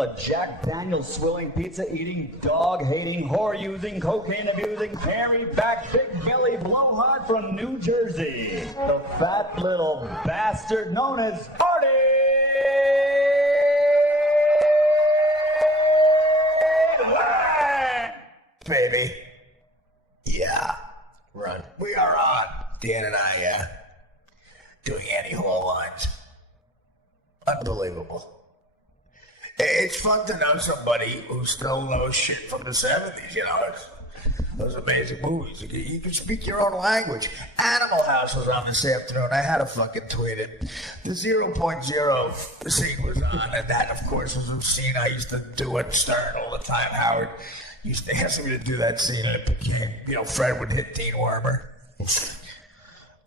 A Jack Daniels swilling, pizza-eating, dog-hating, whore-using, cocaine-abusing, carry-back, big-belly blowhard from New Jersey. The fat little bastard known as Artie! Baby. Yeah. Run. We are on. Dan and I, doing Annie Hall lines. Unbelievable. It's fun to know somebody who still knows shit from the 70s, you know. Those amazing movies. You can speak your own language. Animal House was on this afternoon. I had to fucking tweet it. The 0.0 scene was on, and that, of course, was a scene I used to do at Stern all the time. Howard used to ask me to do that scene, and it became, Fred would hit Dean Wormer.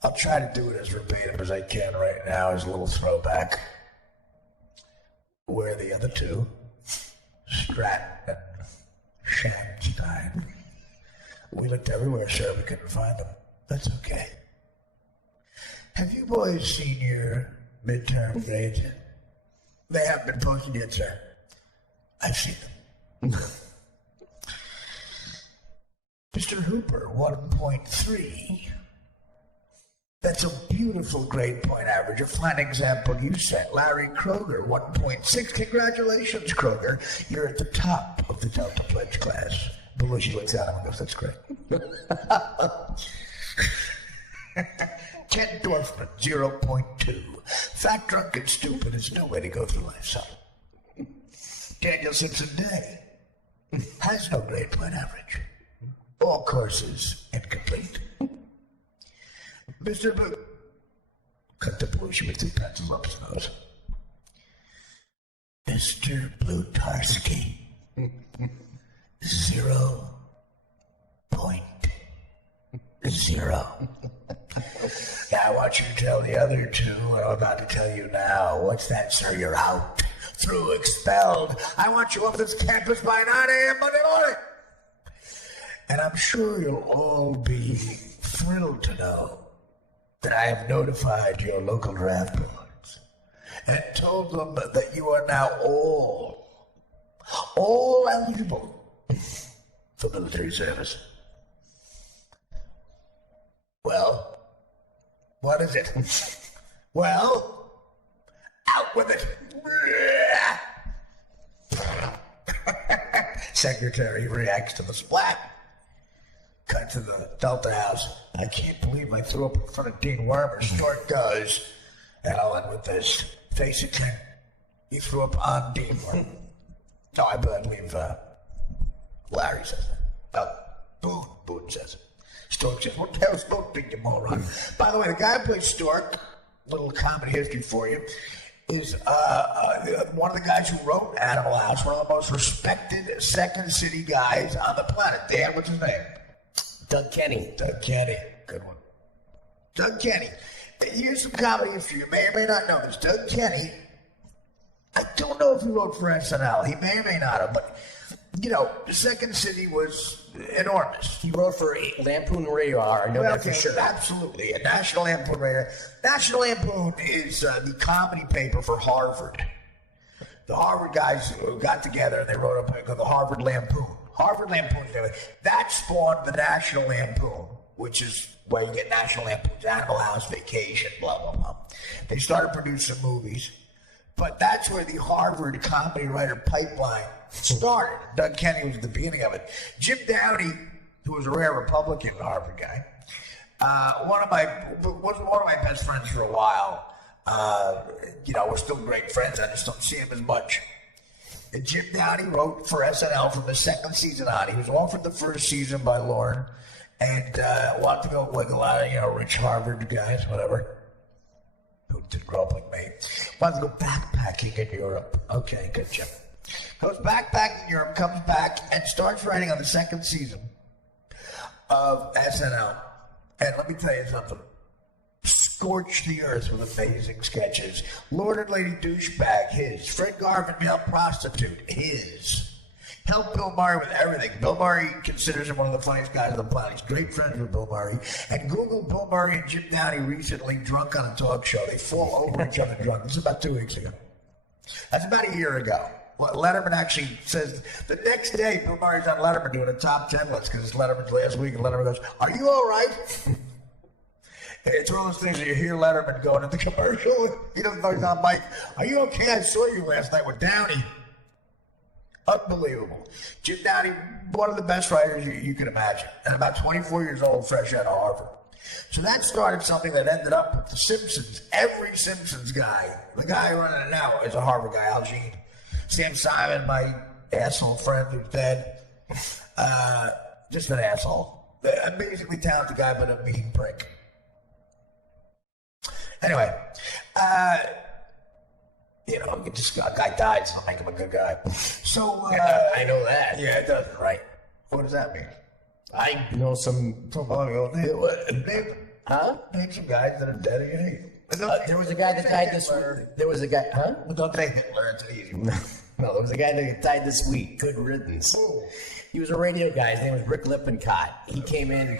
I'll try to do it as verbatim as I can right now as a little throwback. Where are the other two? Stratton and Shamstein. We looked everywhere, sir. We couldn't find them. That's okay. Have you boys seen your midterm grades? They haven't been posted yet, sir. I've seen them. Mr. Hooper, 1.3. That's a beautiful grade point average, a fine example you set. Larry Kroger, 1.6. Congratulations, Kroger. You're at the top of the Delta Pledge class. Belushi looks at him and goes, that's great. Ken Dorfman, 0.2. Fat, drunk, and stupid is no way to go through life, son. Daniel Simpson Day has no grade point average. All courses incomplete. Mr. Blue, cut the Belushi with 2 pencils up his nose. Mr. Blutarski, 0.0. Now I want you to tell the other two what I'm about to tell you now. What's that, sir? You're out. Through, expelled. I want you off this campus by 9 a.m. Monday morning. And I'm sure you'll all be thrilled to know that I have notified your local draft boards and told them that you are now all eligible for military service. Well, what is it? Well, out with it. Secretary reacts to the splat. Cut to the Delta House. I can't believe I threw up in front of Dean Wormer. Snort goes, and I'll end with this. Face it, Ken. You threw up on Dean Wormer. No, I believe Larry says that. Oh, Boone says it. Stork says, what the hell is Stork being, you moron? By the way, the guy who plays Stork, little comedy history for you, is one of the guys who wrote Animal House, one of the most respected Second City guys on the planet. Dan, what's his name? Doug Kenny. Doug Kenny. Good one. Doug Kenny. Here's some comedy history. You may or may not know this. Doug Kenny, I don't know if he wrote for SNL. He may or may not have, but, the Second City was enormous. He wrote for Lampoon Radio Hour. I know that for sure. Absolutely. A National Lampoon Radio. National Lampoon is the comedy paper for Harvard. The Harvard guys who got together and they wrote a book called the Harvard Lampoon. Harvard Lampoon, that spawned the National Lampoon, which is where you get National Lampoon's Animal House, Vacation, blah, blah, blah. They started producing movies, but that's where the Harvard comedy writer pipeline started. Doug Kenny was at the beginning of it. Jim Downey, who was a rare Republican Harvard guy, was one of my best friends for a while. We're still great friends. I just don't see him as much. And Jim Downey wrote for SNL from the second season on. He was offered the first season by Lauren and wanted to go with a lot of, rich Harvard guys, whatever, who didn't grow up like me. Wanted to go backpacking in Europe. Okay, good, Jim. Goes backpacking in Europe, comes back, and starts writing on the second season of SNL. And let me tell you something. Scorched the earth with amazing sketches. Lord and Lady Douchebag, his. Fred Garvin, male prostitute, his. Helped Bill Murray with everything. Bill Murray considers him one of the funniest guys on the planet. He's great friends with Bill Murray. And Google Bill Murray and Jim Downey recently drunk on a talk show. They fall over each other drunk. This is about 2 weeks ago. That's about a year ago. Letterman actually says the next day, Bill Murray's on Letterman doing a top 10 list because it's Letterman's last week, and Letterman goes, "Are you all right?" It's one of those things that you hear Letterman going in the commercial. He doesn't know he's on mic. "Are you okay? I saw you last night with Downey." Unbelievable. Jim Downey, one of the best writers you can imagine, and about 24 years old, fresh out of Harvard. So that started something that ended up with The Simpsons. Every Simpsons guy, the guy running it now is a Harvard guy, Al Jean. Sam Simon, my asshole friend who's dead, just an asshole. Amazingly talented guy, but a mean prick. Anyway, just a guy died, so make him a good guy. So, I know that. yeah, it doesn't, right? What does that mean? I know some. Name some guys that are dead or you hate. There was a guy that died this week. There was a guy, huh? Don't say Hitler, it's an easy one. No, there was a guy that died this week. Good riddance. Oh. He was a radio guy. His name was Rick Lippincott. He came in.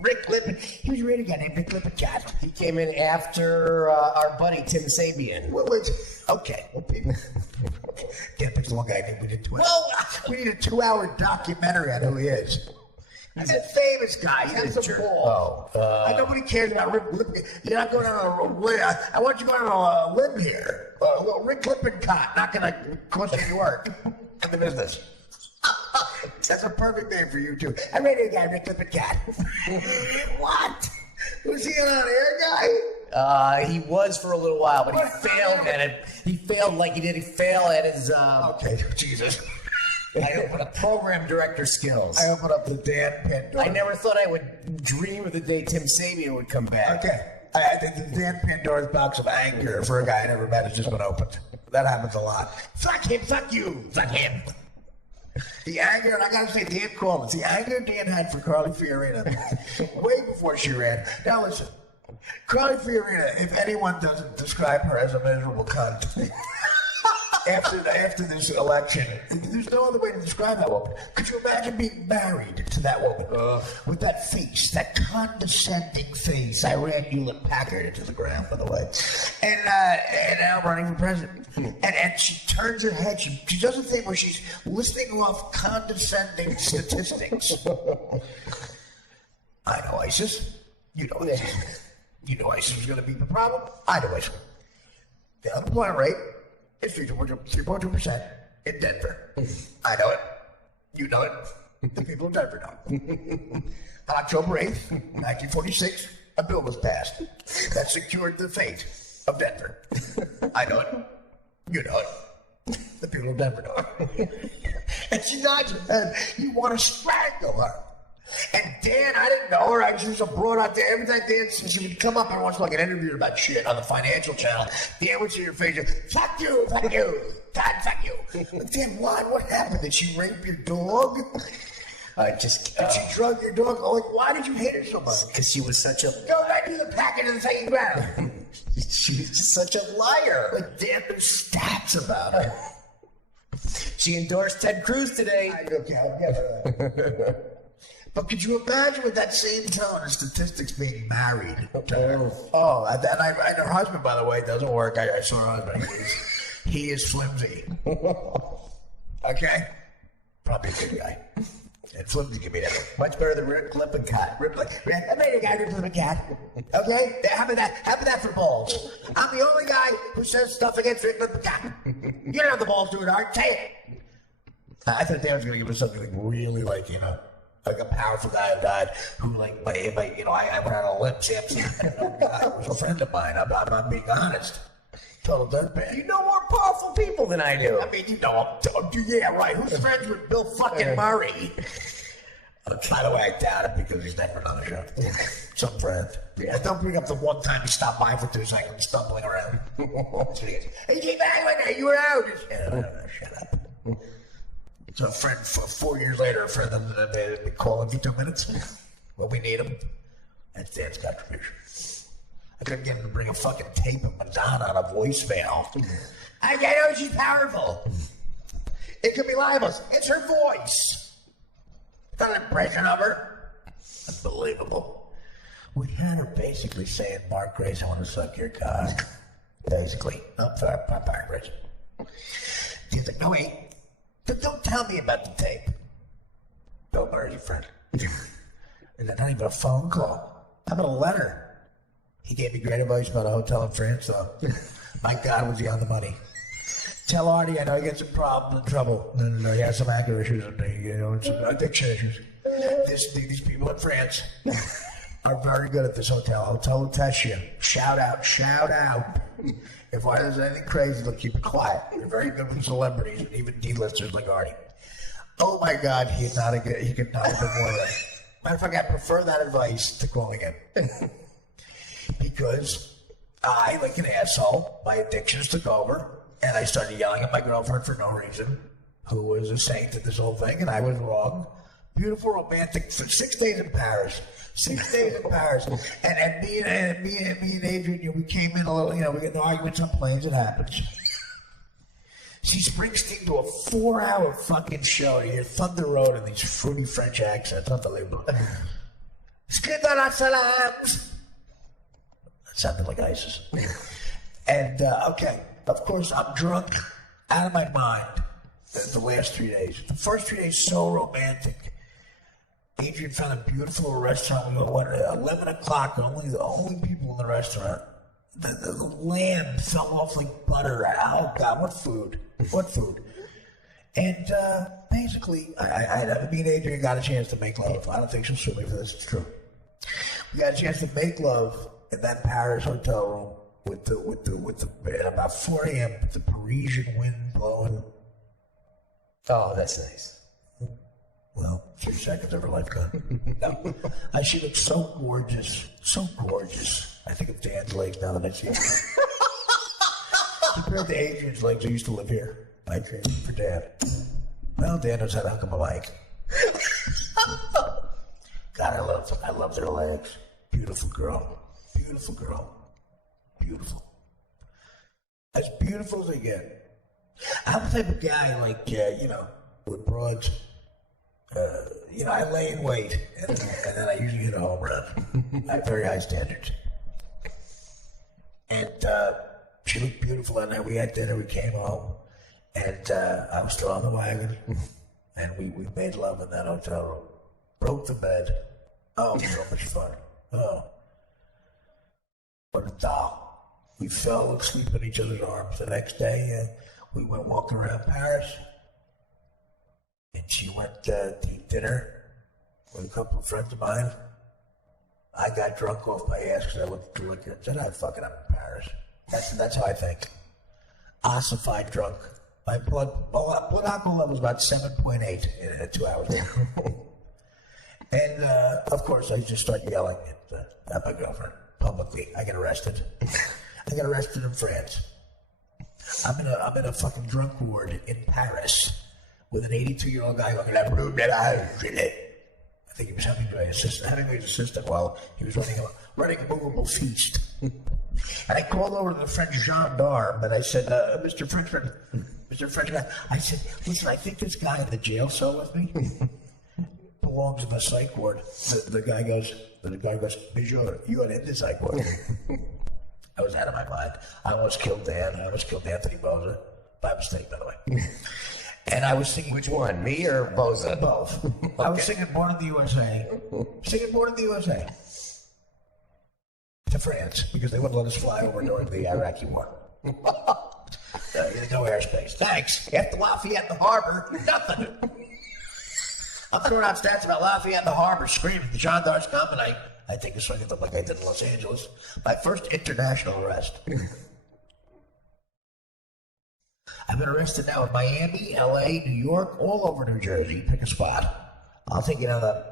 Rick Lippin. He was a radio guy named Rick Lippincott. He came in after our buddy Tim Sabian. Okay. Well, people can't pick the one guy named we did 2 hours. We need a 2-hour documentary on who he is. He's a famous guy. He has some balls. Nobody cares about Rick Lippincott. You're not going on a limb. I want you going on a limb here. Well, Rick Lippincott not going to cost you any work in the business. That's a perfect name for you, too. I radio guy, Rick Lippincott. What? Was he an on-air guy? He was for a little while, but he failed at it. He failed like he did. He failed at his. Okay, Jesus. I opened up program director skills. I opened up the Dan Pandora. I never thought I would dream of the day Tim Sabian would come back. Okay. I think the Dan Pandora's box of anger for a guy I never met has just been opened. That happens a lot. Fuck him, fuck you, fuck him. The anger, and I gotta say, Dan Coleman, the anger Dan had for Carly Fiorina way before she ran. Now listen, Carly Fiorina, if anyone doesn't describe her as a miserable cunt, after this election, there's no other way to describe that woman. Could you imagine being married to that woman with that face, that condescending face? I ran Hewlett Packard into the ground, by the way, and now running for president. And she turns her head. She does a thing where she's listing off condescending statistics. I know ISIS. You know ISIS. You know ISIS was going to be the problem. I know ISIS. The unemployment rate is 3.2% in Denver. I know it. You know it. The people of Denver know. On October 8th, 1946, a bill was passed that secured the fate of Denver. I know it. You know it. The people of Denver know it. And she nods her head. You want to strangle her. And Dan, I didn't know her. She was a broad out there. Every time Dan, she would come up and once like an interview about shit on the Financial Channel. Dan would see her face, fuck you, God, fuck you. Dan, what happened? Did she rape your dog? Did she drug your dog? Like, why did you hate her so much? Because she was such a. Go right to the packet and say ground. She was just such a liar. Like, Dan, there's stats about her. She endorsed Ted Cruz today. Okay, I'll get her. But could you imagine with that same tone and statistics being married to her? Oh, and her husband, by the way, doesn't work. I saw her husband. He is flimsy. Okay? Probably a good guy. And flimsy can be that. Much better than Rick Lippincott. I made a guy Rick Lippincott. Okay? How about that for balls? I'm the only guy who says stuff against Rick Lippincott. You don't have the balls to it, Art. Say it. I thought Dan was going to give us something like really like, like a powerful guy who died, who I went out on a limb. Samson was a friend of mine. I'm being honest. Total dirtbag. You know more powerful people than I do. I mean, yeah, right. Who's friends with Bill fucking Murray? By the way, I doubt it because he's never done a show. Some friend. Yeah, don't bring up the one time he stopped by for 2 seconds, stumbling around. Hey, came back like that. You were out. Shut up. So a friend, 4 years later, a friend that we call him for 2 minutes when we need him. That's Dan's contribution. I couldn't get him to bring a fucking tape of Madonna on a voicemail. I know she's powerful. It could be libelous. It's her voice. Not an impression of her. Unbelievable. We had her basically saying, Mark Grace, I want to suck your cock. Basically. I'm sorry, Mark Grace. He's like, no, wait. Don't tell me about the tape. Bill Murray's your friend. And then not even a phone call. How about a letter? He gave me great advice about a hotel in France, though. My God, was he on the money. Tell Artie I know he gets some trouble. No, he has some anger issues and some addiction issues. These people in France are very good at this hotel. Hotel will test you. Shout out. If there's anything crazy, they'll keep it quiet. They're very good with celebrities and even D-listers like Artie. Oh my God, he could not have been more right. Matter of fact, I prefer that advice to calling him. Because I, like an asshole, my addictions took over, and I started yelling at my girlfriend for no reason, who was a saint at this whole thing, and I was wrong. Beautiful, romantic, for 6 days in Paris. 6 days in Paris. And me and Adrian, we came in a little, we get into arguments on planes, it happens. See Springsteen do a 4-hour fucking show to hear Thunder Road in these fruity French accents. Unbelievable. That sounded like ISIS. And, okay, of course, I'm drunk, out of my mind, the last 3 days. The first 3 days, so romantic. Adrian found a beautiful restaurant. We went at 11 o'clock, the only people in the restaurant. The lamb fell off like butter. Oh, God, what food? And basically, me and Adrian got a chance to make love. I don't think she'll sue me for this. It's true. We got a chance to make love in that Paris hotel room with at about 4 a.m. with the Parisian wind blowing. Oh, that's nice. Well, 3 seconds of her life gone. No. She looked so gorgeous. I think of Dan's legs now that I see it. Compared to Adrian's legs, I used to live here. I dream for Dan. Well, Dan knows how to hook up a mic. God, I love their legs. Beautiful girl. As beautiful as they get. I'm the type of guy with broads. I lay in wait, and then I usually hit a home run. I have very high standards. And she looked beautiful that night. We had dinner, we came home, and I was still on the wagon, and we made love in that hotel room. Broke the bed. Oh, so much fun. Oh. What a doll. We fell asleep in each other's arms. The next day, we went walking around Paris. And she went to eat dinner with a couple of friends of mine. I got drunk off my ass because I looked at the liquor and said, I'm fucking up in Paris. That's how I think. Ossified drunk. My blood alcohol level was about 7.8 in 2 hours. And, of course, I just started yelling at my girlfriend publicly. I get arrested. I got arrested in France. I'm in a fucking drunk ward in Paris with an 82-year-old guy going, I think he was Hemingway's assistant while he was running a movable feast. And I called over to the French gendarme and I said, Mr. Frenchman, I said, listen, I think this guy in the jail cell with me belongs in the psych ward. The guy goes, Monsieur, you are in the psych ward. I was out of my mind. I almost killed Dan. I almost killed Anthony Boza. By mistake, by the way. And I was singing... Which one, me or Boza? Both. Okay. I was singing Born in the USA. To France, because they wouldn't let us fly over during the Iraqi war. No airspace. Thanks. After Lafayette and the harbor, nothing. I'm throwing out stats about Lafayette and the harbor, screaming, the gendarmes come, and I take a swing at them like I did in Los Angeles. My first international arrest. I've been arrested now in Miami, LA, New York, all over New Jersey. Pick a spot. I'll take you down the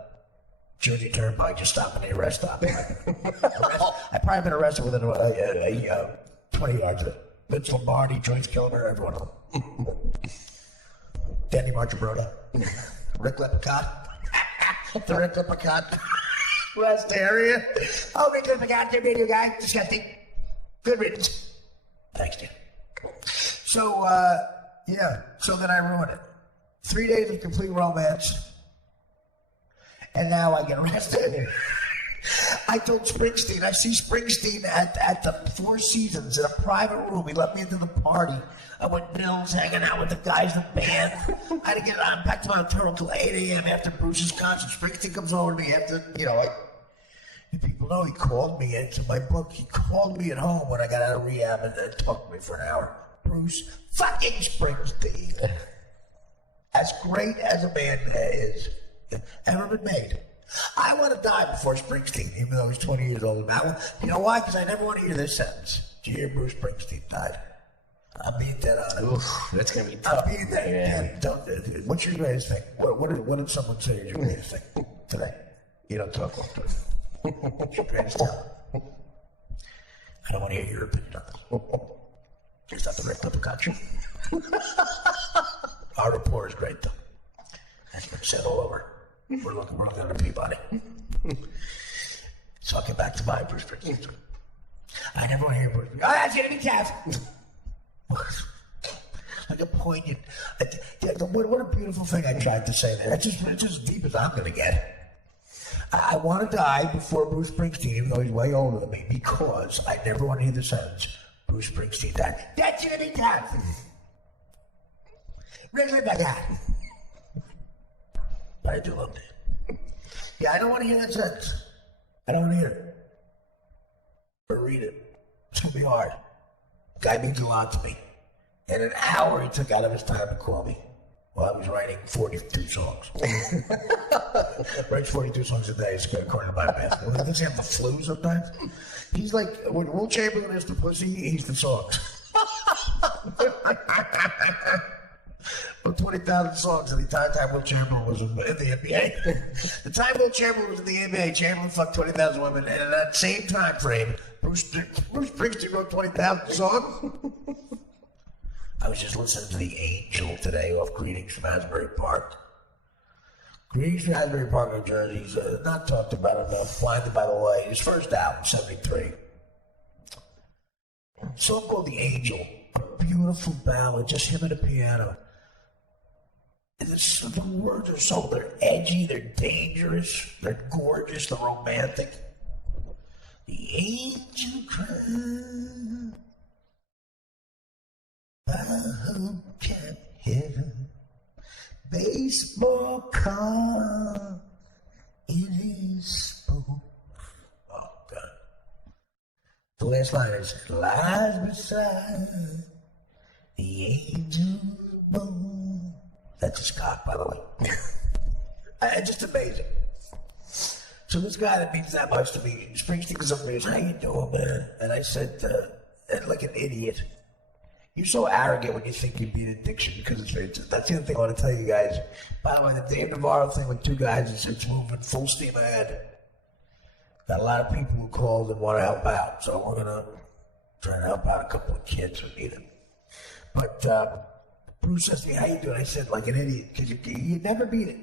Jersey Turnpike, just stop at the arrest stop. I've probably been arrested within 20 yards of it. Vince Lombardi, Joyce Kilmer, every one of them. Danny Marchabroda, Rick Lippincott, the Rick Lippincott West area. Oh, Rick Lippincott, the radio guy, disgusting. Good riddance. Thanks, Dan. So, so then I ruined it. 3 days of complete romance, and now I get arrested. I told Springsteen, I see Springsteen at the Four Seasons in a private room. He let me into the party. I went Mills hanging out with the guys in the band. I had to get back to my hotel until 8 a.m. after Bruce's concert. Springsteen comes over to me after, if people know, he called me into my book. He called me at home when I got out of rehab and talked to me for an hour. Bruce fucking Springsteen. As great as a man is ever been made. I want to die before Springsteen, even though he's 20 years old now. You know why? Because I never want to hear this sentence. Did you hear Bruce Springsteen died? I'm being dead on it. Oof, that's going to be tough. I'm being dead. What's your greatest thing? What did someone say is your greatest thing today? You don't talk about it. What's your greatest talent? I don't want to hear your opinion on this. It's not the right type of country. Our rapport is great, though. That's been said all over. We're looking at the Peabody. So I'll get back to my Bruce Springsteen. I never want to hear Bruce Springsteen. Oh, that's going to be tough. Like a poignant. What a beautiful thing I tried to say there. It's just as deep as I'm going to get. I want to die before Bruce Springsteen, even though he's way older than me, because I never want to hear the sentence, Bruce Springsteen died. That's going to be tough. Really bad guy. But I do love that. Yeah, I don't want to hear that sentence. I don't want to hear it. Or read it. It's going to be hard. Guy means a lot to me. And an hour he took out of his time to call me while I was writing 42 songs. Writes 42 songs a day, according to my math. Does he have the flu sometimes? He's like, when Will Chamberlain is the pussy, he's the songs. Well, 20,000 songs at the time Will Chamberlain was in the NBA. The time Will Chamberlain was in the NBA, Chamberlain fucked 20,000 women, and in that same time frame, Bruce Springsteen wrote 20,000 songs. I was just listening to The Angel today off Greetings from Asbury Park. Greetings from Asbury Park, New Jersey. He's not talked about enough. Blinded by the Light. His first album, 73. A song called The Angel. A beautiful ballad, just him and a piano. The words are so, they're edgy, they're dangerous, they're gorgeous, they're romantic. The angel cried, I hope can't heaven, baseball card in his spoke. Oh, God. The last line is, lies beside the angel's bone. That's his cock, by the way. Just amazing. So this guy that means that much to me, Springsteen comes up to me and says, how you doing, man? And I said, like an idiot, you're so arrogant when you think you beat addiction because that's the other thing I want to tell you guys. By the way, the Dave Navarro thing with two guys, it's moving full steam ahead. Got a lot of people who called and want to help out, so we're going to try to help out a couple of kids who need it. But Bruce asked me, how you doing? I said, like an idiot, because you never beat it.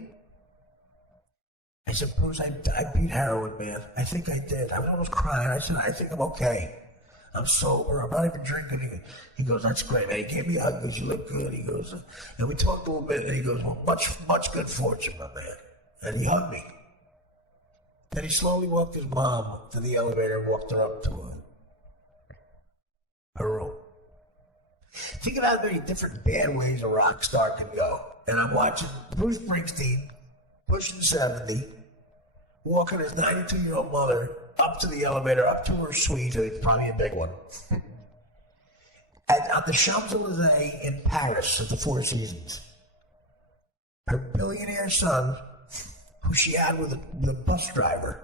I said, Bruce, I beat heroin, man. I think I did. I was almost crying. I said, I think I'm okay. I'm sober. I'm not even drinking. He goes, that's great, man. He gave me a hug. He goes, you look good. He goes, and we talked a little bit, and he goes, well, much good fortune, my man. And he hugged me. Then he slowly walked his mom to the elevator and walked her up to her room. Think of how many different bad ways a rock star can go. And I'm watching Bruce Springsteen, pushing 70, walking his 92-year-old mother up to the elevator, up to her suite, it's probably a big one. On the Champs-Elysees in Paris at the Four Seasons. Her billionaire son, who she had with a bus driver,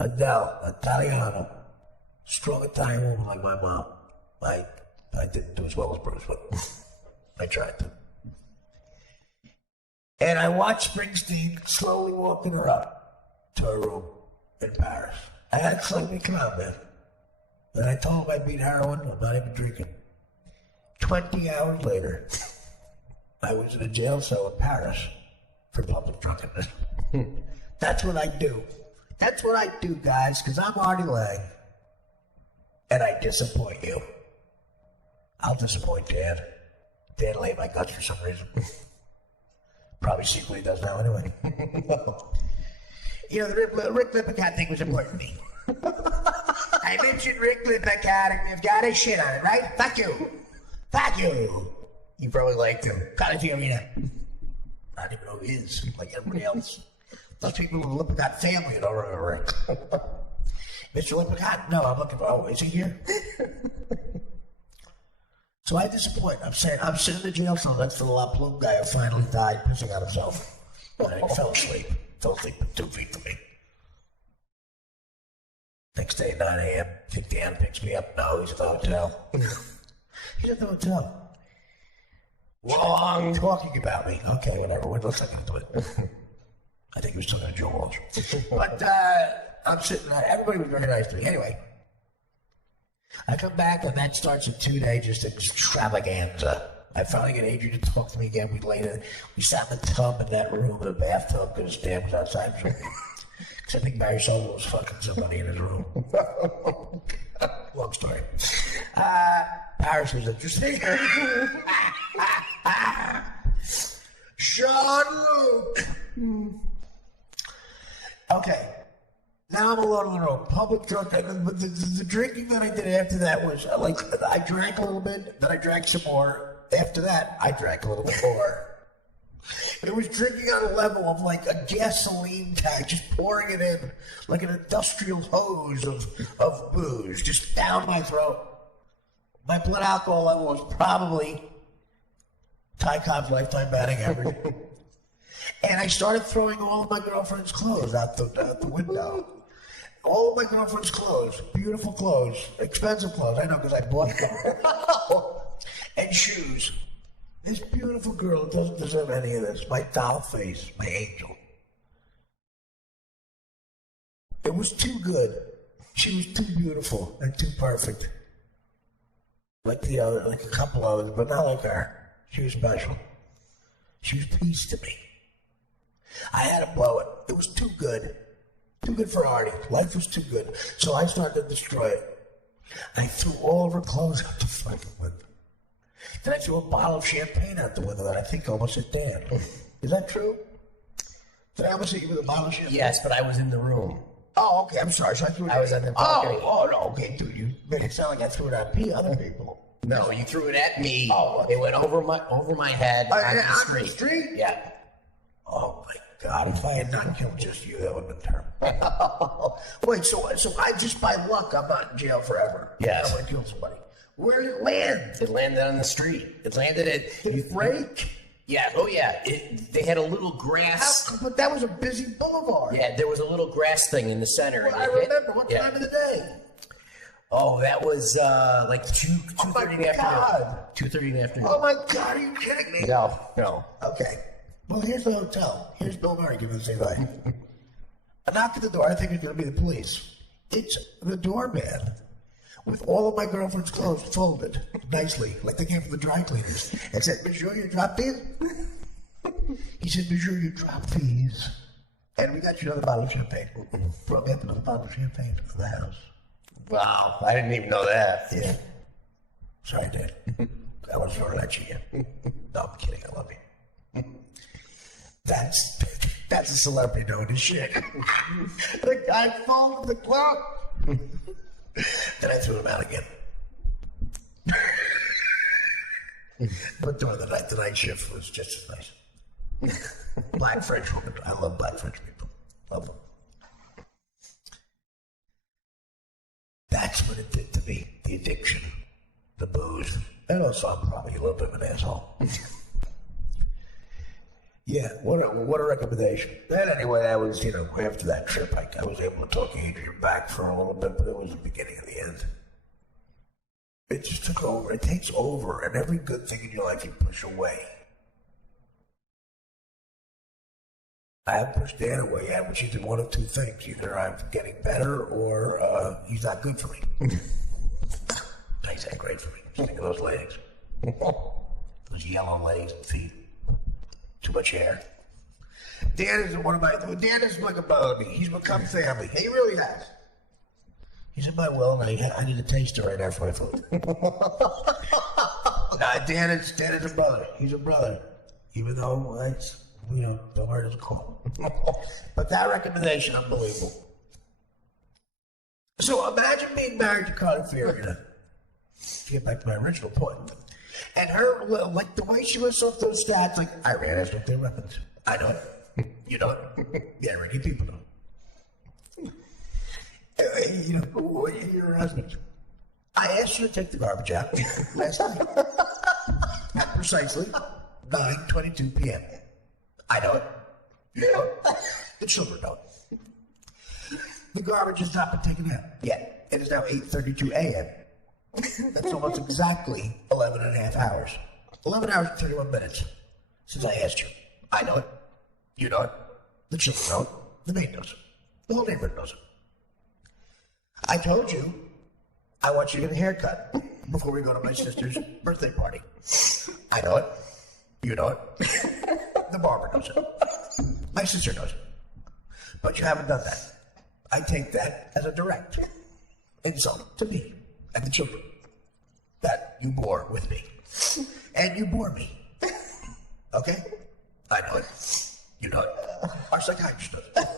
Adele, Italiano, strong Italian woman like my mom. I didn't do as well as Bruce, but I tried to. And I watched Springsteen slowly walking her up to her room in Paris. I had something come out, man. And I told him I beat heroin, I'm not even drinking. 20 hours later, I was in a jail cell in Paris for public drunkenness. That's what I do. That's what I do, guys, because I'm Artie Lang. And I disappoint you. I'll disappoint Dad. Dad laid my guts for some reason. Probably secretly does now anyway. You know, the Rick Lippincott thing was important to me. I mentioned Rick Lippincott, and you've got a shit on it, right? Fuck you. Fuck you. You probably liked him. College Arena. I don't even know who he is, like everybody else. Those people in the Lippincott family don't remember Rick. Mr. Lippincott? No, I'm looking for. Oh, is he here? So I disappoint. I'm sitting in the jail cell next to the La Plume guy who finally died pissing on himself. And he fell asleep. Fell asleep 2 feet from me. Next day, 9 a.m., Dan picks me up. No, he's at the hotel. He's at the hotel. Long talking about me. Okay, whatever. Let's not get into it. I think he was talking to Joe Walsh. But I'm sitting there. Everybody was very nice to me. Anyway, I come back, and that starts a 2-day just extravaganza. I finally get Adrian to talk to me again. We sat in the tub in that room, in the bathtub, because Dan was outside. Because I think Barry Sullivan was fucking somebody in his room. Long story. Paris was interesting. Jean-Luc. Okay. Now I'm alone in the room. Public drunk. But the drinking that I did after that was like I drank a little bit, then I drank some more. After that, I drank a little bit more. It was drinking on a level of like a gasoline tank, just pouring it in like an industrial hose of booze, just down my throat. My blood alcohol level was probably Ty Cobb's lifetime batting average. And I started throwing all of my girlfriend's clothes out the window. All of my girlfriend's clothes, beautiful clothes, expensive clothes, I know because I bought them. And shoes. This beautiful girl doesn't deserve any of this. My doll face, my angel. It was too good. She was too beautiful and too perfect. Like the other, like a couple others, but not like her. She was special. She was peace to me. I had to blow it. It was too good. Too good for Artie. Life was too good. So I started to destroy it. I threw all of her clothes out the fucking window. Then I threw a bottle of champagne out the window that I think almost hit Dan. Is that true? Did I almost hit you with a bottle of champagne? Yes, but I was in the room. Oh, okay. I'm sorry. So I threw it. I was on the balcony. Oh, no. Okay, dude. You made it sound like I threw it at other people. No, you threw it at me. Oh, it went over my head onto the street. Yeah. Oh my God! If I had not killed just you, that would have been terrible. Wait, so I just by luck I'm not in jail forever. Yes. I killed somebody. Where did it land? It landed on the street. It landed at. Did it break? Yeah. Oh yeah. They had a little grass. But that was a busy boulevard. Yeah, there was a little grass thing in the center. Well, I remember. What time of the day? Oh, that was like 2:30 in the afternoon. 2:30 in the afternoon. Oh my God! Are you kidding me? No. Okay. Well, here's the hotel. Here's Bill Murray giving the same thing. I knock at the door. I think it's going to be the police. It's the doorman with all of my girlfriend's clothes folded nicely, like they came from the dry cleaners. I said, "Monsieur, you dropped these?" He said, "Monsieur, you dropped these." And we got you another bottle of champagne. Brought me up another bottle of champagne to the house. Wow, I didn't even know that. Yeah. Sorry, Dad. I was sort of let you in. No, I'm kidding. I love you. That's a celebrity knowing his shit. The guy folded the clock. Then I threw him out again. But during the night shift was just as nice. Black French women. I love black French people. Love them. That's what it did to me. The addiction. The booze. And also I'm probably a little bit of an asshole. Yeah, what a recommendation. Then anyway, that was, after that trip, I was able to talk Adrian back for a little bit, but it was the beginning of the end. It just took over. It takes over, and every good thing in your life you push away. I have pushed Dan away, which is one of two things. Either I'm getting better or he's not good for me. He's not great for me. Just think of those legs. Those yellow legs and feet. Too much hair. Dan is like a brother to me. He's become family. He really has. He's in my will, and I need a taster right now for my food. Dan is a brother. He's a brother. Even though don't worry, it's cool. But that recommendation, unbelievable. So imagine being married to Carly Fiorina. To get back to my original point. And her, like the way she lists off those stats, like, Iran has nuclear weapons. I know it. You know it. Yeah, Ricky, people know. You're her husband. I asked you to take the garbage out last night at precisely 9:22 p.m. I know it. You know it. The children know it. The garbage has not been taken out yet. It is now 8:32 a.m. That's almost exactly 11 and a half hours. 11 hours and 31 minutes since I asked you. I know it. You know it. The children know it. The maid knows it. The whole neighborhood knows it. I told you I want you to get a haircut before we go to my sister's birthday party. I know it. You know it. The barber knows it. My sister knows it. But you haven't done that. I take that as a direct insult to me and the children that you bore with me. And you bore me. Okay? I know it. You know it. Our psychiatrist knows it.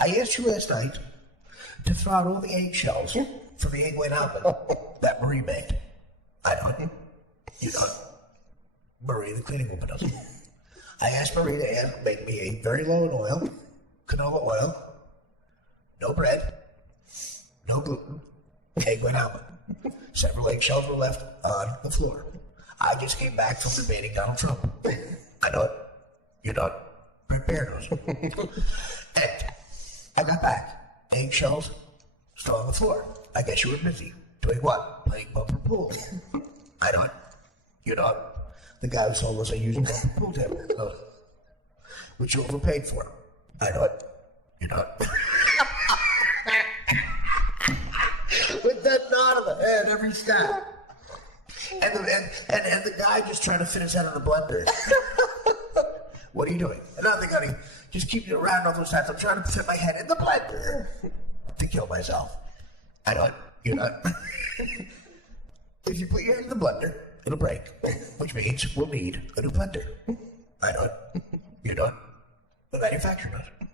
I asked you last night to throw out all the eggshells from the egg white omelet that Marie made. I know it. You know it. Marie, the cleaning woman, knows it. I asked Marie to make me a very low in oil, canola oil, no bread, no gluten, egg white omelet. Several eggshells were left on the floor. I just came back from debating Donald Trump. I know it. You know it. Brett Bear knows it. And I got back. Eggshells still on the floor. I guess you were busy. Doing what? Playing bumper pool. I know it. You know it. The guy who sold us a used bumper pool table knows it. Which you overpaid for. I know it. You know it. With that nod of the head every step. And the guy just trying to fit his head in the blender. What are you doing? Nothing, honey. Just keep it around all those times. I'm trying to fit my head in the blender to kill myself. I know it. You know it. If you put your head in the blender, it'll break. Which means we'll need a new blender. I know it. You know it. The manufacturer knows it.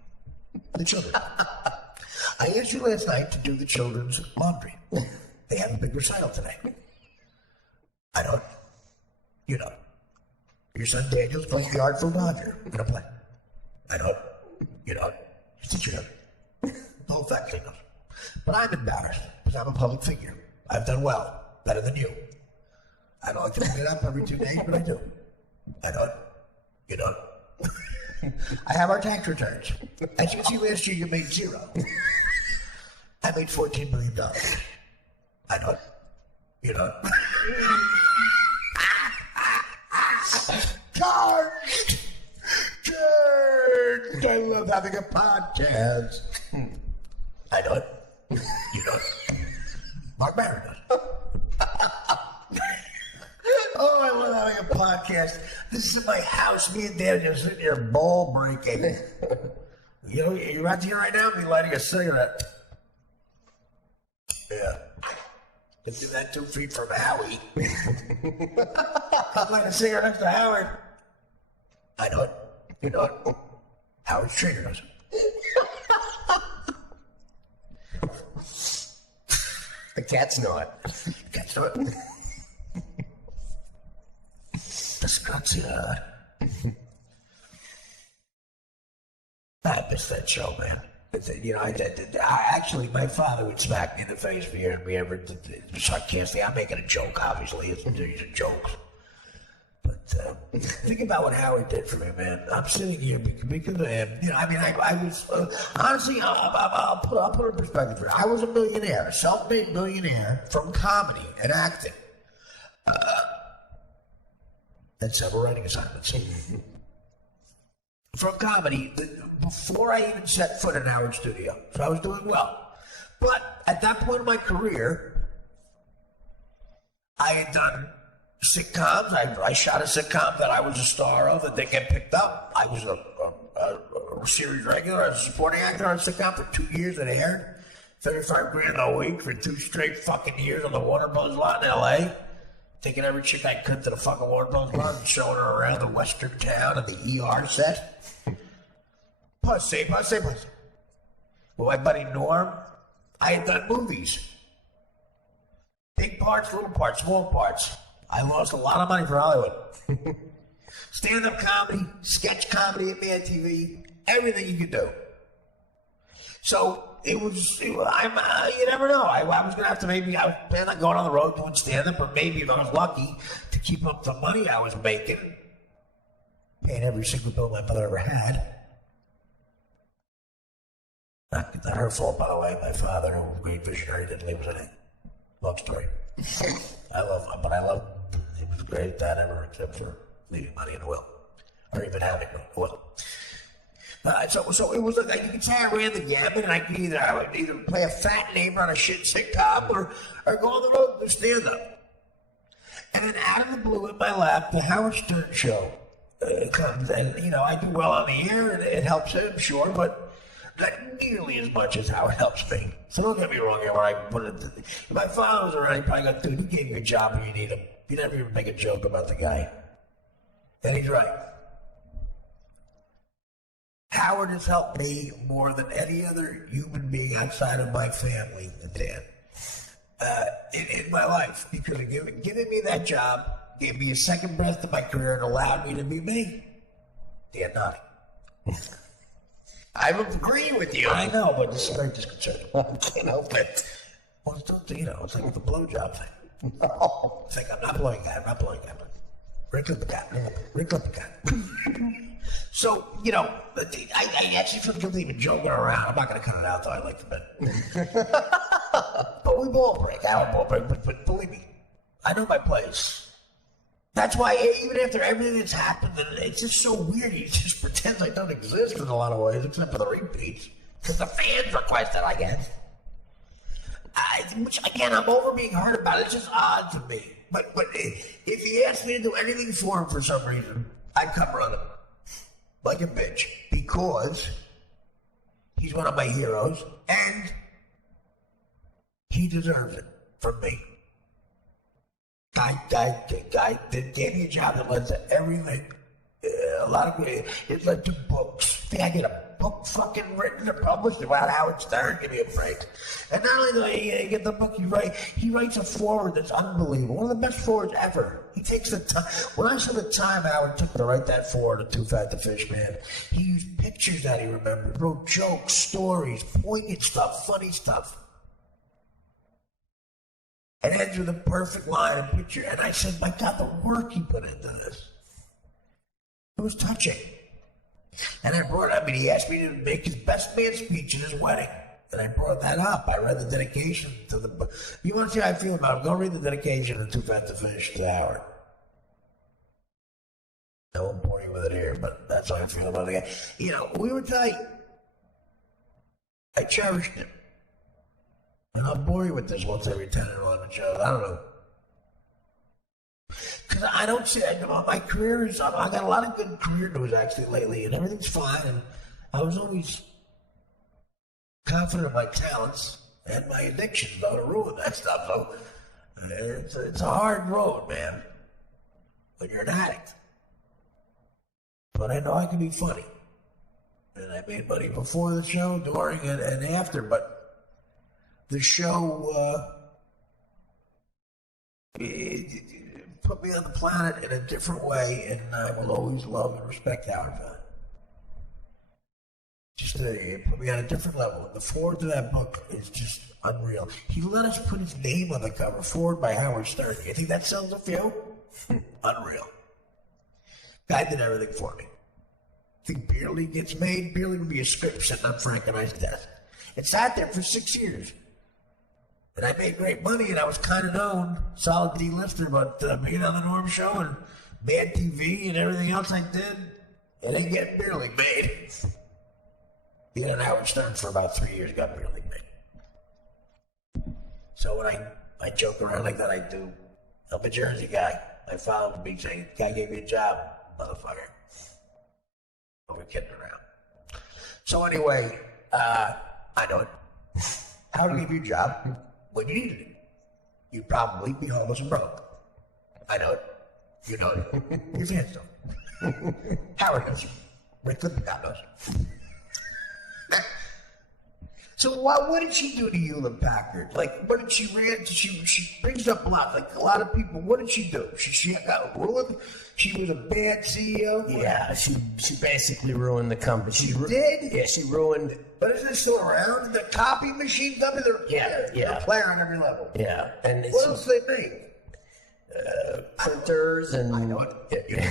The children. I asked you last night to do the children's laundry. They have a big recital today. I know it. You know it. Your son Daniel's playing the Artful Dodger in a play. I know it. You know it. Your teacher knows it. The whole faculty knows it. But I'm embarrassed because I'm a public figure. I've done well. Better than you. I don't like to bring it up every 2 days, but I do. I know it. You know it. I have our tax returns. As you can see, last year you made zero. I made $14 million. I know it. You know it. Charged! Charged! I love having a podcast. I know it. You know it. Mark Maron does. Oh, I love having a podcast. This is in my house. Me and Dan are just sitting here ball breaking. You know, you're out here right now and be lighting a cigarette. Yeah. Let's do that 2 feet from Howie. I'm lighting a cigarette next to Howard. I know it. You know it. Howard's Trader knows it. The cats know it. Cats know it. Disgusting. I missed that show, man. You know, I actually, my father would smack me in the face for hearing me ever sarcastic. I'm making a joke, obviously. These are jokes. But think about what Howard did for me, man. I'm sitting here because of him. You know, I mean, I was honestly, I'll put it in perspective for you. I was a millionaire, a self-made millionaire from comedy and acting. And several writing assignments. From comedy, before I even set foot in Howard's studio. So I was doing well. But at that point in my career, I had done sitcoms. I shot a sitcom that I was a star of that didn't get picked up. I was a series regular. I was a supporting actor on a sitcom for 2 years that aired. $35 grand a week for 2 straight fucking years on the Warner Bros. Lot in L.A. taking every chick I could to the fucking Warner Bros. Bar and showing her around the western town and the ER set. Pussy. With my buddy Norm, I had done movies. Big parts, little parts, small parts. I lost a lot of money for Hollywood. Stand-up comedy, sketch comedy at Mad TV, everything you could do. So you never know. I was going to have to I was planning on going on the road doing stand-up, or maybe if I was lucky to keep up the money I was making, paying every single bill my mother ever had. Not her fault, by the way. My father, who was a great visionary, didn't leave us anything. Long story. I love him, but he was the greatest dad ever, except for leaving money in a will, or even having a will. So it was like you could say I ran the gamut, and I would either play a fat neighbor on a shit sitcom, or go on the road and do stand up. And then out of the blue, in my lap, the Howard Stern show comes, and I do well on the air, and it helps him, sure, but not nearly as much as how it helps me. So don't get me wrong here, where I put it. If my father was around, he probably go, dude, he gave you a job when you need him. You never even make a joke about the guy. And he's right. Howard has helped me more than any other human being outside of my family and Dan in my life, because of giving me that job, gave me a second breath to my career, and allowed me to be me. Dan Noddy. I agree with you. I know, but this is very disconcerting. I can't help it. Well, it's like with the blowjob thing. It's like I'm not blowing that. Rick Lippincott. So, I actually feel guilty even joking around. I'm not going to cut it out, though. I like the bit. But we ball break. I don't ball break, but believe me, I know my place. That's why even after everything that's happened, it's just so weird. He just pretends I don't exist in a lot of ways, except for the repeats. Because the fans request it, I guess. Which, again, I'm over being hurt about it. It's just odd to me. But if he asked me to do anything for him for some reason, I'd come running. Like a bitch. Because he's one of my heroes, and he deserves it from me. Guy gave me a job that led to everything. A lot of it led to books. I think I get a book fucking written or published about Howard Stern. Give me a break. And not only do you get the book he writes a foreword that's unbelievable. One of the best forewords ever. He takes the time. When I saw the time Howard took to write that foreword of Too Fat to Fish, man, he used pictures that he remembered, wrote jokes, stories, poignant stuff, funny stuff. It ends with a perfect line and picture. And I said, my God, the work he put into this. It was touching. And he asked me to make his best man speech at his wedding. And I brought that up. I read the dedication to the book. You want to see how I feel about it? Go read the dedication of Too Fat to Fish to Howard. I won't bore you with it here, but that's how I feel about the guy. We were tight. I cherished him. And I'll bore you with this once every 10 or 11 shows. I don't know. Because I don't see my career is, I got a lot of good career news actually lately, and everything's fine. And I was always confident in my talents and my addictions, though, to ruin that stuff. So it's a hard road, man, when you're an addict. But I know I can be funny. And I made money before the show, during, and after, but the show it put me on the planet in a different way, and I will always love and respect Howard for that. It put me on a different level. The forward to that book is just unreal. He let us put his name on the cover, forward by Howard Stern. You think that sells a few? Unreal. Guy did everything for me. Think Beer League gets made? Beer League would be a script sitting on Frank and I's desk. It sat there for 6 years. And I made great money, and I was kind of known, solid D-lister, but being on the Norm Show and Mad TV and everything else I did, it ain't getting Beer League made. Being on Howard Stern for about 3 years got Beer League made. So when I joke around like that, I do. I'm a Jersey guy. I followed me saying, guy gave me a job, motherfucker. We're kidding around. So anyway, I know it. Howard gave you a job when you needed it. You'd probably be homeless and broke. I know it. You know it. Your fans don't. Howard knows. Rick Lippincott knows. So what did she do to Hewlett Packard? Like, what did she ran? She brings up a lot. Like a lot of people. What did she do? She got ruined. She was a bad CEO. Yeah, she basically ruined the company. She did? Yeah, she ruined. But isn't it still around? The copy machine company. They're a player on every level. Yeah, and what else do they make? Printers and. I know it. Yeah.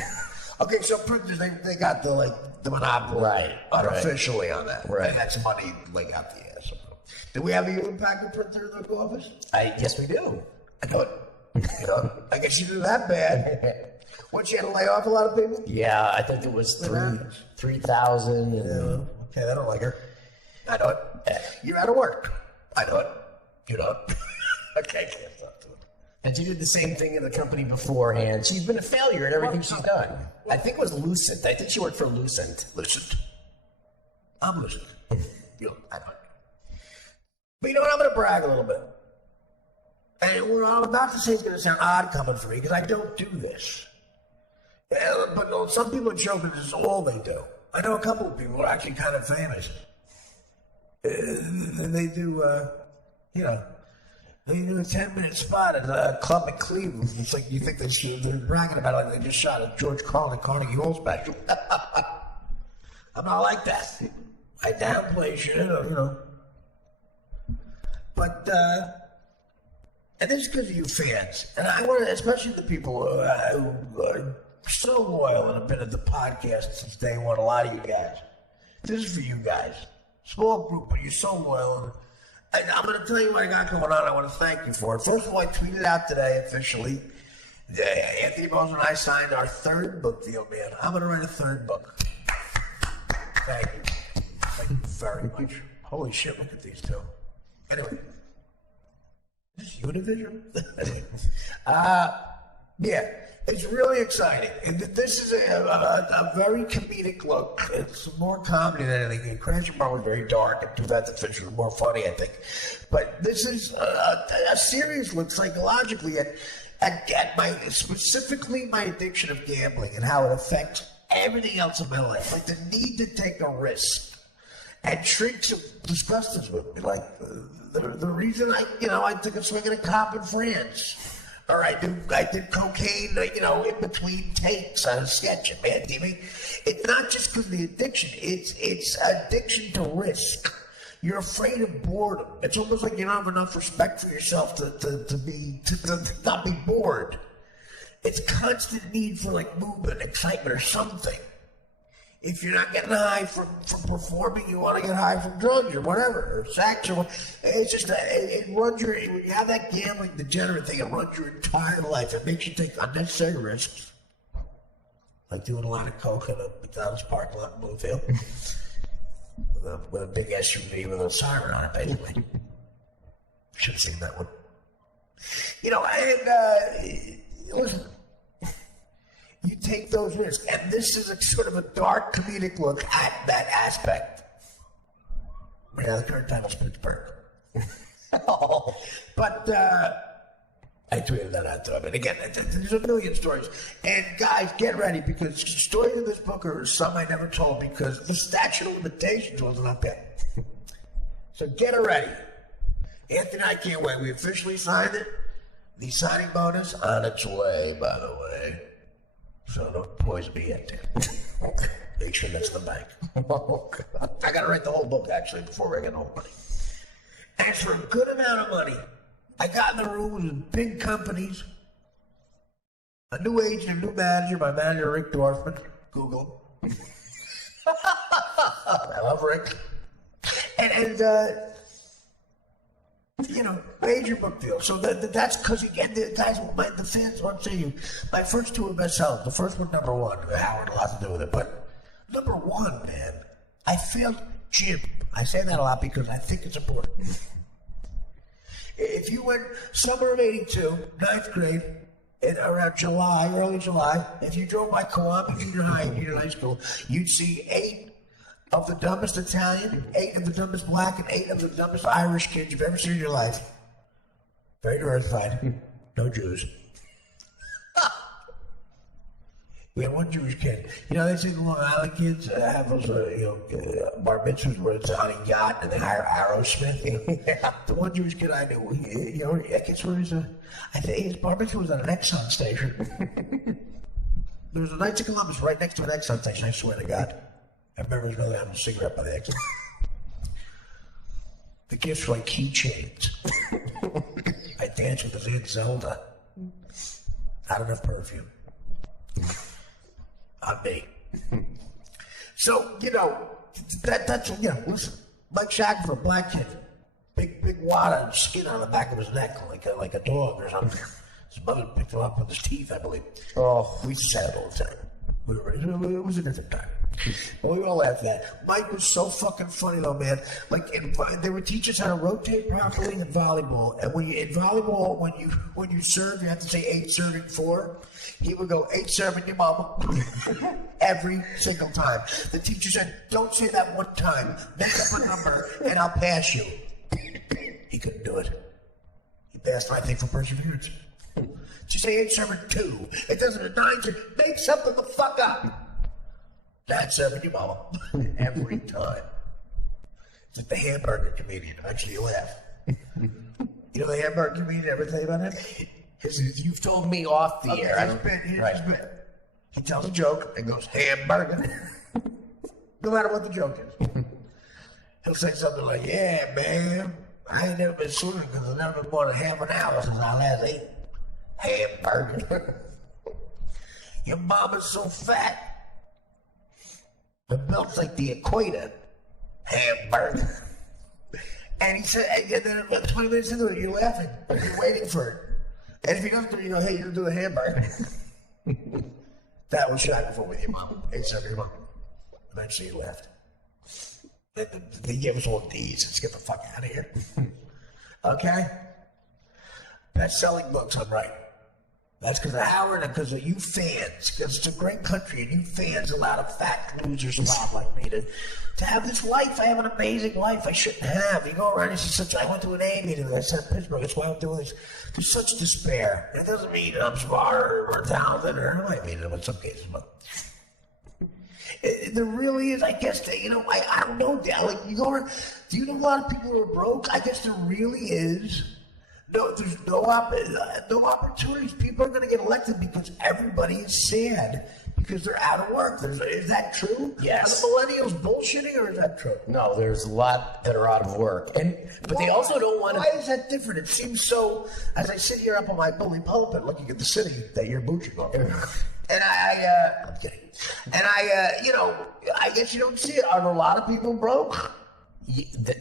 Okay, so printers they got the monopoly unofficially on that. Right. And that's money like out the ass. Do we have a Hewlett Packard printer in the office? Yes, we do. I know it. I guess she did that bad. What, she had to lay off a lot of people? Yeah, I think it was 3,000. Okay, I don't like her. I know it. You're out of work. I know it. You know it. Okay, can't talk to her. And she did the same thing in the company beforehand. She's been a failure at everything she's done. I think it was Lucent. I think she worked for Lucent. Lucent. I'm Lucent. I know it. But you know what? I'm going to brag a little bit. And what I'm about to say is going to sound odd coming from me because I don't do this. But some people are joking this is all they do. I know a couple of people who are actually kind of famous. And they do, they do a 10-minute spot at a club in Cleveland. It's like you think they're bragging about it like they just shot a George Carlin Carnegie Hall special. I'm not like that. I downplay shit, you know. But, and this is because of you fans. And I want to, especially the people who are so loyal and have been at the podcast since day one, a lot of you guys. This is for you guys. Small group, but you're so loyal. And I'm going to tell you what I got going on. I want to thank you for it. First of all, I tweeted out today officially. Anthony Bowles and I signed our third book deal, man. I'm going to write a third book. Thank you. Thank you very much. Holy shit, look at these two. Anyway, is this Univision? Yeah, it's really exciting. And this is a very comedic look. It's more comedy than anything. Crash and Burn was very dark, and Too Fast to Finish was more funny, I think. But this is a serious look psychologically at specifically my addiction of gambling and how it affects everything else in my life. Like the need to take a risk. And shrinks have discussed this with me. Like, the reason I took a swing at a cop in France. Or I did cocaine, in between takes on a sketch at Mad TV. It's not just because of the addiction. It's addiction to risk. You're afraid of boredom. It's almost like you don't have enough respect for yourself to not be bored. It's constant need for like movement, excitement, or something. If you're not getting high from performing, you want to get high from drugs or whatever, or sex or what. It's just, it runs when you have that gambling degenerate thing, it runs your entire life. It makes you take unnecessary risks. Like doing a lot of coke in a McDonald's parking lot in Bluefield. with a big SUV with a siren on it, basically. Should have seen that one. Listen. You take those risks, and this is a sort of a dark comedic look at that aspect. Right now, the current time is Pittsburgh. But I tweeted that out to him. And again, there's a million stories. And guys, get ready, because stories in this book are some I never told because the statute of limitations wasn't up yet. So get it ready. Anthony and I can't wait. We officially signed it. The signing bonus on its way, by the way. So don't poison me yet, Dan. Make sure that's in the bank. I gotta write the whole book, actually, before I get all money. And for a good amount of money, I got in the rooms with big companies, a new agent, a new manager, my manager, Rick Dorfman, Google. I love Rick. And major book deal. So that's because, again, the guys, the fans want to say you. My first two were bestsellers. The first one, number one. Howard had a lot to do with it. But number one, man, I failed Jim. I say that a lot because I think it's important. If you went summer of 82, 9th grade, around July, early July, if you drove by Co-op junior high school, you'd see 8 of the dumbest Italian, 8 of the dumbest black, and 8 of the dumbest Irish kids you've ever seen in your life. Very diversified. No Jews. We had one Jewish kid. You know, they say the Long Island kids have those, bar mitzvahs where it's on a yacht and they hire Aerosmith. The one Jewish kid I knew, I guess where I think his bar mitzvah was at an Exxon station. There was a Knights of Columbus right next to an Exxon station, I swear to God. I remember his brother having a cigarette by the Exxon. The gifts were like keychains. I danced with his Aunt Zelda. Not enough perfume. On me. So, that's, listen, Mike Shackford, a black kid, big wad of skin on the back of his neck, like a dog or something. His mother picked him up with his teeth, I believe. Oh, we used to say it all the time. It was a different time. We all laughed at that. Mike was so fucking funny though, man. Like they would teach us how to rotate properly in volleyball. And in volleyball, when you serve, you have to say 8 serving 4. He would go 8 serving your mama every single time. The teacher said, "Don't say that one time. Make up a number, and I'll pass you." He couldn't do it. He passed, I think, for perseverance. Just say 8 serving 2. It doesn't 9 serving. Make something the fuck up. That's serving your mama every time. It's like the hamburger comedian. Actually, you laugh. You know the hamburger comedian? Ever think about him? You've told me off the air. Here's his bit. He tells a joke and goes, hamburger. No matter what the joke is. He'll say something like, "Yeah, man, I ain't never been swimming because I've never been more than half an hour since I last ate hamburger." Your mama's so fat. The belt's like the equator. Hamburger. And he said, and then about 20 minutes into it, you're laughing. You're waiting for it. And if he doesn't do it, you go, "Hey, you do the hamburger." That was shocking for with your mom. Except your mom. Eventually he left. They gave us all D's. Let's get the fuck out of here. Okay? Best-selling books, I'm right. That's because of Howard and because of you fans. Because it's a great country and you fans allow a fat loser slob like me to have this life. I have an amazing life I shouldn't have. You go around and see such, I went to an A meeting and I said Pittsburgh, that's why I'm doing this. There's such despair. It doesn't mean I'm smart or talented, or I mean it in some cases, but there really is, I guess, I don't know, like you go around, do you know a lot of people who are broke? I guess there really is. No, there's no opportunities. People are going to get elected because everybody is sad because they're out of work. Is that true? Yes. Are the millennials bullshitting, or is that true? No, there's a lot that are out of work, but they also don't want to. Why is that different? It seems so. As I sit here up on my bully pulpit, looking at the city that you're mooching over, and I'm kidding. And I guess you don't see it. Are a lot of people broke?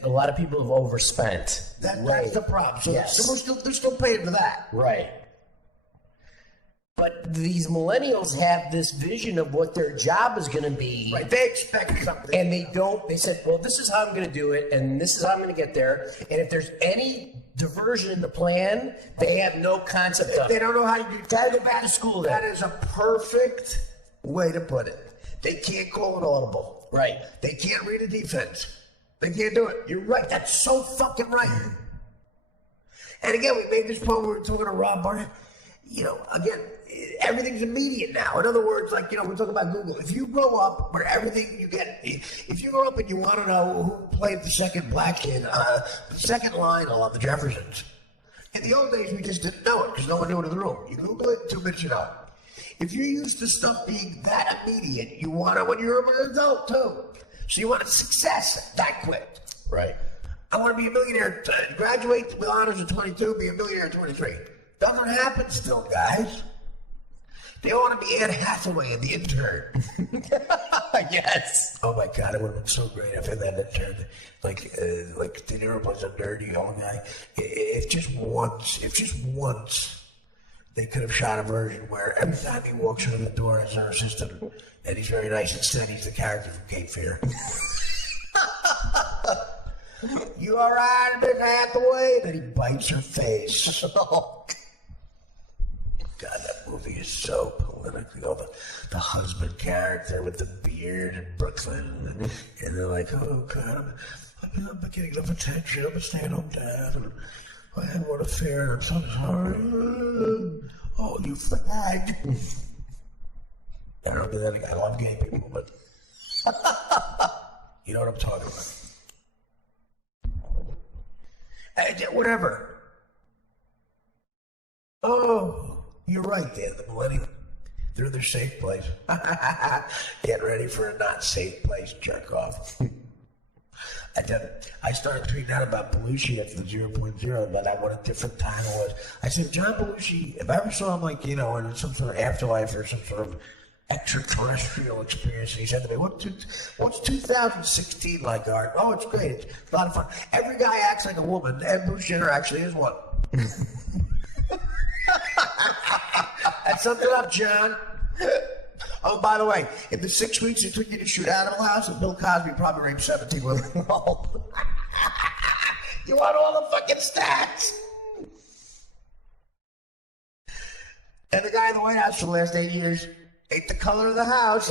A lot of people have overspent. That's the problem. So, yes. So they're still paying for that. Right. But these millennials have this vision of what their job is going to be. Right. They expect something. And they don't. They said, well, this is how I'm going to do it, and this is how I'm going to get there. And if there's any diversion in the plan, they have no concept of it. They don't know how to do it. Gotta go back to school then. That is a perfect way to put it. They can't call an audible. Right. They can't read a defense. They can't do it. You're right. That's so fucking right. And again, we made this point when we were talking to Rob Barnett. Again, everything's immediate now. In other words, we're talking about Google. If you grow up where everything you get, if you grow up and you want to know who played the second black kid, the second line on the Jeffersons. In the old days, we just didn't know it because no one knew it in the room. You Google it, 2 minutes you know. If you're used to stuff being that immediate, you want it when you're an adult too. So you want success that quick. Right. I want to be a millionaire, graduate with honors at 22, be a millionaire at 23. Doesn't happen still, guys. They want to be Anne Hathaway in The Intern. Yes. Oh my God, it would have been so great if in that intern, like De Niro was a nerdy old guy. If just once, they could have shot a version where every time he walks through the door as our assistant, and he's very nice, instead he's the character from Cape Fear. You all right, Miss Hathaway? And then he bites her face. Oh, God, that movie is so politically all the husband character with the beard in Brooklyn, and they're like, "Oh God, I'm not getting enough attention. I'm a stay-at-home dad. And I had one affair. I'm so sorry. Oh, you fag." I don't do that. I love gay people, but you know what I'm talking about. Whatever. Oh, you're right, Dan. The millennial. They're in their safe place. Get ready for a not safe place, jerk off. I started tweeting out about Belushi after the 0.0, but what a different time it was. I said, John Belushi, if I ever saw him like, you know, in some sort of afterlife or some sort of extraterrestrial experience, and he said to me, what's 2016 like, Art? Oh, it's great. It's a lot of fun. Every guy acts like a woman, and Bruce Jenner actually is one. That sums it up, John. Oh, by the way, in the 6 weeks it took you to shoot Animal House, and Bill Cosby probably raped 17 women. You want all the fucking stats? And the guy in the White House for the last 8 years ate the color of the house.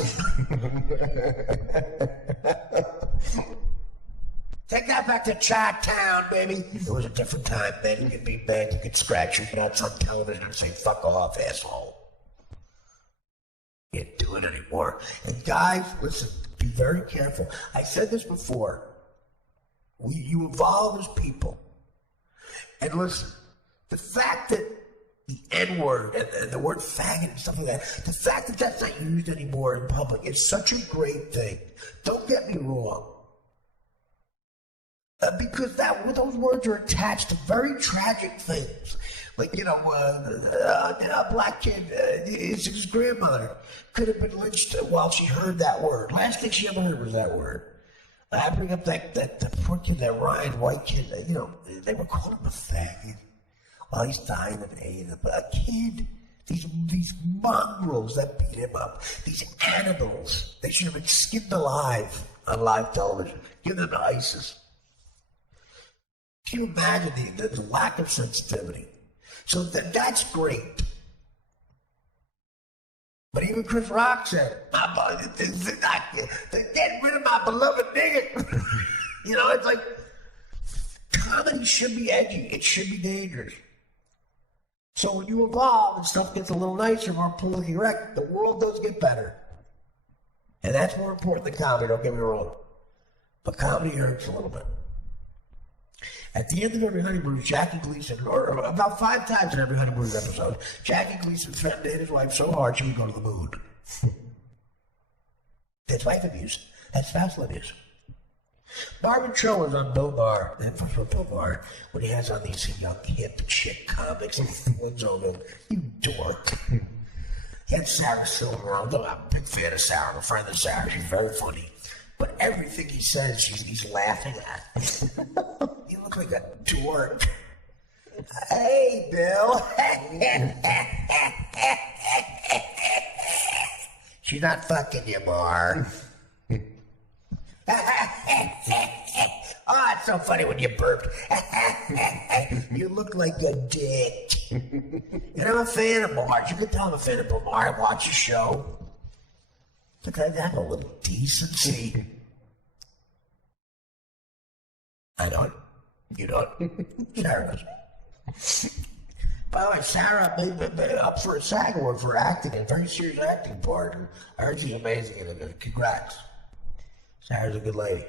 Take that back to Chi-Town, baby. It was a different time, man. You could be bad, you could scratch your nuts on television and say, fuck off, asshole. Can't do it anymore. And guys, listen, be very careful. I said this before. You evolve as people. And listen, the fact that the N-word and the word faggot and stuff like that, the fact that that's not used anymore in public is such a great thing. Don't get me wrong. Because those words are attached to very tragic things. Like, you know, a black kid, his grandmother could have been lynched while she heard that word. Last thing she ever heard was that word. I bring up that poor kid, that Ryan White kid, you know, they were calling him a faggot while he's dying of AIDS. But a kid, these mongrels that beat him up, these animals, they should have been skinned alive on live television. Give them to ISIS. Can you imagine the lack of sensitivity? So that's great. But even Chris Rock said, they're getting rid of my beloved nigga. You know, it's like, comedy should be edgy. It should be dangerous. So when you evolve and stuff gets a little nicer, more politically correct, the world does get better. And that's more important than comedy, don't get me wrong. But comedy hurts a little bit. At the end of every Honeymoon, Jackie Gleason, or about 5 times in every Honeymoon episode, Jackie Gleason threatened to hit his wife so hard she would go to the moon. That's wife abuse. That's spousal abuse. Marvin Cho was on Bill Maher, when he has on these young hip chick comics and he wins over him. You dork. He had Sarah Silver on. I'm a big fan of Sarah. I'm a friend of Sarah. She's very funny. But everything he says, he's laughing at. You look like a dork. Hey, Bill. She's not fucking you, Mar. Oh, it's so funny when you burped. You look like a dick. And I'm a fan of Mars. You can tell I'm a fan of Bill Maher. I watch the show. But I have a little decency. I don't. You don't. Sarah does. By the way, Sarah made up for a SAG award for acting, a very serious acting part. I heard she's amazing in it. Congrats. Sarah's a good lady.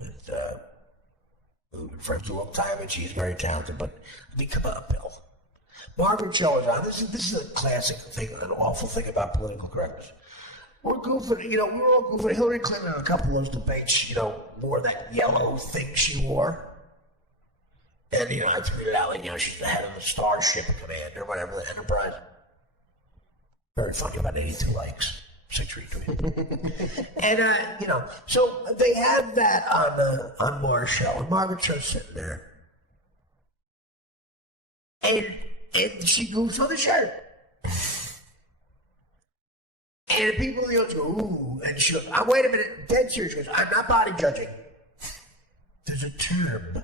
And, we've been friends a long time, and she's very talented. But I mean, come on, Bill. Margaret Cho is on. This is a classic thing, an awful thing about political correctness. We're goofing, we were all goofing. Hillary Clinton in a couple of those debates, wore that yellow thing she wore. And, I tweeted out, like, she's the head of the Starship Command or whatever, the Enterprise. Very funny, about 82 likes. 6 retweets. And, so they had that on Mars show, and Margaret Cho's sitting there. And she goofs on the shirt. And people in the audience go, ooh, and she goes, wait a minute, dead serious. She goes, I'm not body judging. There's a term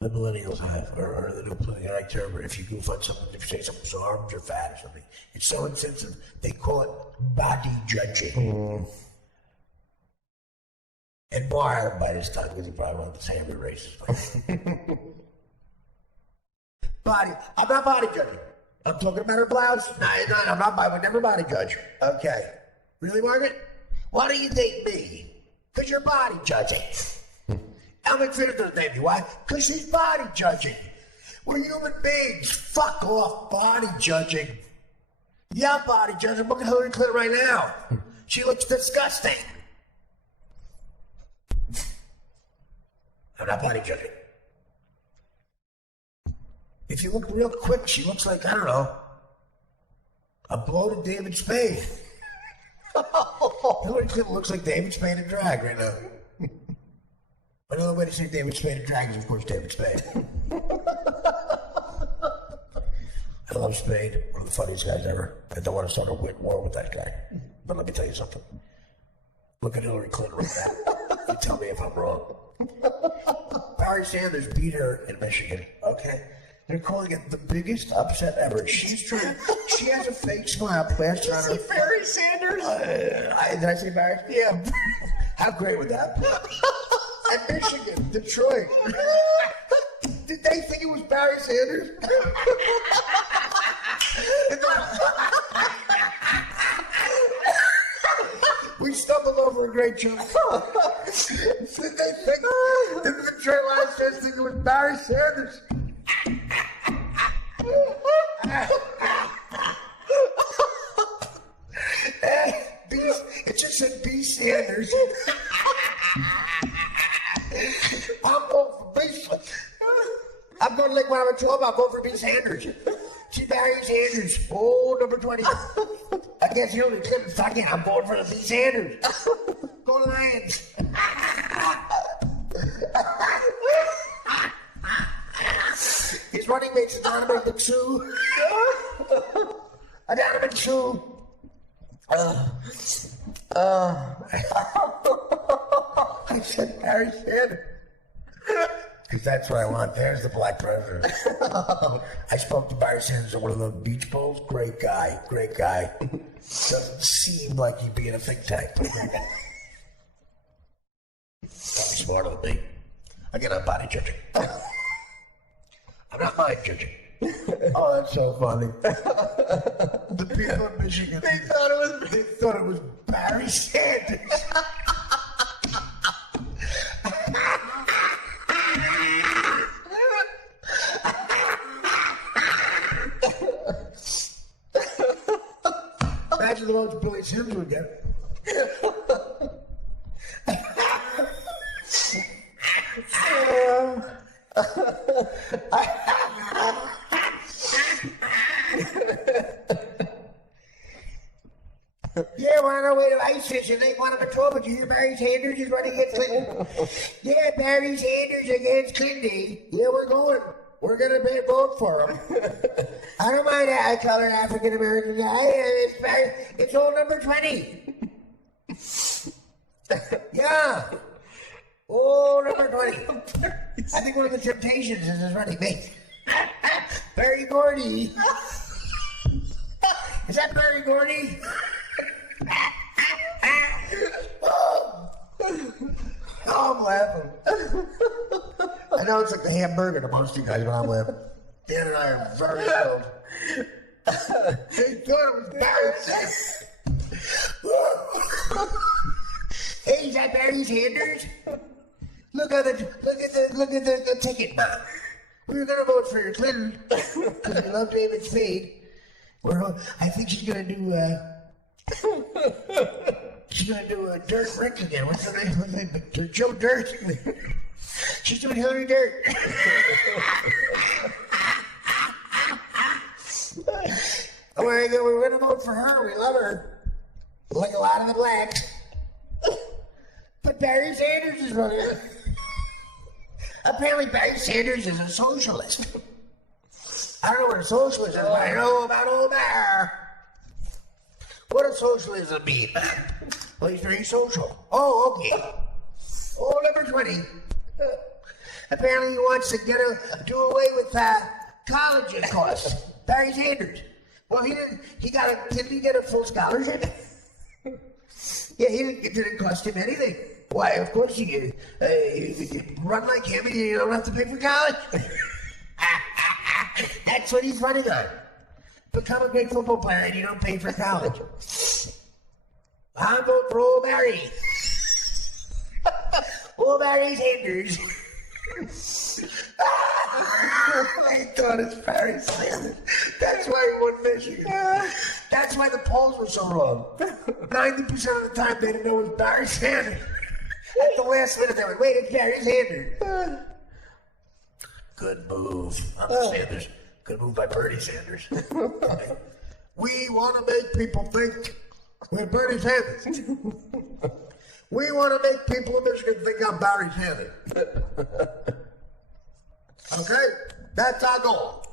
the millennials have, or the new political term, if you goof on someone, if you say something's so armed or fat or something, it's so insensitive, they call it body judging. Mm. And Maher bite his tongue because he probably wanted to say every racist. I'm not body judging. I'm talking about her blouse. No, I'm not. I would never body judge. Okay. Really, Margaret? Why do you date me? Because you're body judging. I'm in favor of baby. Why? Because she's body judging. We're human beings. Fuck off body judging. Yeah, I'm body judging. Look at Hillary Clinton right now. She looks disgusting. I'm not body judging. If you look real quick, she looks like, I don't know, a bloated David Spade. Hillary Clinton looks like David Spade in drag right now. Another way to say David Spade in drag is, of course, David Spade. I love Spade, one of the funniest guys ever. I don't want to start a war with that guy. But let me tell you something. Look at Hillary Clinton right now. You tell me if I'm wrong. Barry Sanders beat her in Michigan, okay? They're calling it the biggest upset ever. She has a fake smile plastered on her face. Barry Sanders? Did I say Barry? Yeah. How great would that be? At Michigan, Detroit. Did they think it was Barry Sanders? We stumbled over a great joke. Did they think the Detroit Lions think it was Barry Sanders? It just said B. Sanders. I'm going for B. I'm going to lick when I'm at 12. I'll go for B. Sanders. See Barry Sanders. Oh, number 20. Against Hillary Clinton. Again, I'm going for the B. Sanders. Go Lions. His running mate's Donovan McSue. Donovan McSue. I said Barry Sanders. Because that's what I want. There's the black president. I spoke to Barry Sanders at one of the beach bowls. Great guy. Great guy. Doesn't seem like he'd be in a think tank. But great guy. Probably smarter than me. Again, I'm body judging. I'm not mind judging. Oh, that's so funny. The people in Michigan, they thought it was Barry Sanders. Imagine the votes Billy Sims would get. Yeah, we're on our way to ice fishing. Lake Wanamator, but you hear Barry Sanders is running against Clinton? Yeah, Barry Sanders against Clinton. Yeah, we're going. We're going to vote for him. I don't mind colored African Americans. It's old number 20. Yeah. Oh, number 20. I think one of the Temptations is his running mate. Barry Gordy. Is that Barry Gordy? Oh, I'm laughing. I know it's like the hamburger to most of you guys, but I'm laughing. Dan and I are very thrilled. They thought it was Barry Sanders. Hey, is that Barry Sanders? Look at the ticket. We were gonna vote for Clinton because we love David Spade. I think she's gonna do. She's gonna do Dirt Rick again. What's her name? Joe Dirt. She's doing Hillary Dirt. We're gonna vote for her. We love her, like a lot of the blacks. But Barry Sanders is running. Apparently, Barry Sanders is a socialist. I don't know what a socialist is, but I know about old Bear. What does socialism mean? Well, he's very social. Oh, okay. Oh, number 20. Apparently, he wants to do away with college costs. Barry Sanders. Well, didn't he get a full scholarship? Yeah, it didn't cost him anything. Why, of course you run like him and you don't have to pay for college. That's what he's running on. become a great football player and you don't pay for college. I vote for old Barry. Old Barry Sanders. They thought it's Barry Sanders. That's why he won Michigan. That's why the polls were so wrong. 90% of the time they didn't know it was Barry Sanders. At the last minute they were like, wait, it's Barry Sanders. Good move. Sanders. Good move by Bernie Sanders. We want to make people think we're Bernie Sanders. We want to make people in Michigan think I'm Barry Sanders. Okay? That's our goal.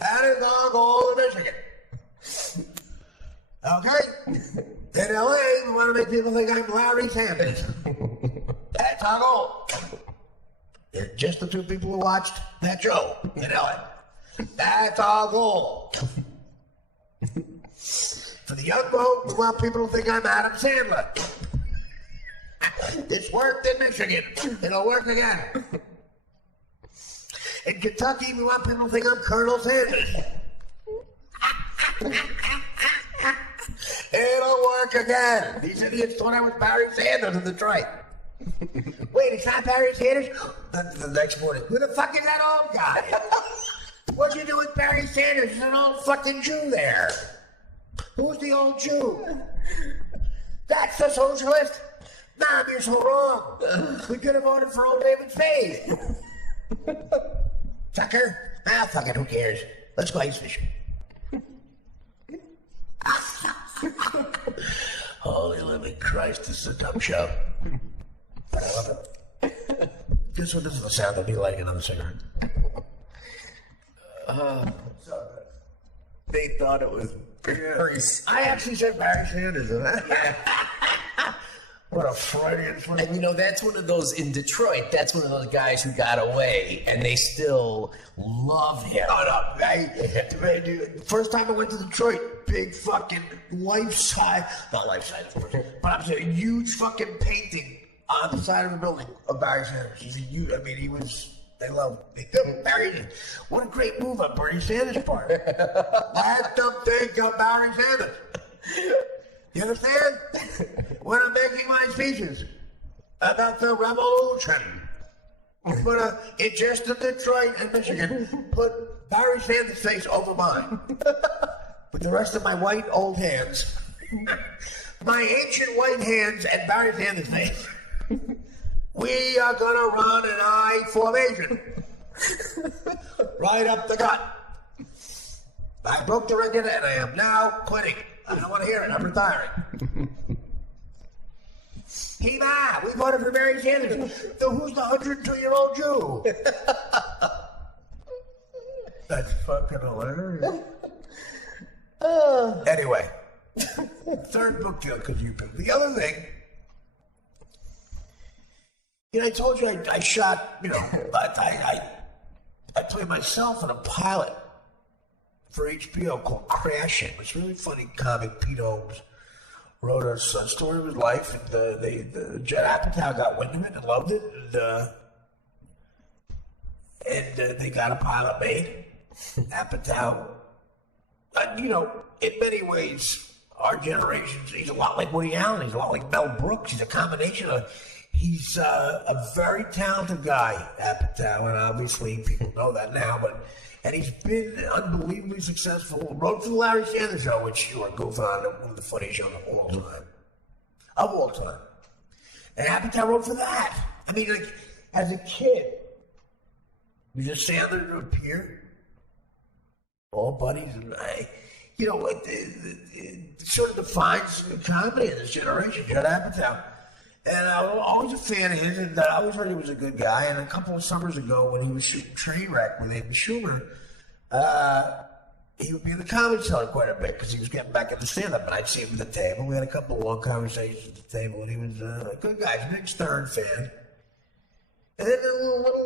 That is our goal in Michigan. Okay? In LA, we want to make people think I'm Larry Sanders. That's our goal. They're just the two people who watched that show in LA. That's our goal. For the young vote, we want people to think I'm Adam Sandler. This worked in Michigan. It'll work again. In Kentucky, we want people to think I'm Colonel Sanders. It'll work again. These idiots thought I was Barry Sanders in Detroit. Wait, it's not Barry Sanders? The next morning, who the fuck is that old guy? What'd you do with Barry Sanders? There's an old fucking Jew there. Who's the old Jew? That's the socialist? Nah, you're so wrong. We could have voted for old David Spade. Sucker? Ah, fuck it, who cares? Let's go ice fishing. Holy living Christ, this is a dumb show. But I love it. This is the sound of me lighting another cigarette. They thought it was Barry. I actually said Barry Sanders. What a Freudian slip. And that's one of those in Detroit. That's one of those guys who got away, and they still love him. Oh, no. First time I went to Detroit, big fucking life-size, not life-size, of course, but I'm saying a huge fucking painting on the side of the building of Barry Sanders. He's a huge, they love Barry. What a great move on Bernie Sanders' part. Let them think of Barry Sanders. You understand? When I'm making my speeches about the revolution, in just in Detroit and Michigan, put Barry Sanders' face over mine. With the rest of my white old hands. My ancient white hands and Barry Sanders' face. We are gonna run an I formation. Right up the gut. I broke the record and I am now quitting. I don't want to hear it. I'm retiring. Hee-ma, we voted for Barry Sanders. So who's the 102-year-old Jew? That's fucking hilarious. Anyway, third book deal because you picked. The other thing, I told you I shot, I played myself in a pilot for HBO called Crashing. It's a really funny comic. Pete Holmes wrote a story of his life, and Judd Apatow got wind of it and loved it, and they got a pilot made. Apatow, in many ways, our generation, he's a lot like Woody Allen, he's a lot like Mel Brooks, he's a combination of, he's a very talented guy, Apatow, and obviously people know that now, and he's been unbelievably successful. Wrote for the Larry Sanders Show, which you are goofing on, one of the funniest shows of all time. Of all time. And Apatow wrote for that. As a kid, you just Sanders would appear, all buddies, and it sort of defines comedy in this generation, Judd Apatow. And I was always a fan of his, and I always heard he was a good guy. And a couple of summers ago, when he was shooting Trainwreck with Amy Schumer, he would be in the Comedy Cellar quite a bit because he was getting back into stand-up. And I'd see him at the table. We had a couple of long conversations at the table, and he was a good guy. He's a big Stern fan. And then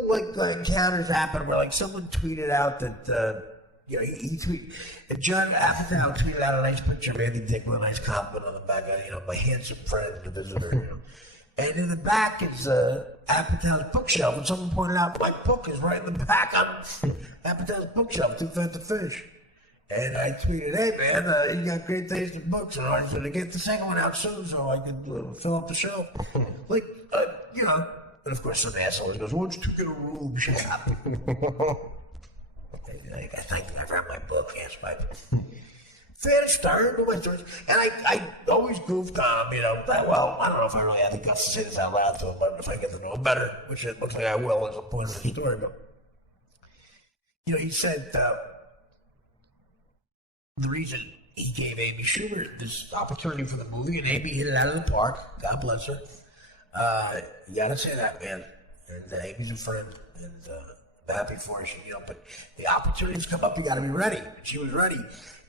little encounters happened where someone tweeted out that he tweeted, and Judd Apatow tweeted out a nice picture of Andy Dick with a nice compliment on the back of, my handsome friend, the visitor, And in the back is Apatow's bookshelf, and someone pointed out, my book is right in the back on Apatow's bookshelf, Too Fat to Fish. And I tweeted, hey man, you got great taste in books, and I was going to get the second one out soon so I could fill up the shelf. Like, you know, and of course some asshole goes, why don't you get a room? Shut up. I thanked him. I found my book. Yes, my finished. I heard my stories. And I always goofed on him, you know. Well, I don't know if I really had the guts to say this out loud to him, but if I get to know him better, which it looks like I will as a point of the story. But, you know, he said the reason he gave Amy Schumer this opportunity for the movie, and Amy hit it out of the park. God bless her. You gotta say that, man. And Amy's a friend, and I'm happy for her. You know, but the opportunities come up. You gotta be ready. She was ready.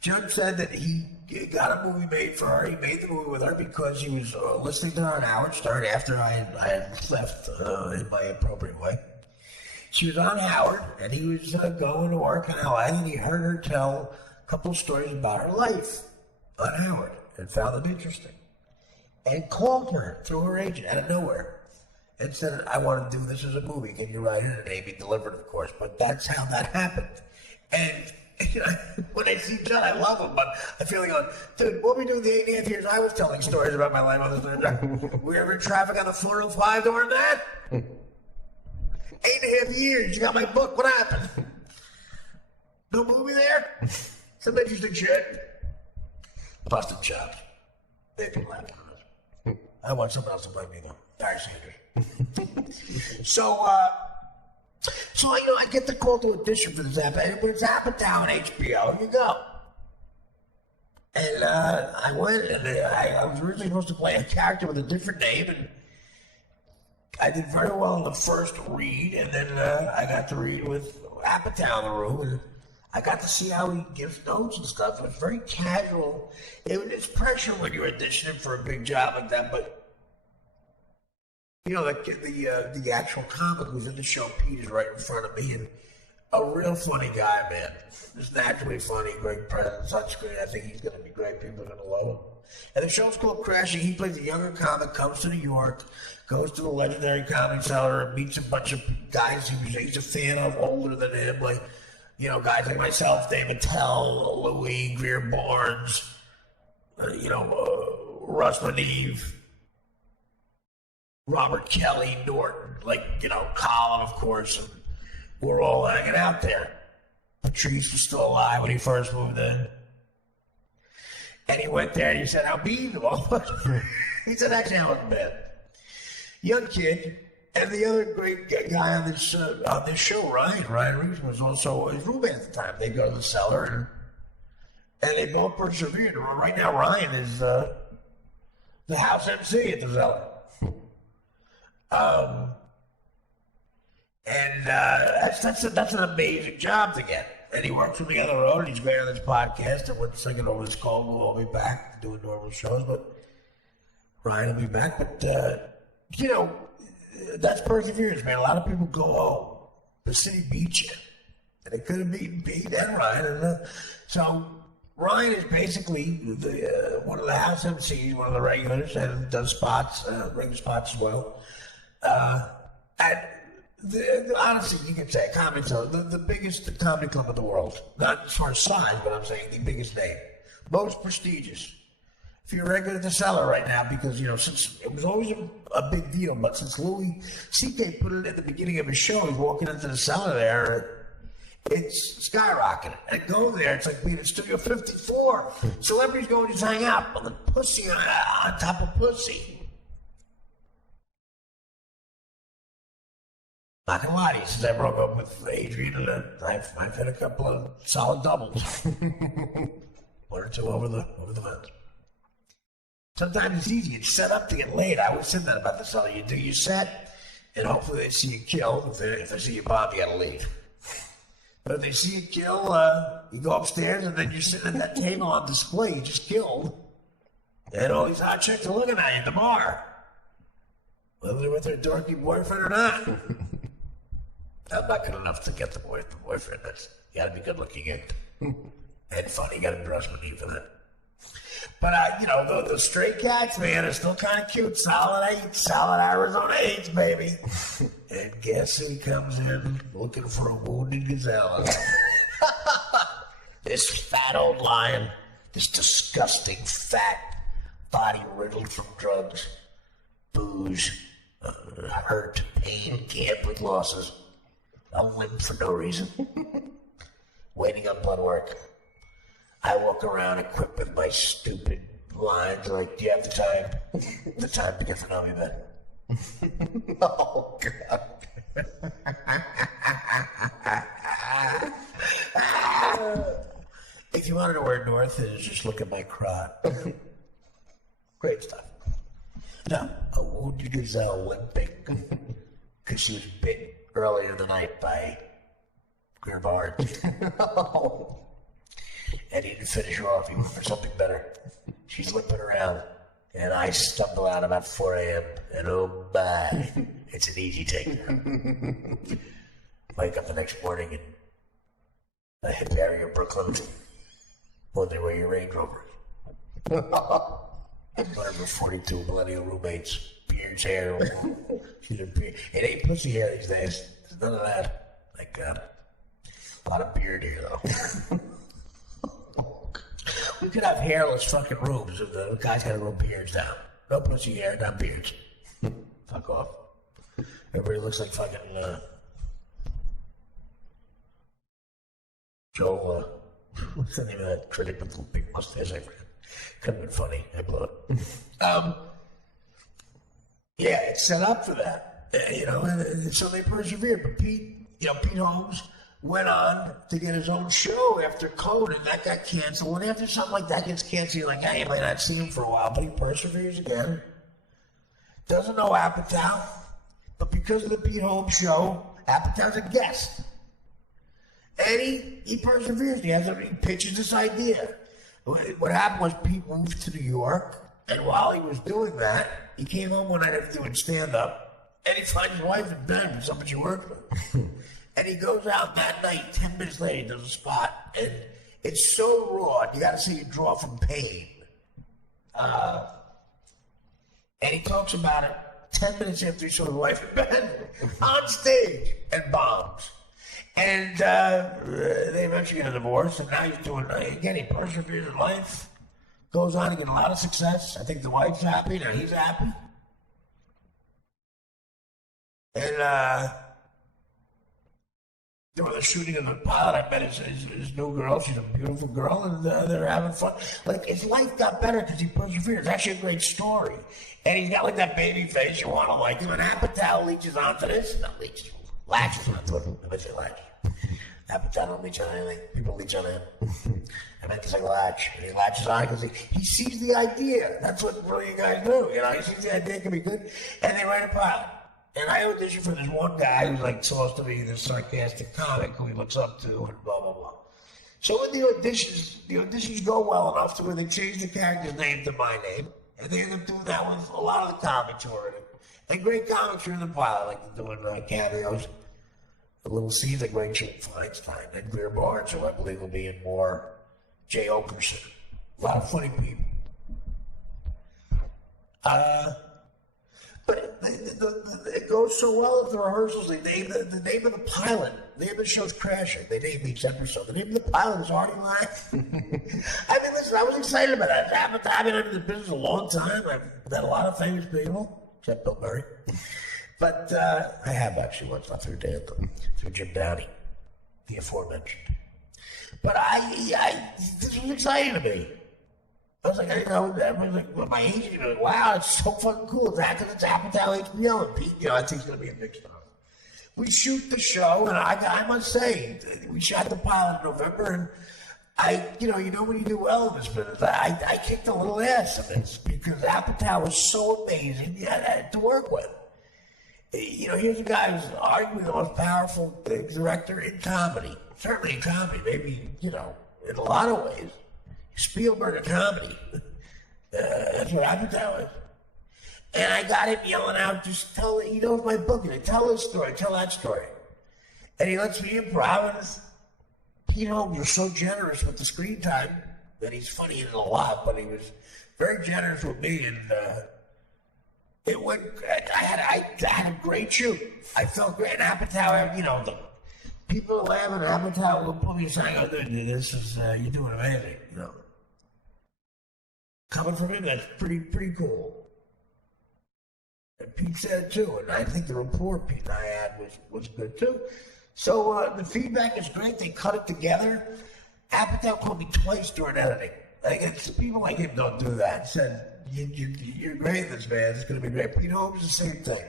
Judge said that he got a movie made for her. He made the movie with her because he was listening to her on Howard Stern after I had left in my appropriate way. She was on Howard, and he was going to work in LA, and he heard her tell a couple of stories about her life on Howard and found them interesting. And called her through her agent out of nowhere and said, I want to do this as a movie. Can you write it? And Amy delivered, of course. But that's how that happened. And you know, when I see John, I love him. But I feel like, dude, what we do the 8.5 years I was telling stories about my life on this. We were in traffic on the 405 during that? 8.5 years. You got my book. What happened? No movie there? Some interesting shit. Busted chops. They can laugh. I want someone else to blame me though. Barry Sanders. So you know, I get the call to audition for this app, and when it's Apatow on HBO, you go. And I went, and I was originally supposed to play a character with a different name, and I did very well in the first read, and then I got to read with Apatow in the room, and I got to see how he gives notes and stuff. It was very casual. It's pressure when you're auditioning for a big job like that, but you know, the actual comic who's in the show, Pete, is right in front of me, and a real funny guy, man. Just naturally funny, great presence on screen. I think he's going to be great. People are going to love him. And the show's called Crashing. He plays a younger comic, comes to New York, goes to the legendary Comedy Cellar, and meets a bunch of guys he's a fan of, older than him, like, you know, guys like myself, David Tell, Louis, Greer Barnes, Russ Maneve, Robert Kelly, Norton, like, you know, Colin, of course, and we're all hanging out there. Patrice was still alive when he first moved in. And he went there and he said, how mean the motherfucker. He said, actually, I wasn't bad. Young kid. And the other great guy on this show, Ryan Reeves, was also his roommate at the time. They go to the cellar, and they both persevered. Right now, Ryan is the house MC at the cellar. That's an amazing job to get. And he works with me on the road, and he's great on this podcast. And once I get over this cold, we'll all be back doing normal shows. But Ryan will be back. But, you know, that's perseverance, man. A lot of people go, oh, the city beat you. And it could have beaten Pete and Ryan. And, so Ryan is basically one of the house MCs, one of the regulars, and does spots, regular spots as well. Honestly, you can say Comedy Club, the biggest comedy club in the world. Not as far as size, but I'm saying the biggest name. Most prestigious. If you're regular at the cellar right now, because, you know, since it was always a big deal, but since Louis C.K. put it at the beginning of his show, he's walking into the cellar there, it's skyrocketed. And go there, it's like being in Studio 54. Celebrities go and just hang out on the pussy on top of pussy. Not gonna lie to you, since I broke up with Adrian, and I've had a couple of solid doubles. One or two over the fence. Sometimes it's easy. It's set up to get laid. I always said that about the cellar. You do your set, and hopefully they see you kill. If they see you bomb, you gotta leave. But if they see you kill, you go upstairs, and then you're sitting at that table on display you just killed, and all these hot chicks are looking at you at the bar, whether they're with their dorky boyfriend or not. I'm not good enough to get the boyfriend. You gotta be good looking and funny. You gotta dress with me for that. But, you know, the stray cats, man, are still kind of cute. Solid Arizona 8s, baby. And guess who comes in looking for a wounded gazelle? This fat old lion, this disgusting fat body riddled from drugs, booze, hurt, pain, gambled losses, a limp for no reason, waiting on blood work. I walk around equipped with my stupid lines like, do you have the time? The time to get to know me better. Oh, God. If you want to know where north is, just look at my crotch. Great stuff. No, a wounded gazelle limping because she was bitten earlier in the night by Grandpa Artie. And he didn't finish her off. He went for something better. She's limping around, and I stumble out about 4 a.m. And oh my, it's an easy take. Wake up the next morning in a hip area of Brooklyn, wondering where your Range Rover is. Whatever, 42 millennial roommates, beards, hair. She's a beard. It ain't pussy hair these days. There's none of that. Thank God. A lot of beard here, though. We could have hairless fucking rooms if the guys gotta grow beards down. No pussy hair, not beards. Fuck off. Everybody looks like fucking, Joe, what's the name of that critic with the big mustache? I forget. Could have been funny. I blew it. Yeah, it's set up for that. And so they persevered. But Pete Holmes went on to get his own show after Code, and that got canceled. And after something like that gets canceled, you're like, hey, you might not see him for a while, but he perseveres again. Doesn't know Apatow, but because of the Pete Holmes show, Apatow's a guest. And he perseveres. He pitches this idea. What happened was Pete moved to New York, and while he was doing that, he came home one night after doing stand-up, and he finds his wife in bed with somebody she works with. And he goes out that night, 10 minutes later, he does a spot, and it's so raw, you gotta see it draw from pain. And he talks about it 10 minutes after he saw his wife in bed, on stage, and bombs. And they eventually get a divorce, and now he's doing, again, he perseveres in life, goes on to get a lot of success. I think the wife's happy, now he's happy. And they were shooting in the pilot. I met his new girl. She's a beautiful girl, and they're having fun. Like, his life got better because he persevered. It's actually a great story. And he's got like that baby face. You want to like him. And Apatow leeches onto this. Not leeches. Latches onto it. I bet you latch. Apatow don't leech on anything. People leech on him. I meant to say latch. And he latches on because he sees the idea. That's what brilliant guys do. He sees the idea can be good. And they write a pilot. And I auditioned for this one guy who's like supposed to be this sarcastic comic who he looks up to and blah, blah, blah. So in the auditions go well enough to where they change the character's name to my name. And they end up doing that with a lot of the comics who are in it. And great comics are in the pilot, like they're doing cameos. The little scenes like Rachel Feinstein and Greer Barnes, who I believe will be in more. Jay Okerson. A lot of funny people. But it goes so well at the rehearsals. They name the name of the pilot. The name of the show's Crashing. They named each episode. The name of the pilot is Artie. I mean, listen, I was excited about it. I've been in the business a long time. I've met a lot of famous people, except Bill Murray. But I have actually once, not through Dan, through Jim Downey, the aforementioned. But this was exciting to me. I was like, everyone's like, well, my agent, like, wow, it's so fucking cool. It's Apatow, HBO, and Pete, I think it's going to be a big star. We shoot the show, and I must say, we shot the pilot in November, and you know when you do well in this business, I kicked a little ass in this, because Apatow was so amazing to work with. Here's a guy who's arguably the most powerful director in comedy. Certainly in comedy, maybe, in a lot of ways. Spielberg of comedy. That's what Apatow is. And I got him yelling out, he knows my book, and tell this story, tell that story. And he lets me improv, and Pete Holmes was so generous with the screen time that he's funny in it a lot, but he was very generous with me, and it went, I had a great shoot. I felt great. And Apatow, people are laughing. Apatow will put me aside. Oh, dude, this is you're doing amazing. You know, coming from him, that's pretty cool. And Pete said it too, and I think the report Pete and I had was good too. So the feedback is great. They cut it together. Apatow called me twice during editing. Like, people like him don't do that. He said, you're great in this, man. It's going to be great. Pete Holmes, the same thing.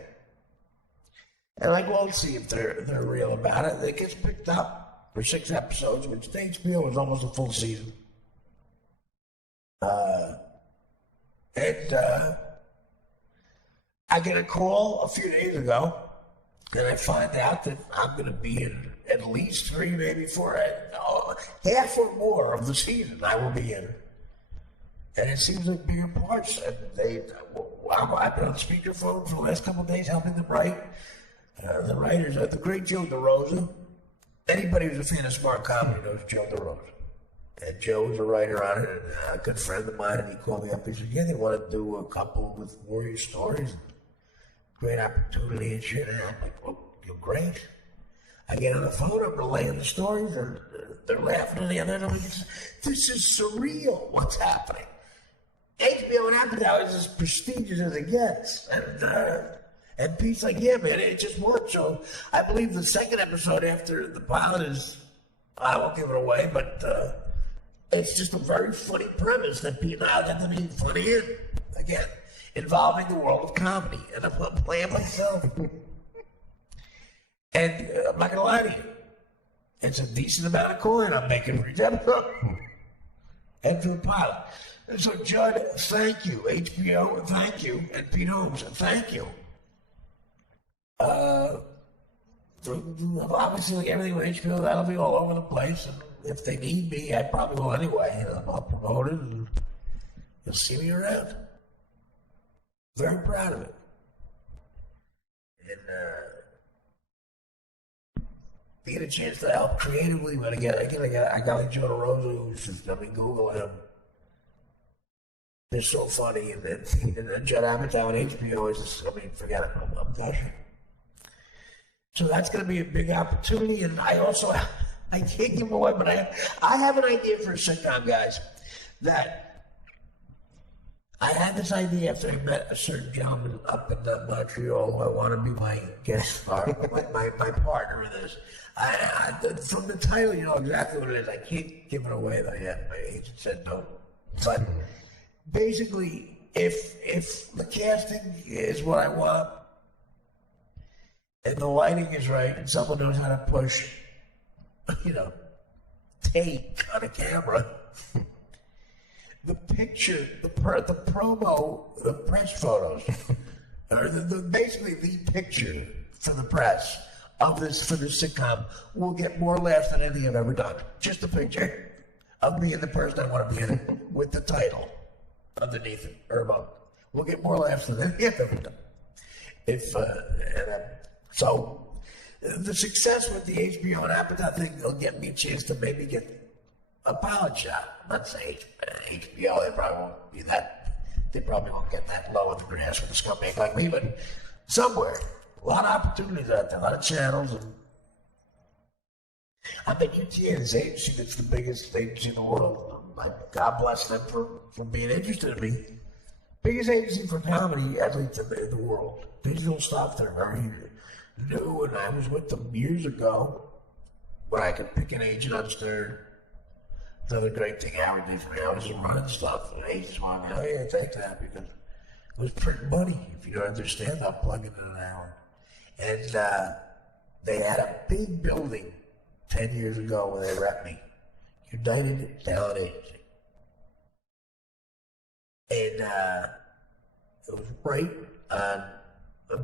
And like, we'll see if they're real about it. It gets picked up for 6 episodes, which to HBO is almost a full season. I get a call a few days ago, and I find out that I'm going to be in at least 3, maybe 4, half or more of the season I will be in. And it seems like bigger parts. And I've been on speakerphone for the last couple of days helping them write. The writers, the great Joe DeRosa. Anybody who's a fan of smart comedy knows Joe DeRosa. And Joe was a writer on it, and a good friend of mine, and he called me up. He said, yeah, they want to do a couple with Warrior stories. Great opportunity and shit. And I'm like, well, you're great. I get on the phone, I'm relaying the stories, and they're laughing at the other end. I'm like, this is surreal, what's happening. HBO and Apatow is as prestigious as it gets. And Pete's like, yeah, man, it just worked. So I believe the second episode after the pilot is, I won't give it away, but it's just a very funny premise that Pete and I got to be funny in. Again, involving the world of comedy. And I'm playing myself. And I'm not going to lie to you. It's a decent amount of coin I'm making for each episode. And for the pilot. And so, Judd, thank you. HBO, thank you. And Pete Holmes, thank you. Obviously, like everything with HBO, that'll be all over the place. And if they need me, I probably will anyway. You know, I'll promote it, and you'll see me around. Very proud of it. And get a chance to help creatively, but again, I got like Joe DeRosa, who's just, Google him. They're so funny, and Judd Apatow and HBO is just, forget it, I'm gushing. So that's going to be a big opportunity, and I can't give away, but I have an idea for a sitcom, guys, that I had this idea after I met a certain gentleman up in Montreal who I want to be my guest star, my partner in this. From the title, you know exactly what it is. I can't give it away though yet. My agent said no. But basically, if the casting is what I want, and the lighting is right, and someone knows how to push, take on a camera, the picture, the promo, the press photos, or basically the picture for the press of this, for the sitcom, will get more laughs than anything I've ever done. Just a picture of me and the person I want to be in it, with the title underneath it, or above. We'll get more laughs than anything I've ever done. So the success with the HBO and Apatow thing will get me a chance to maybe get a pilot shot. I'm not saying HBO, they probably won't be that. They probably won't get that low in the grass with a scumbag like me, but somewhere. A lot of opportunities out there, a lot of channels. And I bet UTA, this agency that's the biggest agency in the world, God bless them for being interested in me. Biggest agency for comedy, at least in the world. Digital stuff, they're very new, and I was with them years ago, but I could pick an agent upstairs. Another great thing Howard did for me, I was just running stuff, and agents wanted me, oh yeah, take that, because it was pretty money. If you don't understand, I'll plug it in an hour. And they had a big building 10 years ago when they rep me. United Talent Agency. And it was right on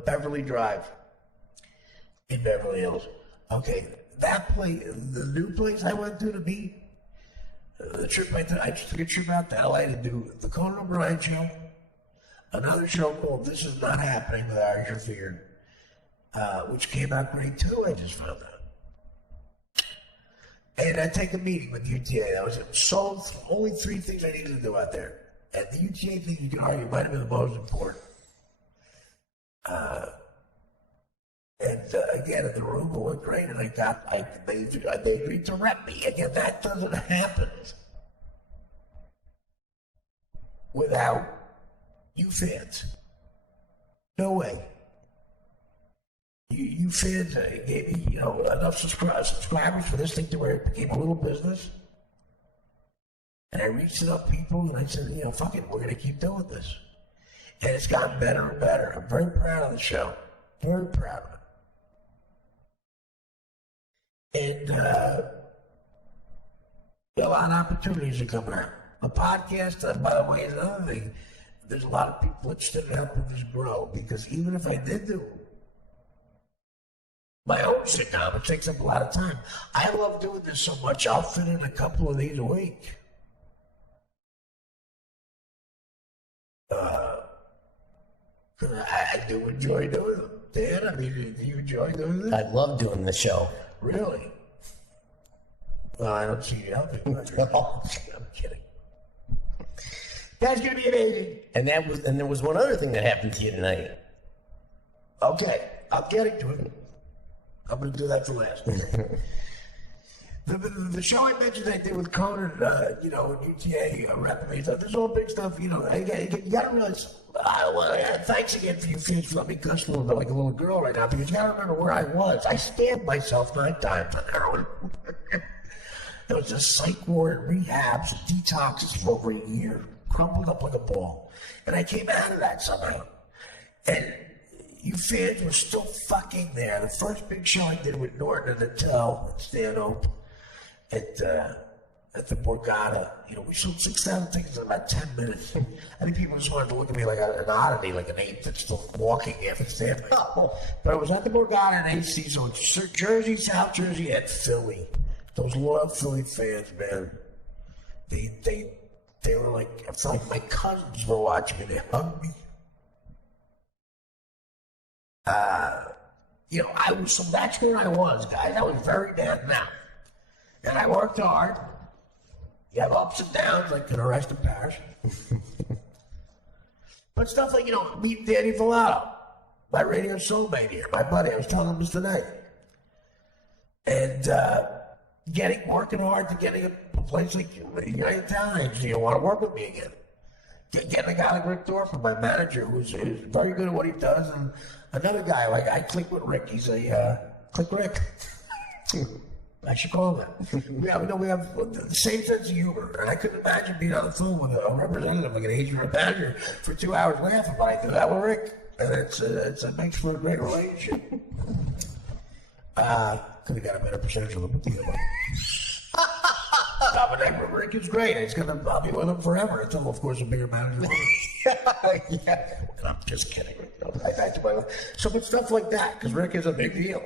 Beverly Drive in Beverly Hills. Okay, that place, the new place I went to meet, the trip I just took a trip out to LA to do the Conan O'Brien show, another show called This Is Not Happening with Ari Shaffir, which came out great too, I just found out. And I take a meeting with UTA. That was it. So only 3 things I needed to do out there. And the UTA thing, you can argue, might have been the most important. And again, in the room, it went great, and they agreed to rep me. Again, that doesn't happen without you fans. No way. You fans gave me, enough subscribers for this thing to where it became a little business. And I reached enough people, and I said, fuck it, we're going to keep doing this. And it's gotten better and better. I'm very proud of the show. Very proud of it. And a lot of opportunities are coming out. A podcast, by the way, is another thing. There's a lot of people interested in helping this grow, because even if I did do my own sitcom, it takes up a lot of time. I love doing this so much, I'll fit in a couple of these a week. I do enjoy doing them. Dan, I mean, do you enjoy doing this? I love doing the show. Really? Well, I don't see you helping much. I'm kidding. That's gonna be amazing. And there was one other thing that happened to you tonight. Okay, I'm getting to it. I'm gonna do that for last. The show I mentioned I did with Conan, UTA, repping me, this is all big stuff, you gotta realize, thanks again for you fans for letting me cuss a little bit like a little girl right now, because you gotta remember where I was. I stabbed myself 9 times on heroin. There was a psych ward, rehabs, detoxes for over a year, crumpled up like a ball. And I came out of that somehow. And you fans were still fucking there. The first big show I did with Norton and Natel and Stan Ope at the Borgata, we sold 6,000 tickets in about 10 minutes. I think people just wanted to look at me like an oddity, like an ape that's still walking after standing. But I was at the Borgata in AC, so it's Jersey, South Jersey, and Philly. Those loyal Philly fans, man, they were like, I felt like my cousins were watching me. They hugged me. So that's where I was, guys. I was very down now. And I worked hard. You have ups and downs, like an arrest in Paris. But stuff like, meet Danny Villado, my radio soulmate here, my buddy. I was telling him this tonight. And working hard to getting a place like United Times. You want to work with me again. Getting a guy like Rick Dorfman, my manager, who's very good at what he does, and another guy, like I click with Rick. He's a click Rick. I should call him that. We have the same sense of humor, and I couldn't imagine being on the phone with a representative, like an agent or a manager, for 2 hours laughing. But I do that with Rick, and it makes for a great relationship. Could have got a better percentage of the deal. But Rick is great. I'll be with him forever until, of course, a bigger manager. Yeah. I'm just kidding. But stuff like that, because Rick is a big deal.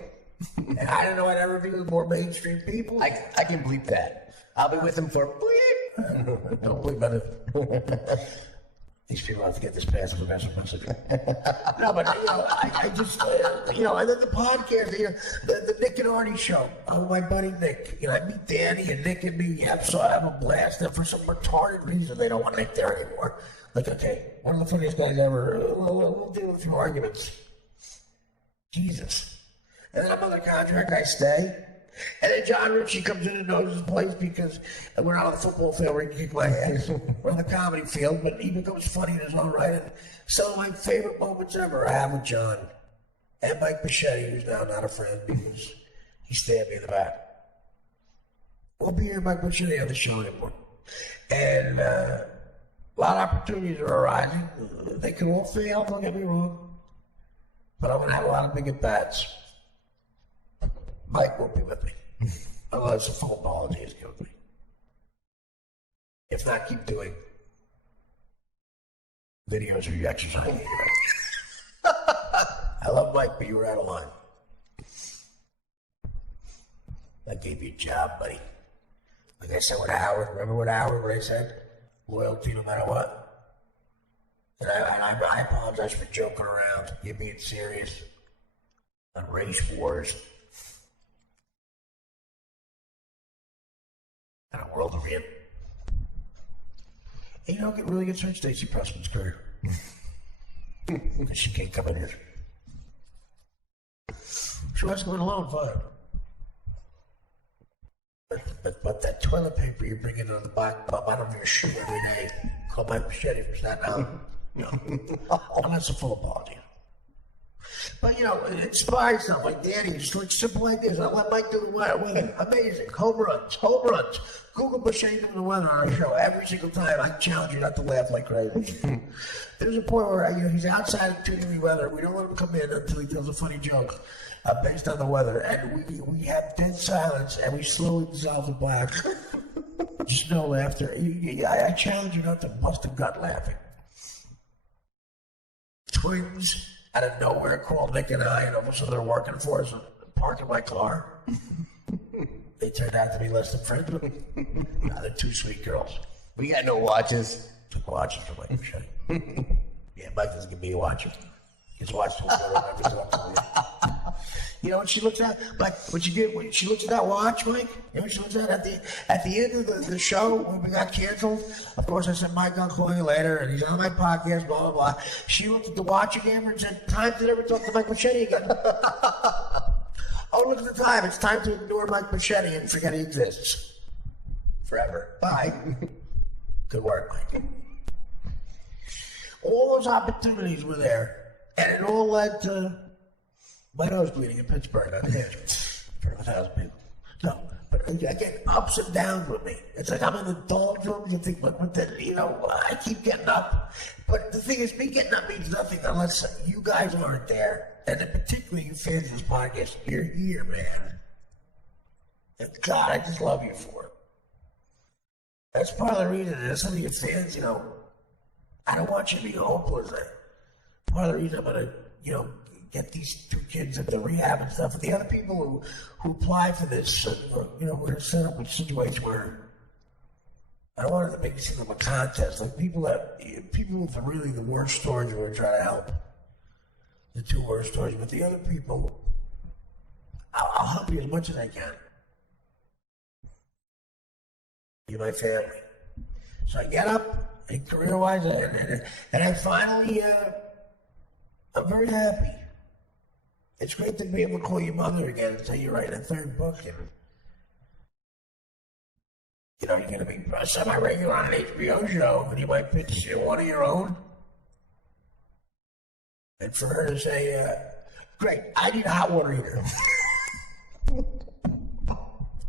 And I didn't know I'd ever be with more mainstream people. I can bleep that. I'll be with him for bleep. Don't bleep about it. These people have to get this past the professional message. No, but I just, and then the podcast, the Nick and Artie show. My buddy Nick, I meet Danny and Nick and me. I have a blast. And for some retarded reason, they don't want Nick there anymore. Like, okay, one of the funniest guys ever. We'll deal with a few arguments. Jesus. And then I'm on the contract. I stay. And then John Ritchie comes in and knows his place because we're not on the football field where he can kick my ass. We're on the comedy field, but he becomes funny in his own right. And some of my favorite moments ever I have with John and Mike Bichetti, who's now not a friend because he stabbed me in the back. We'll be here, Mike Bichetti, on the show anymore. And a lot of opportunities are arising. They can all fail, don't get me wrong. But I'm going to have a lot of big at-bats. Mike won't be with me. Unless a full apology is given me. If not, keep doing videos of you exercising. I love Mike, but you were out of line. I gave you a job, buddy. Like I said with Howard. Remember what I said? Loyalty no matter what. And I apologize for joking around. You're being serious on race wars. And a world of him. And it really gets hurt Stacey Pressman's career. Because she can't come in here. She wants to go in alone, fine. But that toilet paper you bring in on the bottom of your shoe every day, called my machete from Staten Island. No. And that's a full apology. But, it inspires stuff like Danny, just like simple ideas. I let Mike do the weather. Amazing. Home runs. Google machete doing the weather on our show every single time. I challenge you not to laugh like crazy. There's a point where he's outside of 2-degree weather. We don't let him come in until he tells a funny joke based on the weather. And we have dead silence, and we slowly dissolve the black. Just no laughter. I challenge you not to bust a gut laughing. Twins out of nowhere called Nick and I, and all of a sudden they're working for us and parking my car. They turned out to be less than friends with me. Now they're two sweet girls. We got no watches. Took watches from Mike Machete. Yeah, Mike doesn't give me a watch. He's watched You know what she looks at? Like what she did when she looks at that watch, Mike? You know what she looks at the end of the show when we got canceled? Of course I said, Mike, I'll call you later, and he's on my podcast, blah blah blah. She looked at the watch again and said, time to never talk to Mike Machete again. Oh, look at the time. It's time to ignore Mike Machete and forget he exists. Forever. Bye. Good work, Mike. All those opportunities were there, and it all led to my nose bleeding in Pittsburgh on the edge for 1,000 people. No, but again, ups and downs with me. It's like I'm in the doldrums and think, what the, I keep getting up. But the thing is, me getting up means nothing unless you guys aren't there. And particularly you fans of this podcast, you're here, man. And God, I just love you for it. That's part of the reason that some of your fans, I don't want you to be hopeless. Part of the reason I'm going to, get these two kids at the rehab and stuff. And the other people who apply for this, we're going to set up a situation where I don't want it to make it seem like a contest. Like people with really the worst stories, we're going to try to help. The two worst stories, but the other people, I'll help you as much as I can. You're my family. So I get up, and career-wise, and I finally, I'm very happy. It's great to be able to call you mother again and say you're writing a third book, and you're going to be semi-regular on an HBO show, and you might pitch one of your own. And for her to say, great, I need a hot water heater.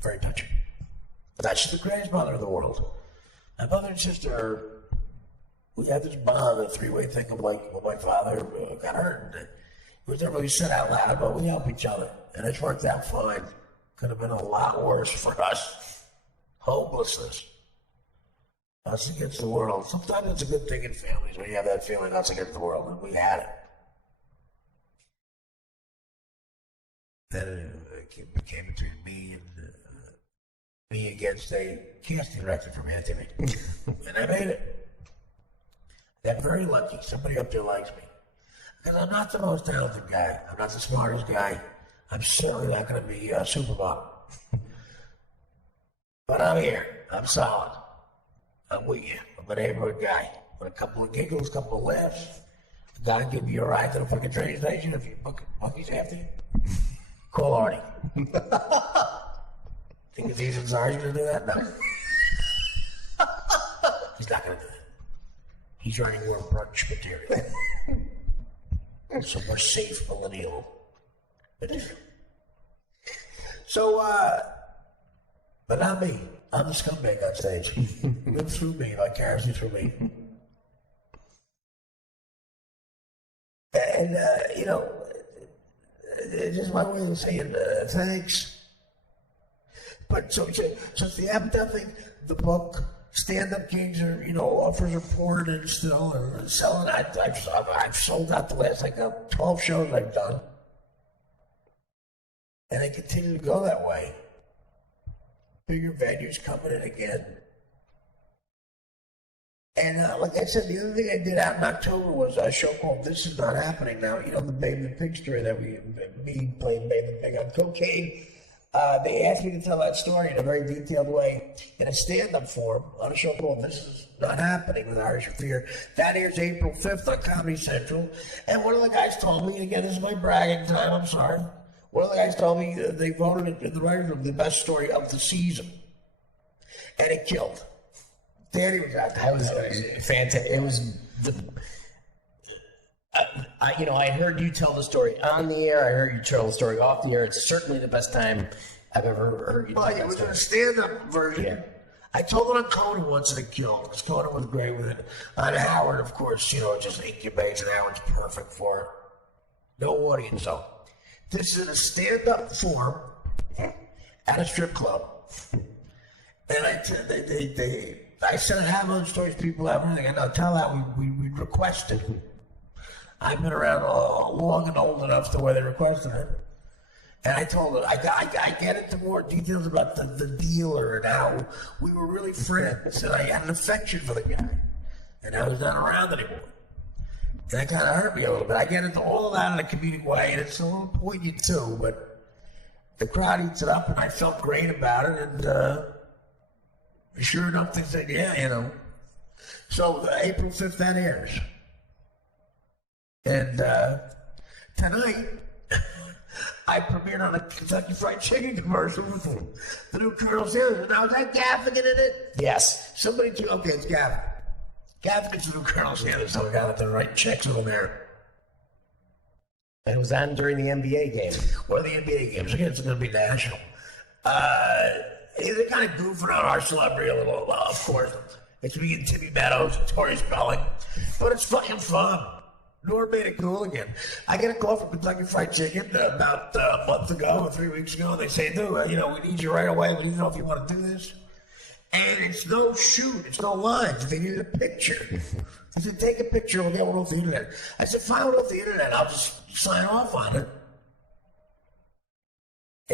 Very touching. But that's the greatest mother in the world. My mother and sister, we have this bond, a three-way thing of like, when my father got hurt. And it was never really said out loud, but we help each other. And it's worked out fine. Could have been a lot worse for us. Hopelessness. Us against the world. Sometimes it's a good thing in families when you have that feeling, us against the world, and we had it. Then it became between me against a casting director from Anthony. And I made it. I'm very lucky. Somebody up there likes me. Because I'm not the most talented guy. I'm not the smartest guy. I'm certainly not going to be a supermodel. But I'm here. I'm solid. I'm with you. I'm a neighborhood guy. With a couple of giggles, a couple of laughs. A guy give me a ride to the fucking train station if you monkeys after you. Call Artie. Think Aziz Ansari's going to do that? No. He's not going to do that. He's writing more brunch material. So more safe millennial material. So, but not me. I'm the scumbag on stage. Live through me, vicariously through me. And, it's just my way of saying thanks. But so it's the Apatow thing, the book, stand-up gigs are, offers are pouring in still and selling. I've sold out the last 12 shows I've done. And they continue to go that way. Bigger venues coming in again. And like I said, the other thing I did out in October was a show called This Is Not Happening Now. The Babe the Pig story that me playing Babe the Pig on cocaine. They asked me to tell that story in a very detailed way in a stand-up form on a show called This Is Not Happening with Ari Shafir. That airs April 5th on Comedy Central. And one of the guys told me, again, this is my bragging time, I'm sorry. One of the guys told me they voted it in the writers' room the best story of the season, and it killed. Danny was out there. It was fantastic. It was the. I heard you tell the story on the air. I heard you tell the story off the air. It's certainly the best time I've ever heard you tell Well, that it was story. a stand-up version. Yeah. I told it on Conan once and it killed, because Conan was great with it. On Howard, of course, it just incubates, and Howard's perfect for it. No audience, though. This is in a stand-up form at a strip club. And I said I have other stories people have everything. I know, tell that we requested. I've been around long and old enough to where they requested it. And I told her, I get into more details about the dealer and how we were really friends, and I had an affection for the guy, and I was not around anymore. And that kind of hurt me a little bit. I get into all of that in a comedic way, and it's a little poignant too, but the crowd eats it up, and I felt great about it, and sure enough, they said, yeah, So April 5th, that airs. And tonight, I premiered on a Kentucky Fried Chicken commercial with the new Colonel Sanders. Now, is that Gaffigan in it? Yes. Somebody too. Okay, it's Gaffigan. Gaffigan's the new Colonel Sanders, so we got to write checks over there. It was on during the NBA game. One of the NBA games. Again, it's going to be national. They're kind of goofing on our celebrity a little, of course. It's me and Timmy Meadows and Tori Spelling. But it's fucking fun. Norm made it cool again. I get a call from Kentucky Fried Chicken about a month ago or 3 weeks ago, and they say, dude, we need you right away. We need to know if you want to do this. And it's no shoot. It's no lines. They needed a picture. They said, take a picture. We'll get one off the internet. I said, find one off the internet. I'll just sign off on it.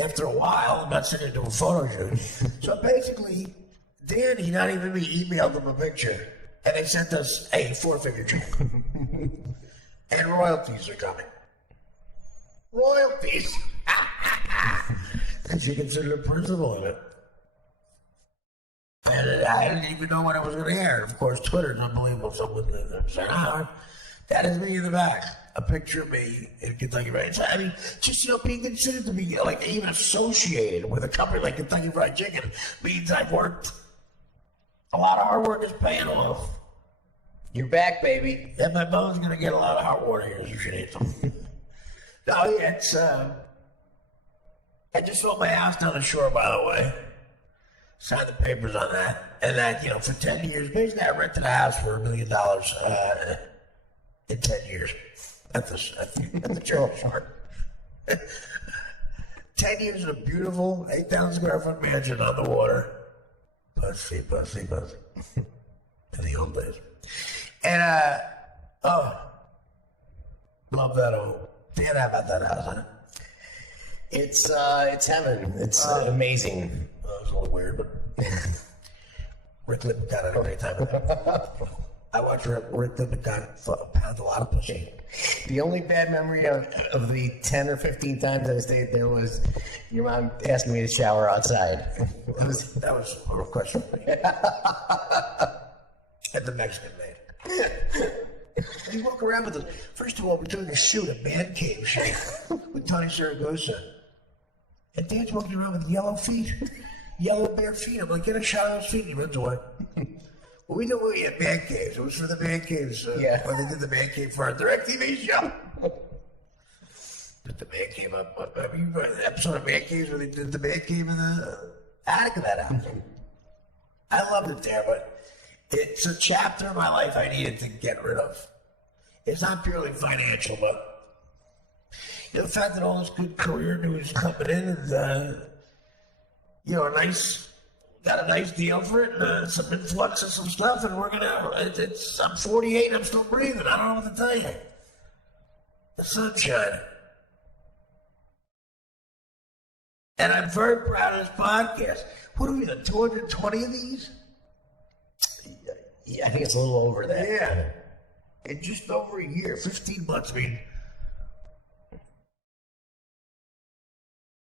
After a while, I'm not sitting there doing photo shoots. So basically, Danny, not even me, emailed them a picture. And they sent us a 4-figure check. And royalties are coming. Royalties! Because you consider the principal in it. And I didn't even know when it was going to air. Of course, Twitter's unbelievable. Someone said, that is me in the back. A picture of me in Kentucky Fried Chicken. I mean, just, being considered to be, even associated with a company like Kentucky Fried Chicken means I've worked. A lot of hard work is paying off. You're back, baby. And my bone's going to get a lot of hot water here. You should eat them. No, yeah, it's, I just sold my house down the shore, by the way. Signed the papers on that. And that, for 10 years, basically I rented a house for $1 million in 10 years at the Jersey Shore. 10 years in a beautiful 8,000 square foot mansion on the water. Pussy. In the old days. And, love that old. Dan, how about that house, huh? It's heaven. It's amazing. Well, it's a little weird, but Rick Lippincott had a great time with that. I watched Rick Lippincott pound a lot of pussy. The only bad memory of the 10 or 15 times I stayed there was your mom asking me to shower outside. That was a request from me. And the Mexican maid. You walk around with first of all, we're doing a shoot, a man cave shoot with Tony Saragosa. And Dan's walking around with yellow feet, yellow bare feet. I'm like, get a shot of those feet. And he runs away. Well, we know we had man caves. It was for the man caves when they did the man cave for our direct TV show. Put the man cave up. I mean, the episode of Man Caves where they did the man cave in the attic of that house. I loved it there, but it's a chapter of my life I needed to get rid of. It's not purely financial, but the fact that all this good career news coming in is, got a nice deal for it, and some influx of some stuff, and I'm 48 and I'm still breathing. I don't know what to tell you. The sun's shining. And I'm very proud of this podcast. What are we, 220 of these? Yeah, I think it's a little over that. Yeah. In just over a year, 15 months, I mean.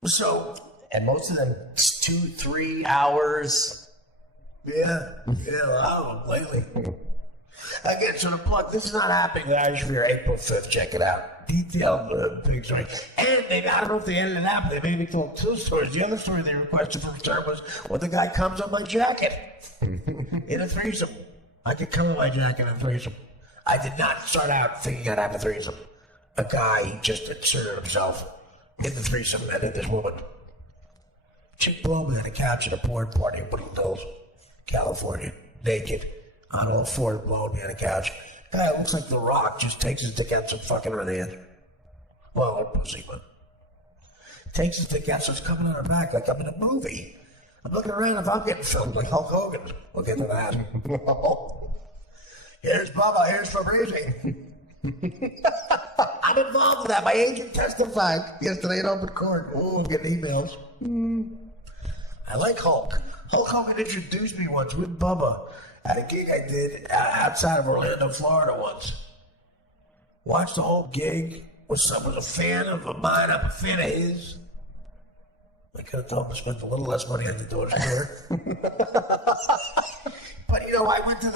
So. And most of them 2-3 hours. Yeah, a lot of them lately. Again, so the plug, this is not happening live for April 5th. Check it out. Detailed big story. And maybe, I don't know if they edited it out, but they made me tell 2 stories. The other story they requested for return was when the guy comes on my jacket in a threesome. I could come on my jacket in a threesome. I did not start out thinking I'd have a threesome. A guy just inserted himself in the threesome and in this woman. Chick blowed me on a couch at a porn party in Woodland Hills, California, naked, on all fours, blowing me on a couch. Guy looks like The Rock, just takes his dick out, some fucking her in the hand. Well, her pussy, but takes his dick out, so it's coming on her back like I'm in a movie. I'm looking around if I'm getting filmed like Hulk Hogan. We'll get to that. Here's Bubba, here's Fabrizi. I'm involved in that. My agent testified yesterday in open court. Oh, I'm getting emails. I like Hulk. Hulk Hogan introduced me once with Bubba at a gig I did outside of Orlando, Florida once. Watched the whole gig. Was a fan of mine. I'm a fan of his. I could have told him to spend a little less money on the door store. But, I went to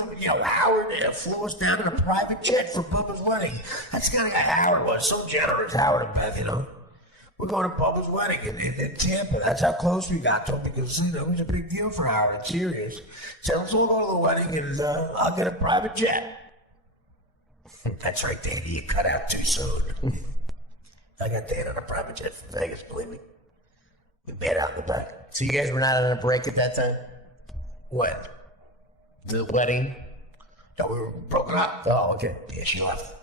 Howard flew us down in a private jet for Bubba's wedding. That's the kind of guy Howard was. So generous, Howard and Beth, We're going to Bubba's wedding in Tampa. That's how close we got to him because, it was a big deal for Howard. It's serious. So let's all go to the wedding and I'll get a private jet. That's right, Dana. You cut out too soon. I got Dana on a private jet from Vegas, believe me. We made out in the back. So you guys were not on a break at that time? When? The wedding? No, we were broken up. Oh, okay. Yeah, she left.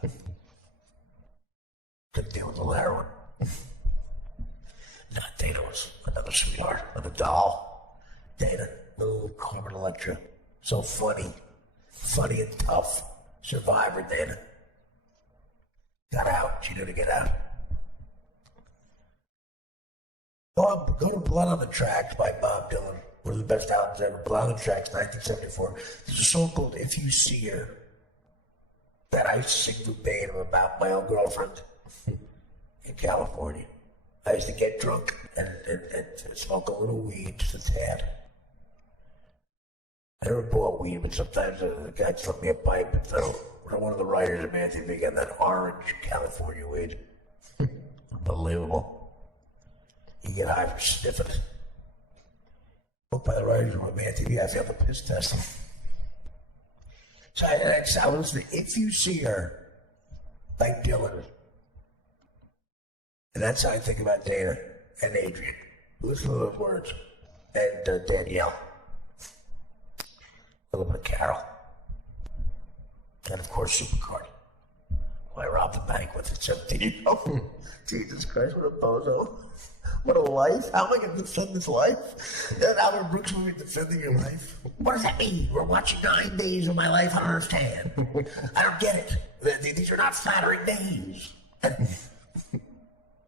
Couldn't deal with the heroin. No, Dana was another sweetheart, another doll. Dana, little Carmen Electra. So funny and tough. Survivor, Dana. Got out. She knew to get out. Go to Blood on the Tracks by Bob Dylan. One of the best albums ever. Blood on the Tracks, 1974. There's a song called If You See Her that I sing verbatim about my own girlfriend in California. I used to get drunk and smoke a little weed, just a tad. I never bought weed, but sometimes the guy slipped me a pipe and so one of the writers of MTV got that orange California weed. Unbelievable. You get high from sniffing it. Booked by the writers of MTV, I failed the piss test. So I was listening to If You See Her by Dylan. And that's how I think about Dana and Adrian. Listen to those words. And Danielle. A little bit of Carol. And of course, Supercard. Who I robbed the bank with at 17 years old. Jesus Christ, what a bozo. What a life. How am I going to defend this life? That Albert Brooks movie, Defending Your Life. What does that mean? We're watching 9 days of my life on Earth's hand. I don't get it. These are not flattering days.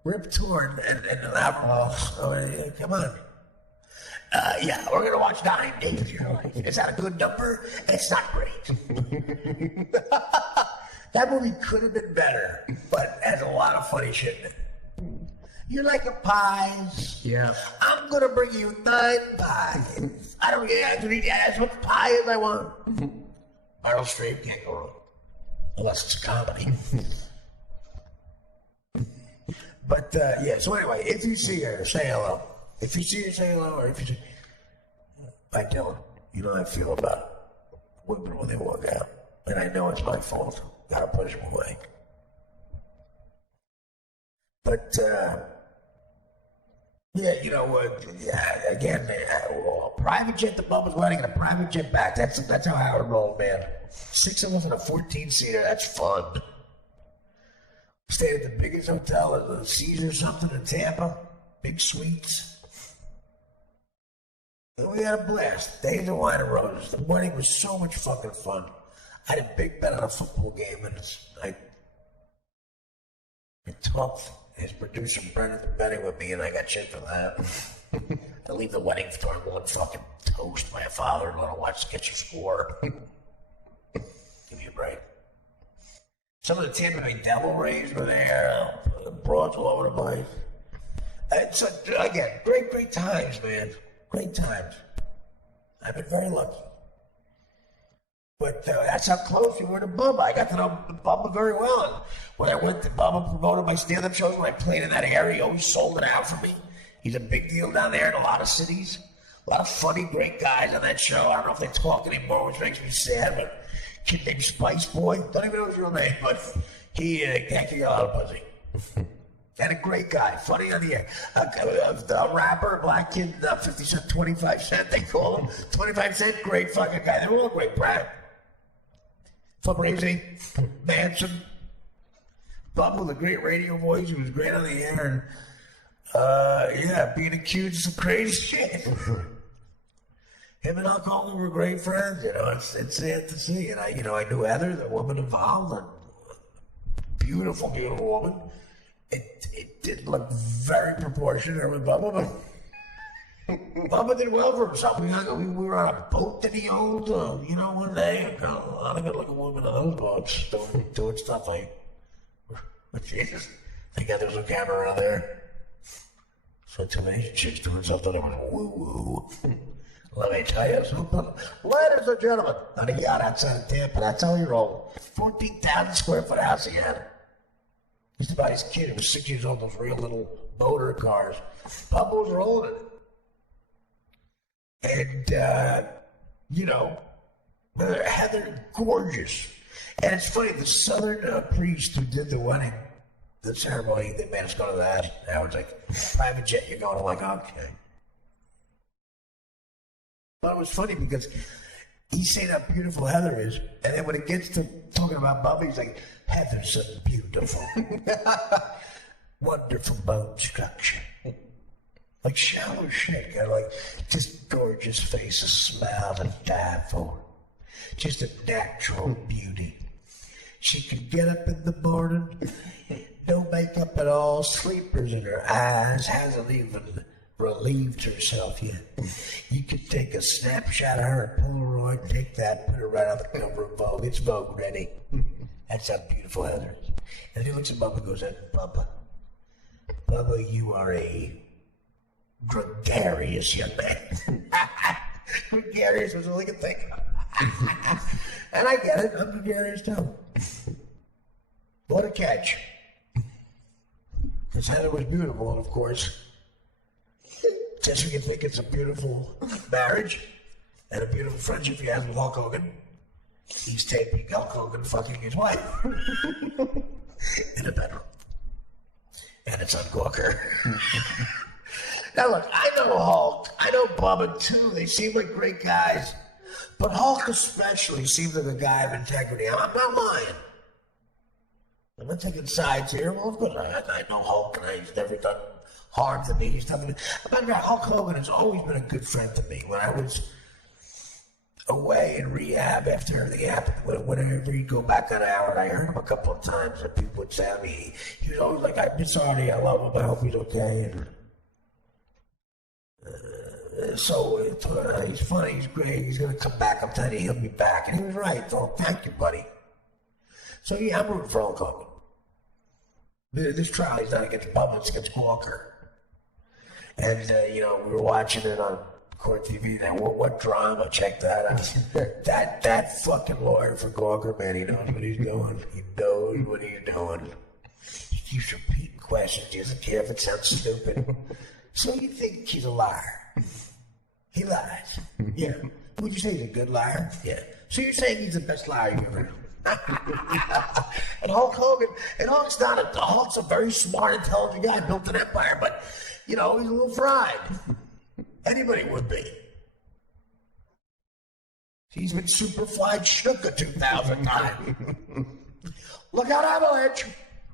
Rip Torn and Albert, come on. Yeah, we're going to watch 9 days of your life. Is that a good number? It's not great. That movie could have been better, but has a lot of funny shit in it. You like your pies? Yeah. I'm going to bring you 9 pies. I don't have to eat as much pie as I want. Meryl Streep can't go wrong. Unless it's a comedy. But, yeah, so anyway, if you see her, say hello. If you see her, say hello, or if you see... By Dylan, you know how I feel about women when they walk out. And I know it's my fault. Gotta push them away. But, yeah, again, a private jet to Bubba's wedding and a private jet back. That's how Howard rolled, man. 6 of us in a 14-seater, that's fun. Stayed at the biggest hotel at the Caesar something in Tampa. Big suites. And we had a blast. Days of wine and roses. The wedding was so much fucking fun. I had a big bet on a football game, and I talked his producer Brendan to betting with me, and I got shit for that. I leave the wedding photographer fucking toast by a father-in-law to watch the kitchen score. Give me a break. Some of the Tampa Bay Devil Rays were there. The broads all over the place. It's again, great times, man. Great times. I've been very lucky. But that's how close we were to Bubba. I got to know Bubba very well. And when I went to Bubba promoted my stand-up shows, when I played in that area, he always sold it out for me. He's a big deal down there in a lot of cities. A lot of funny, great guys on that show. I don't know if they talk anymore, which makes me sad, but a kid named Spice Boy, don't even know his real name, but he can't get a lot of pussy. And a great guy, funny on the air. A rapper, a black kid, 50 Cent, 25 Cent, they call him. 25 Cent, great fucking guy. They were all great. Brad, Fabrizi, Manson, Bubba with a great radio voice. He was great on the air. And, being accused of some crazy shit. Him and Hulk Hogan were great friends. It's sad to see. And I knew Heather, the woman involved, a beautiful, beautiful woman. It didn't look very proportionate with Bubba, but Bubba did well for himself. We were on a boat that he owned, one day. A lot of good-looking women on those boats doing stuff like, but Jesus, thank God there's a camera around there. So two Asian chicks doing something that was woo-woo. Let me tell you something. Ladies and gentlemen, on a yacht outside of Tampa, that's how he rolled. 14,000 square foot house he had. Used to buy his kid, he was 6 years old, those real little motor cars. Bubba was rolling it. And, Heather, gorgeous. And it's funny, the Southern priest who did the wedding, the ceremony, they made us go to that. I was like, private jet, you're going? I'm like, okay. But it was funny because he's saying how beautiful Heather is, and then when it gets to talking about Bubba, he's like, Heather's so beautiful. Wonderful bone structure. Like shallow shit, just gorgeous face, a smile to die for. Just a natural beauty. She can get up in the morning, no makeup at all, sleepers in her eyes, hasn't even relieved herself yet. You could take a snapshot of her, a Polaroid, take that, put her right on the cover of Vogue. It's Vogue ready. That's how beautiful Heather is. And he looks at Bubba and goes, Bubba, you are a gregarious young man. Gregarious was all he could think of. And I get it, I'm gregarious too. What a catch. Because Heather was beautiful, and of course, just when you think it's a beautiful marriage and a beautiful friendship he has with Hulk Hogan, he's taping Hulk Hogan fucking his wife in a bedroom. And it's on Gawker. Now look, I know Hulk, I know Bubba too, they seem like great guys, but Hulk especially seems like a guy of integrity. I'm not lying. I'm not taking sides here. Well, of course, I know Hulk, and he's never done harm to me. He's nothing. Hulk Hogan has always been a good friend to me. When I was away in rehab after everything happened, whenever he'd go back on Howard, I heard him a couple of times, and people would say to me, he was always like, I miss Artie, I love him, I hope he's okay. And he's funny, he's great, he's going to come back, I'm telling you, he'll be back. And he was right, so thank you, buddy. So yeah, I'm rooting for Hulk Hogan. This trial, he's not against Bubba, it's against Gawker. And, we were watching it on Court TV. Now, what drama? Check that out. that fucking lawyer for Gawker, man, he knows what he's doing. He knows what he's doing. He keeps repeating questions. He doesn't care if it sounds stupid. So you think he's a liar. He lies. Yeah. Would you say he's a good liar? Yeah. So you're saying he's the best liar you ever known? And Hulk Hogan, Hulk's a very smart, intelligent guy, built an empire, but, he's a little fried. Anybody would be. He's been superfly Shuka 2,000 times. Look out, Avalanche!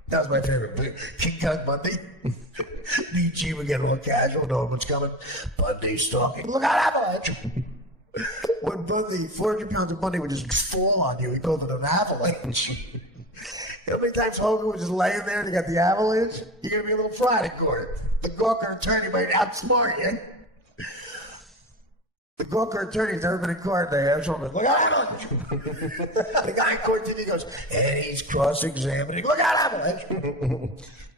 That was my favorite. King Kong Bundy. DG would get a little casual, knowing what's coming. Bundy stalking. Look out, Avalanche! When Bundy, 400 pounds of Bundy would just fall on you, he called it an avalanche. You know how many times Hogan was just laying there and he got the avalanche? You're going to be a little fried in court. The Gawker attorney might outsmart you. The Gawker attorney's never been in court. They have someone, look out, avalanche! The guy in court, he goes, and he's cross-examining. Look out, avalanche!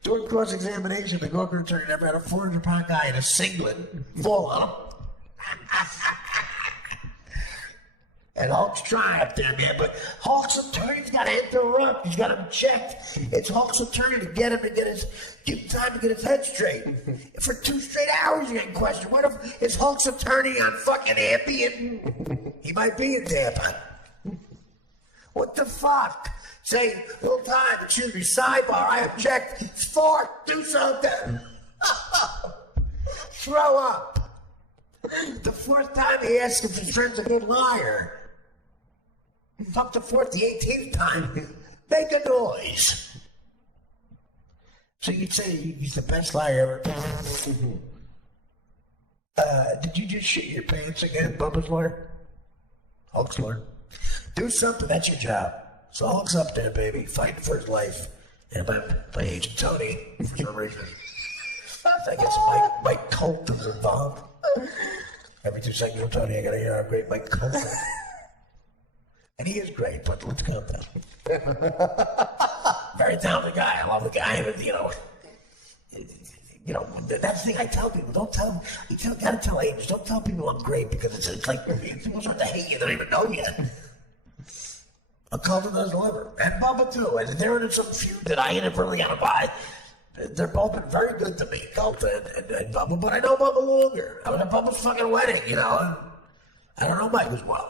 During cross-examination, the Gawker attorney never had a 400-pound guy in a singlet fall on him. And Hulk's trying up there, man. But Hulk's attorney's got to interrupt. He's got him checked. It's Hulk's attorney to get him to give him time to get his head straight. For 2 straight hours, you're getting questioned. What if it's Hulk's attorney on fucking Ambien? He might be in Tampa. What the fuck? Say, little time, excuse me, sidebar, I object. Fart, do something. Throw up. The 4th time he asks if his friend's a good liar. Fuck the 4th, the 18th time. Make a noise. So you'd say he's the best liar ever. Did you just shit your pants again, Bubba's lawyer? Hulk's lawyer? Do something, that's your job. So Hulk's up there, baby, fighting for his life. And my agent Tony, for some reason, I guess Mike Colton's involved. Every 2 seconds, Tony, I gotta hear how great Mike Colton is. And he is great, but let's calm down. Very talented guy. I love the guy, but that's the thing I tell people. Don't tell them. Gotta tell agents. Don't tell people I'm great because it's like people start to hate you. They don't even know yet. Colton does deliver, and Bubba too. And they're in some feud that I inadvertently got to buy. They're both been very good to me, Colton and Bubba. But I know Bubba longer. I was at Bubba's fucking wedding, And I don't know Mike as well.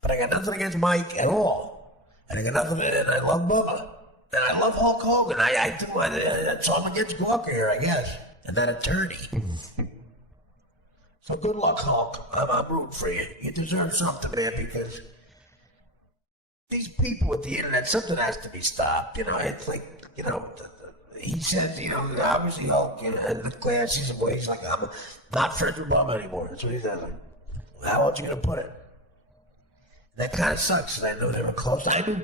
But I got nothing against Mike at all. And I got nothing, and I love Bubba. And I love Hulk Hogan. I do. So I'm against Gawker here, I guess. And that attorney. So good luck, Hulk. I'm rooting for you. You deserve something, man, because these people with the internet, something has to be stopped. It's like, he says, obviously Hulk, in the classiest way, he's like, I'm not friends with Bubba anymore. That's what he says. Like, how else are you going to put it? That kind of sucks, and I know they were close. I knew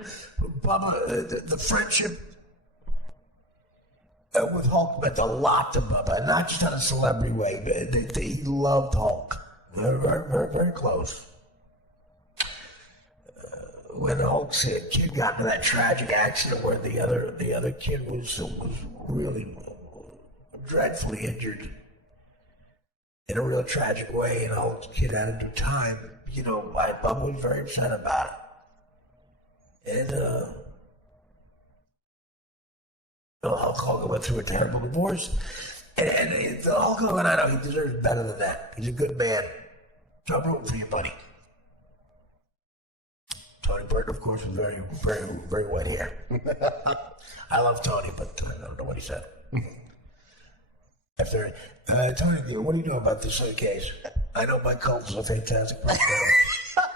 Bubba, the friendship with Hulk meant a lot to Bubba, not just in a celebrity way, but he loved Hulk. Very, very, very close. When Hulk's kid got into that tragic accident where the other kid was really dreadfully injured in a real tragic way, and Hulk's kid had to do time, Bubba was very upset about it. And, Hulk Hogan went through a terrible divorce. And Hulk Hogan, I know he deserves better than that. He's a good man. So I'm rooting for you, buddy. Tony Burton, of course, was very, very, very white hair. I love Tony, but I don't know what he said. Tony, what do you know about this case? I know Mike Colton's a fantastic personality.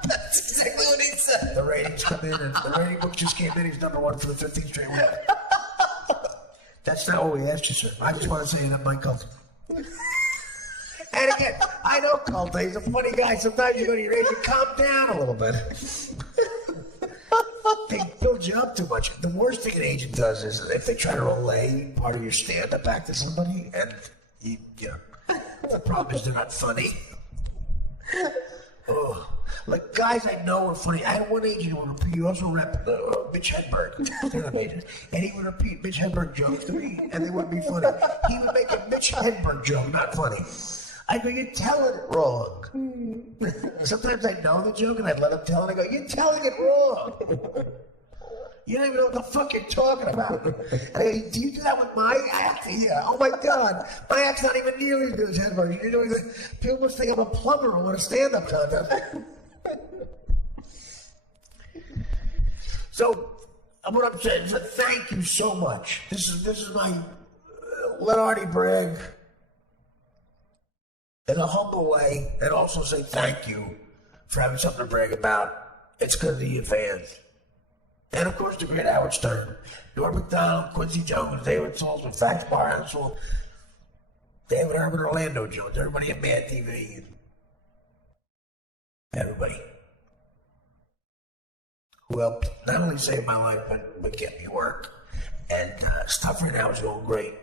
That's exactly what he said. The ratings come in, and the rating book just came in. He's #1 for the 15th straight week. That's not what we asked you, sir. I just want to say that Mike Colton. And again, I know Colton. He's a funny guy. Sometimes you go to your agent, calm down a little bit. They build you up too much. The worst thing an agent does is if they try to relay part of your stand-up act to somebody, and the problem is they're not funny. Oh, like guys I know are funny. I had one agent who would repeat. He also rep Mitch Hedberg. They're amazing. And he would repeat Mitch Hedberg jokes to me, and they wouldn't be funny. He would make a Mitch Hedberg joke, not funny. I go, you're telling it wrong. Sometimes I know the joke, and I'd let him tell it. I go, you're telling it wrong. You don't even know what the fuck you're talking about. I go, do you do that with my act? Yeah. Oh my God, my act's not even nearly as good as Hedberg. People must think I'm a plumber or want a stand-up contest. So, what I'm saying is thank you so much. This is my let Artie brag in a humble way, and also say thank you for having something to brag about. It's because of you fans. And of course, the great Howard Stern, Norm Macdonald, Quincy Jones, David Saltzman, Fax Bar Hansel, David Herman, Orlando Jones, everybody at Mad TV, everybody who helped not only save my life, but get me work. And stuff right now is going great.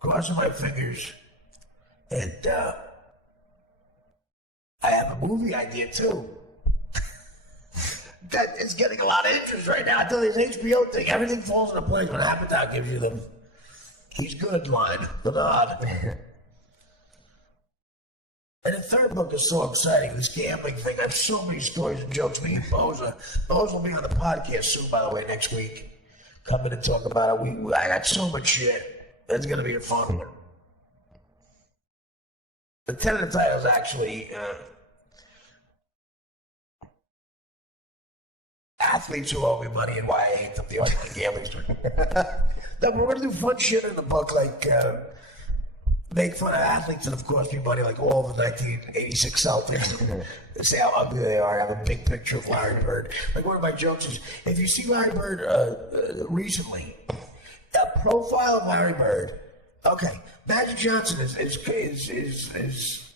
Crossing my fingers. And I have a movie idea too. That is getting a lot of interest right now. I tell you, this HBO thing, everything falls into place when Apatow gives you the "he's good" line, the nod. And the third book is so exciting, this gambling thing. I have so many stories and jokes. Me and Boza will be on the podcast soon, by the way, next week. Come in and talk about it. I got so much shit. It's going to be a fun one. The tentative title is actually Athletes Who Owe Me Money and Why I Hate Them, the Ultimate Gambling Story. No, we're going to do fun shit in the book, like make fun of athletes that have cost me money, like all the 1986 Celtics. Say how ugly they are. I have a big picture of Larry Bird. Like one of my jokes is, if you see Larry Bird recently, a profile of Larry Bird. Okay, Magic Johnson is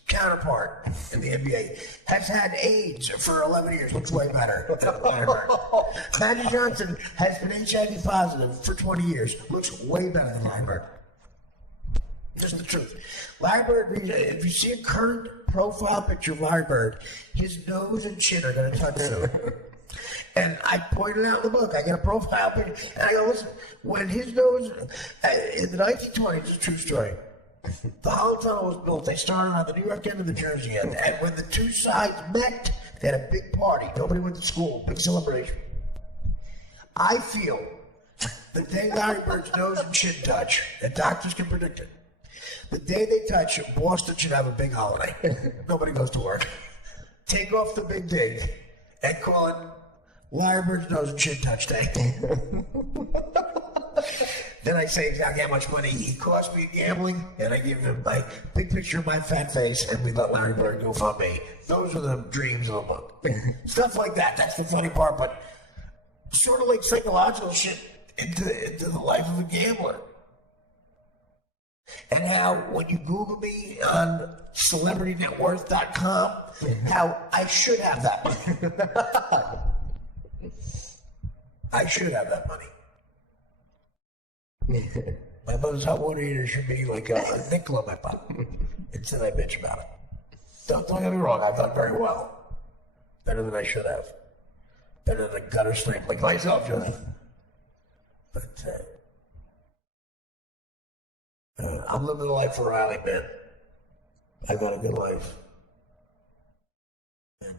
counterpart in the NBA has had AIDS for 11 years. Looks way better than Larry Bird. Magic Johnson has been HIV positive for 20 years. Looks way better than Larry Bird. Just the truth. Larry Bird, if you see a current profile picture of Larry Bird, his nose and chin are going to touch soon. And I pointed out in the book, I got a profile picture, and I go, listen, when his nose, in the 1920s, it's a true story. The Holland Tunnel was built. They started on the New York end of the Jersey end. And when the two sides met, they had a big party. Nobody went to school. Big celebration. I feel the day Larry Bird's nose and chin touch, and doctors can predict it, the day they touch, Boston should have a big holiday. Nobody goes to work. Take off the big day and call it Larry Bird's nose and chin touch day. Then I say exactly how much money he cost me in gambling, and I give him my big picture of my fat face, and we let Larry Bird goof on me. Those are the dreams of a book. Stuff like that. That's the funny part, but sort of like psychological shit into the life of a gambler. And how when you Google me on celebritynetworth.com, how I should have that money. I should have that money. My mother's hot water heater should be like a nickel in my pocket. Instead I bitch about it. Don't get me wrong, I've done very well. Better than I should have. Better than a gutter snake like myself, Johnny. But I'm living the life for Riley, man. I've got a good life. And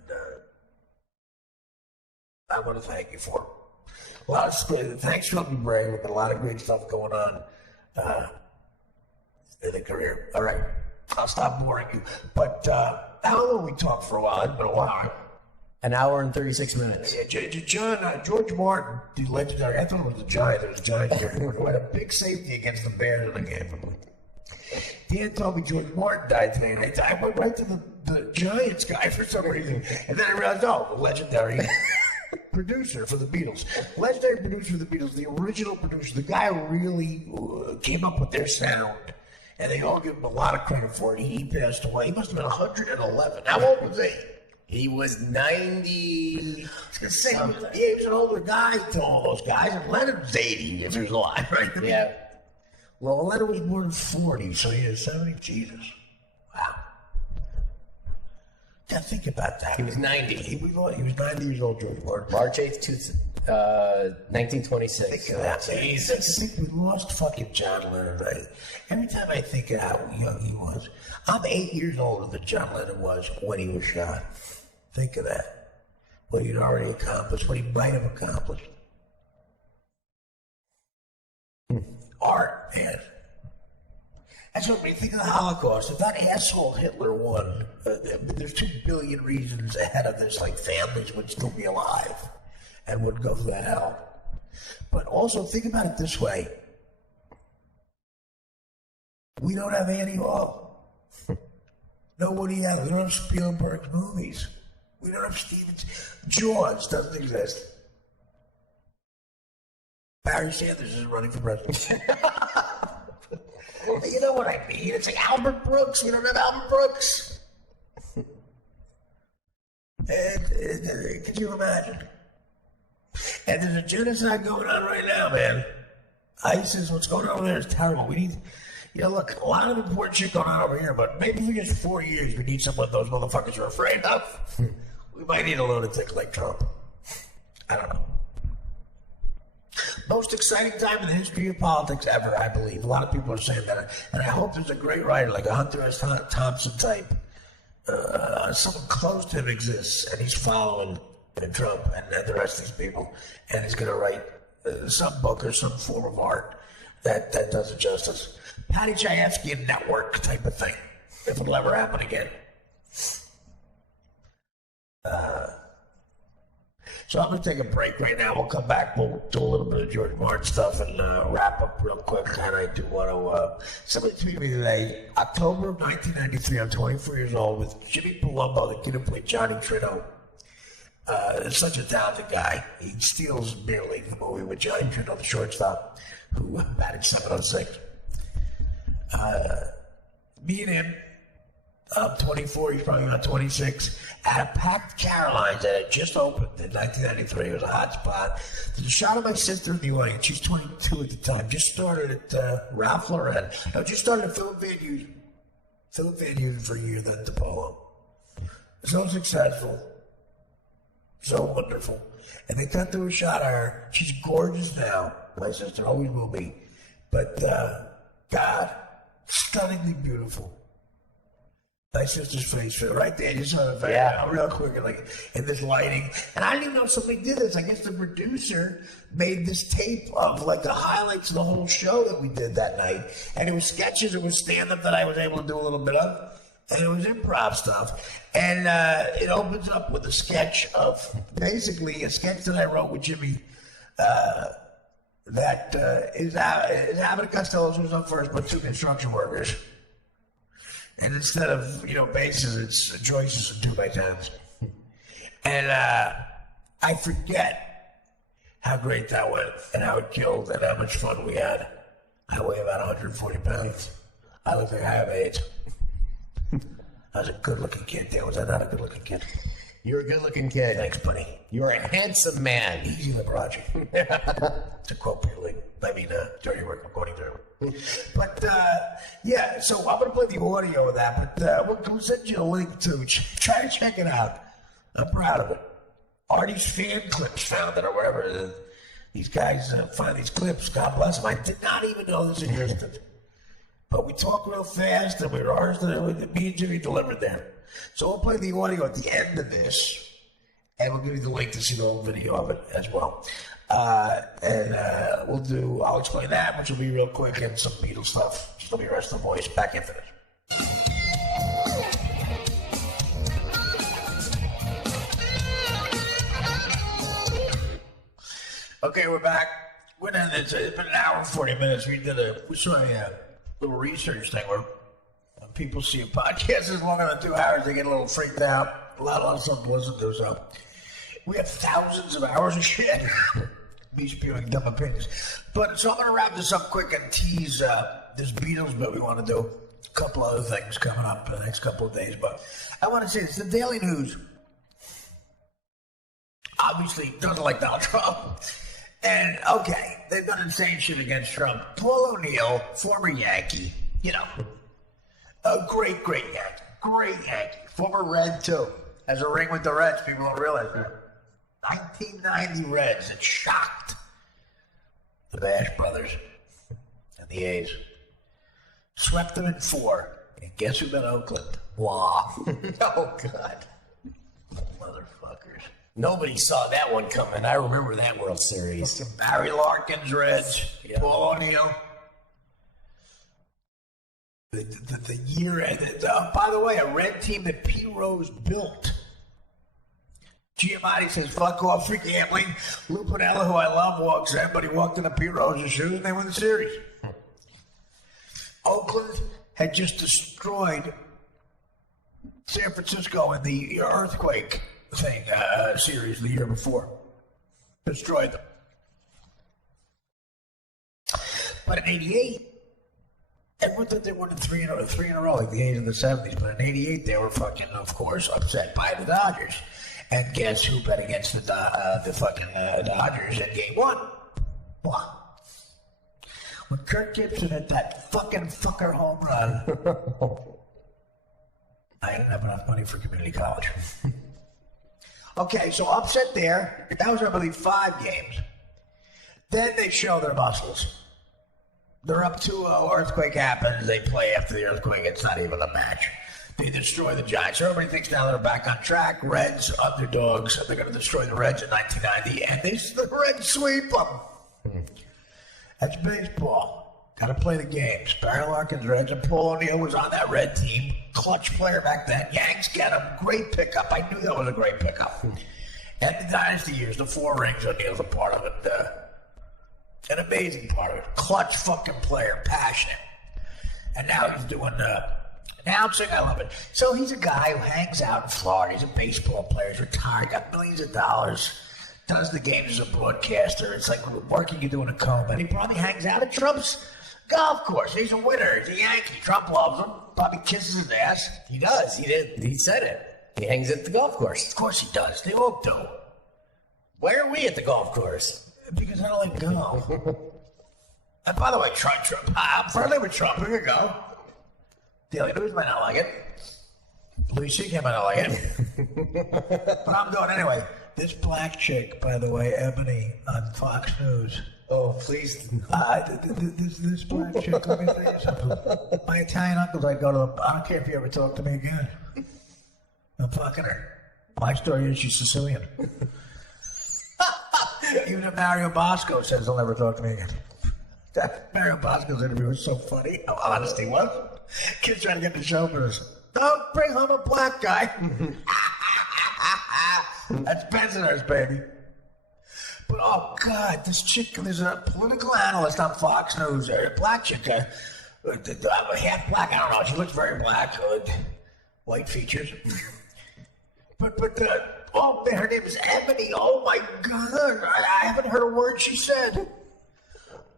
I want to thank you for it. A lot of thanks for helping me brave. We've got a lot of great stuff going on in the career. All right, I'll stop boring you. But how long we talked for a while? It's been a while. An hour and 36 minutes. Yeah, George Martin, the legendary. I thought it was the Giants. It was the Giants here. Who had a big safety against the Bears in the game. Dan told me George Martin died today, and I went right to the Giants guy for some reason, and then I realized, the legendary producer for the Beatles. Legendary producer for the Beatles, the original producer, the guy who really came up with their sound. And they all give him a lot of credit for it. He passed away. He must have been 111. How old was he? He was 90. He was an older guy to all those guys. And Leonard's 80 if he was alive, right? Yeah. Well, Leonard was more than 40, so he is 70. Jesus. Wow. Now think about that. He was 90. He was 90 years old, George Martin. March 8th, 1926. Think of that. Jesus. I think we lost fucking John Lennon. Every time I think of how young he was, I'm 8 years older than John Lennon was when he was shot. Think of that. What he'd already accomplished, what he might have accomplished. Art, man. That's what we think of the Holocaust. If that asshole Hitler won, there's 2 billion reasons ahead of this, like families would still be alive and would go through that hell. But also think about it this way. We don't have Annie Hall. No Woody Allen. We don't have Spielberg's movies. We don't have Stevens. Jaws doesn't exist. Barry Sanders is running for president. You know what I mean? It's like Albert Brooks. We don't have Albert Brooks. Could you imagine? And there's a genocide going on right now, man. ISIS, what's going on over there is terrible. We need, look, a lot of important shit going on over here, but maybe for just 4 years we need someone those motherfuckers are afraid of. We might need a lunatic like Trump. I don't know. Most exciting time in the history of politics ever, I believe. A lot of people are saying that. And I hope there's a great writer, like a Hunter S. Thompson type, someone close to him exists, and he's following Trump and the rest of these people, and he's going to write some book or some form of art that does it justice. Patty Chayefsky network type of thing, if it'll ever happen again. So I'm going to take a break right now. We'll come back. We'll do a little bit of George Martin stuff and wrap up real quick. And I do want to... somebody tweeted me today, October of 1993, I'm 24 years old, with Jimmy Palumbo, the kid who played Johnny Trino. Such a talented guy. He steals nearly the movie with Johnny Trino, the shortstop, who batted 706. Me and him, I'm 24, he's probably about 26, at a packed Caroline's that had just opened in 1993. It was a hot spot. There's a shot of my sister in the audience. She's 22 at the time. Just started at Ralph Lauren. No, just started at Philip Van Heusen. Philip Van Heusen for a year, then DePolo. So successful. So wonderful. And they cut through a shot of her. She's gorgeous now. My sister always will be. But, God, stunningly beautiful. My sister's face right there, just saw the face, real quick, like in this lighting. And I didn't even know somebody did this. I guess the producer made this tape of like the highlights of the whole show that we did that night. And it was sketches, it was stand-up that I was able to do a little bit of. And it was improv stuff. And it opens up with a sketch of, basically a sketch that I wrote with Jimmy that is Abbott Costello was up first, but two construction workers. And instead of, bases, it's joists and 2x10s. And I forget how great that went and how it killed and how much fun we had. I weigh about 140 pounds. I look like I have AIDS. I was a good-looking kid. Was I not a good-looking kid? You're a good-looking kid. Thanks, buddy. You're a handsome man. Easy the project. To quote Peter Lee. Dirty work I'm going through. But, so I'm going to play the audio of that, but we'll send you a link to try to check it out. I'm proud of it. Artie's fan clips found it or wherever. These guys find these clips. God bless them. I did not even know this existed. But we talk real fast and we rehearsed it. Me and Jimmy delivered there. So we'll play the audio at the end of this, and we'll give you the link to see the whole video of it as well. I'll explain that, which will be real quick, and some Beatles stuff. Just let me rest the voice. Back after this. Okay, we're back. It's been an hour and 40 minutes. We saw a little research thing where when people see a podcast is longer than 2 hours, they get a little freaked out. A lot of stuff to listen to, so we have thousands of hours of shit. Me spewing dumb opinions. So I'm going to wrap this up quick and tease this Beatles bit we want to do. A couple other things coming up in the next couple of days. But I want to say this. The Daily News obviously doesn't like Donald Trump. And, okay, they've done insane shit against Trump. Paul O'Neill, former Yankee, a great Yankee. Great Yankee. Former Red, too. Has a ring with the Reds. People don't realize that. 1990 Reds that shocked the Bash Brothers and the A's. Swept them in 4. And guess who got Oakland? Blah. Oh, God. Motherfuckers. Nobody saw that one coming. I remember that World Series. Barry Larkins Reds. Yeah. Paul O'Neill. The year... by the way, a red team that P. Rose built. Giamatti says, fuck off, free gambling. Lou Piniella, who I love, everybody walked into Pete Rose's shoes and they win the series. Oakland had just destroyed San Francisco in the earthquake series the year before. Destroyed them. But in 88, everyone thought they won in three in a row, like the A's in the 70s. But in 88, they were fucking, of course, upset by the Dodgers. And guess who bet against the Dodgers in Game 1? What? When Kirk Gibson hit that fucker home run, I didn't have enough money for community college. Okay, so upset there. That was, I believe, 5 games. Then they show their muscles. They're up 2-0, earthquake happens, they play after the earthquake, it's not even a match. They destroy the Giants. Everybody thinks now they're back on track. Reds, underdogs. They're going to destroy the Reds in 1990, and the Reds sweep them. That's baseball. Got to play the games. Barry Larkins, Reds, and Paul O'Neill was on that Red team. Clutch player back then. Yanks get him. Great pickup. I knew that was a great pickup. And the Dynasty years, the 4 rings, O'Neill's a part of it. An amazing part of it. Clutch fucking player. Passionate. And now he's doing announcing. I love it. So he's a guy who hangs out in Florida. He's a baseball player. He's retired. Got millions of dollars. Does the games as a broadcaster. It's like working you doing a comb. And he probably hangs out at Trump's golf course. He's a winner. He's a Yankee. Trump loves him. Probably kisses his ass. He does. He did. He said it. He hangs at the golf course. Of course he does. They all do. Why are we at the golf course? Because I don't like go. And by the way, Trump, I'm friendly with Trump. Here you go. Daily News might not like it. Louis C.K. might not like it. But I'm going anyway. This black chick, by the way, Ebony on Fox News. Oh, please. This black chick, let me tell you something. My Italian uncles, I go to them. I don't care if you ever talk to me again. I'm fucking her. My story is she's Sicilian. Even if Mario Bosco says he'll never talk to me again. That Mario Bosco's interview was so funny. How honest he was. Kids trying to get the show for us. Don't bring home a black guy. That's Bensonhurst, baby. But oh God, this chick, there's a political analyst on Fox News, a black chick, half black, I don't know, she looks very black, white features. But her name is Ebony. Oh my God, I haven't heard a word she said.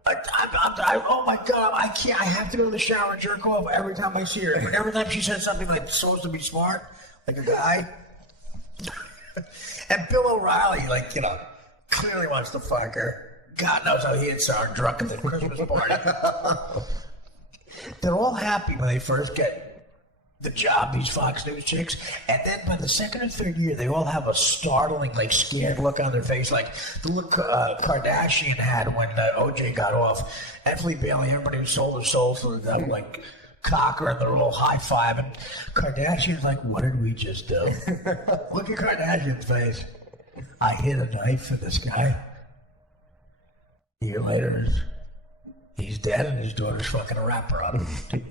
Oh my God, I can't. I have to go to the shower and jerk off every time I see her. Every time she says something like supposed to be smart, like a guy. And Bill O'Reilly, clearly wants to fuck her. God knows how he and Sarah drunk at the Christmas party. They're all happy when they first get the job, these Fox News chicks, and then by the second or third year, they all have a startling, scared look on their face, like the look Kardashian had when OJ got off. Anthony Bailey, everybody who sold their souls to them, Cocker and the little high five, and Kardashian's like, what did we just do? Look at Kardashian's face. I hid a knife for this guy. A year later, he's dead, and his daughter's fucking a rapper on him.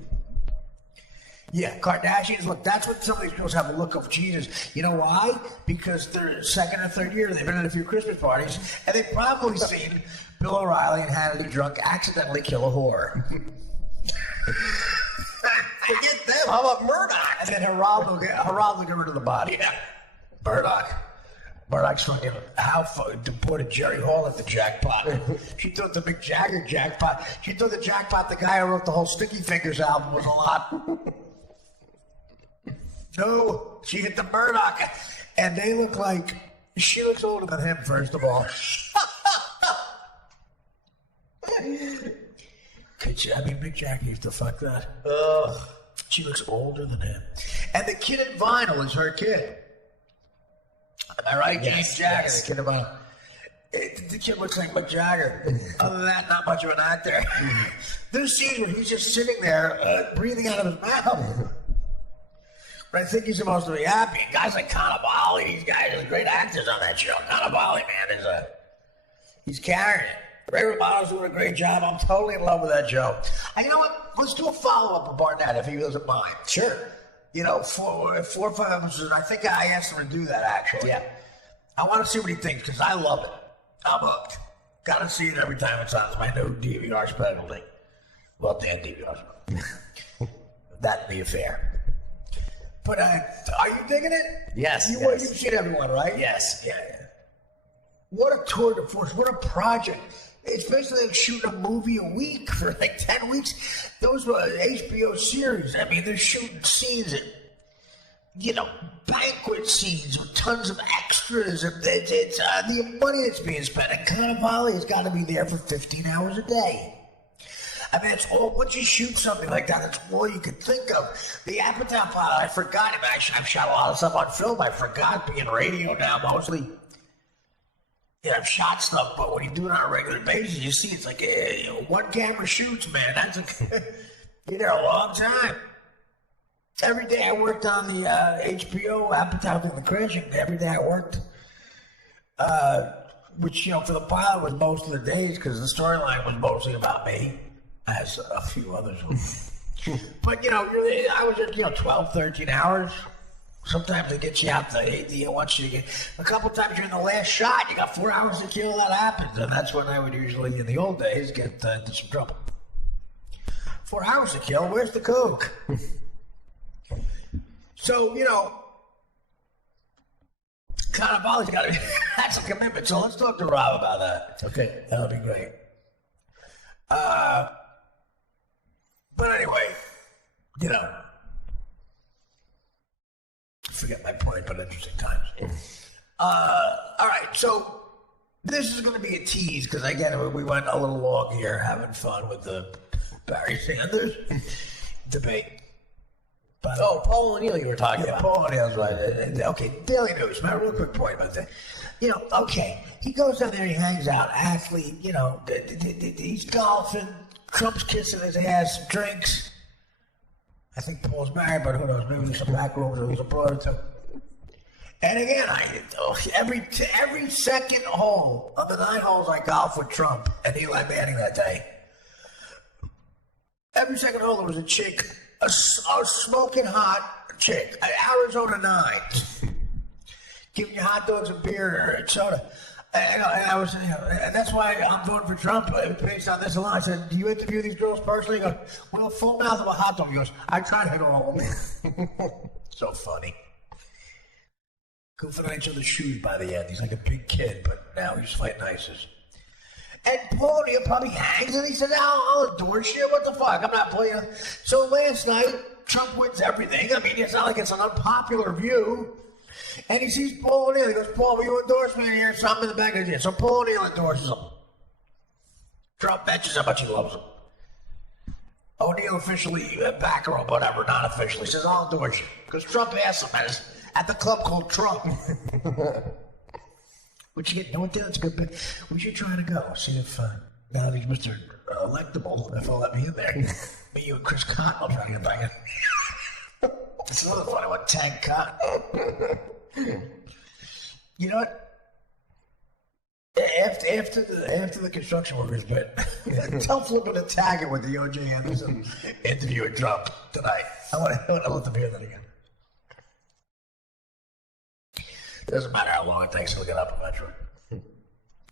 Yeah, Kardashians, look, that's what some of these girls have a look of Jesus. You know why? Because their second or third year, they've been at a few Christmas parties, and they've probably seen Bill O'Reilly and Hannity drunk accidentally kill a whore. Forget them. How about Murdoch? And then Geraldo get rid of the body. Yeah. Murdoch's fucking deported Jerry Hall at the jackpot. She thought the Mick Jagger jackpot. She thought the jackpot, the guy who wrote the whole Sticky Fingers album, was a lot. No, she hit the Murdoch. And they look like, she looks older than him, first of all. Mick Jagger used to fuck that. Ugh. She looks older than him. And the kid in vinyl is her kid. Am I right? Yes, James Jagger, yes. the kid in vinyl. The kid looks like Mick Jagger. Other than that, not much of an actor. There's scenes where he's just sitting there, breathing out of his mouth. But I think he's supposed to be happy. Guys like Cannavale, these guys are great actors on that show. Cannavale, man, he's carrying it. Ray Romano's doing a great job. I'm totally in love with that show. And you know what? Let's do a follow-up of Barnett if he doesn't mind. Sure. 4 or 5 episodes. I think I asked him to do that, actually. Yeah. I want to see what he thinks, because I love it. I'm hooked. Got to see it every time it's on. It's my new DVR specialty. Well, Dan DVR. That's the affair. But are you digging it? Yes. You've seen everyone, right? Yes. Yeah. What a tour de force. What a project. It's basically like shooting a movie a week for 10 weeks. Those were HBO series. I mean, they're shooting scenes at, banquet scenes with tons of extras. It's the money that's being spent. And Cannavale has got to be there for 15 hours a day. I mean, it's all, once you shoot something like that, it's all you can think of. The Apatow pilot, I forgot him. Actually, I've shot a lot of stuff on film. I forgot being radio now, mostly. I've shot stuff, but when you do it on a regular basis, you see it's like one camera shoots, man. That's you're there a long time. Every day I worked on the HBO Appetite for the Crashing. Every day I worked, which, for the pilot was most of the days because the storyline was mostly about me, as a few others were. But, I was at, 12, 13 hours. Sometimes they get you out the AD wants you to get. A couple times you're in the last shot, you got 4 hours to kill, that happens. And that's when I would usually, in the old days, get into some trouble. 4 hours to kill, where's the coke? So, Cannavale's got to be, that's a commitment. So let's talk to Rob about that. Okay. That would be great. But anyway, forget my point, but interesting times. All right, so this is going to be a tease because again, we went a little long here having fun with the Barry Sanders debate. Paul O'Neill you were talking about. Paul O'Neill's right. Okay, Daily News. My real quick point about that. Okay, he goes down there, he hangs out, athlete, he's golfing, Trump's kissing his ass, drinks. I think Paul's married, but who knows? Maybe there's some back rooms or there's a brother too. And again, every second hole of the 9 holes I golf with Trump and Eli Manning that day, every second hole there was a chick, a smoking hot chick, Arizona 9, giving you hot dogs and beer or soda. And I was, and that's why I'm voting for Trump based on this alone. I said, do you interview these girls personally? He goes, well, full mouth of a hot dog. He goes, I try to hit all of them. So funny. Goofing on each other's shoes by the end. He's like a big kid, but now he's fighting ISIS. And Paul O'Neill probably hangs and he says, I'll endorse you. What the fuck? I'm not playing. So last night, Trump wins everything. I mean, it's not like it's an unpopular view. And he sees Paul O'Neill. He goes, Paul, will you endorse me here? So I'm in the back of the gym. So Paul O'Neill endorses him. Trump mentions how much he loves him. O'Neill officially, backer or whatever, not officially, says, I'll endorse you. Because Trump asked him at the club called Trump. Would you get, that's good. We should try to go. See if, now that he's Mr. Electable, if he'll let me in there. Me, you, and Chris Cotton will try to get back in. It's another funny one, Tank Cotton. You know what? After the construction workers, but tell Flippin to tag it with the O.J. Anderson interview with Trump tonight. I want to let them hear that again. Doesn't matter how long it takes to look it up eventually.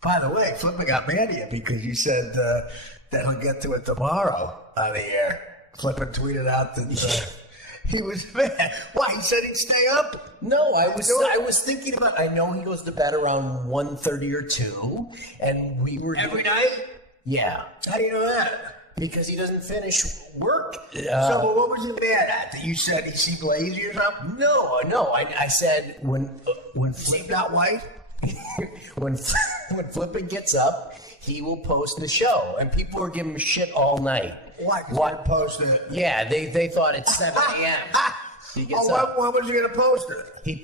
By the way, Flippin got mad at you because you said that he'll get to it tomorrow on the air. Flippin tweeted out that he was mad. Why? He said he'd stay up? No, I was thinking about. I know he goes to bed around 1:30 or 2, and we were every night. Yeah. How do you know that? Because he doesn't finish work. So what was he mad at? That you said he seemed lazy or something? No. I said when Seemed not white. when Flippin gets up, he will post the show, and people were giving him shit all night. Why? What posted it? Yeah, they thought it's 7 a.m. He gets up. When was he going to post it? He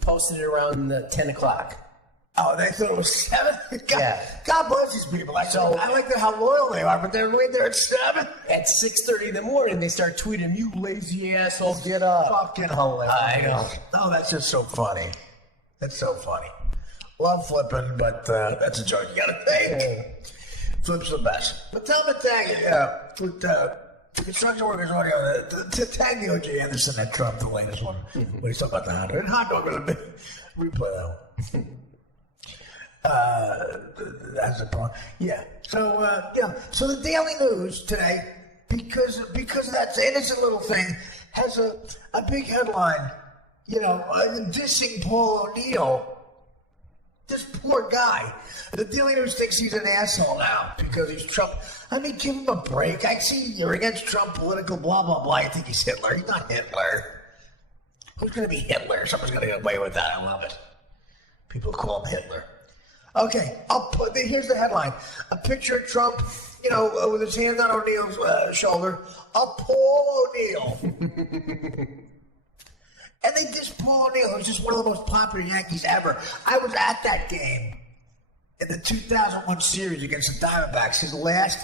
posted it around 10 o'clock. Oh, they thought it was 7? Yeah. God bless these people. I like how loyal they are, but they're waiting there at 7? At 6:30 in the morning, they start tweeting, "You lazy asshole, get up!" Fucking hilarious. I know. Oh, that's just so funny. That's so funny. Love Flippin', but that's a joke you gotta take. Flip's the best. But tell him to tag it. With construction workers audio, to tag the O.J. Anderson and Trump, the latest one. When he's talking about the hot dog. And hot dog was a bit. Replay that one. That's a problem. Yeah. So so the Daily News today, because of that innocent little thing, has a big headline. Dissing Paul O'Neill. This poor guy. The Daily News thinks he's an asshole now because he's Trump. I mean, give him a break. I see you're against Trump, political, blah, blah, blah. I think he's Hitler. He's not Hitler. Who's going to be Hitler? Someone's going to get away with that. I love it. People call him Hitler. Okay, here's the headline. A picture of Trump, with his hand on O'Neill's shoulder. A Paul O'Neill. And they diss Paul O'Neill, who's just one of the most popular Yankees ever. I was at that game in the 2001 series against the Diamondbacks, his last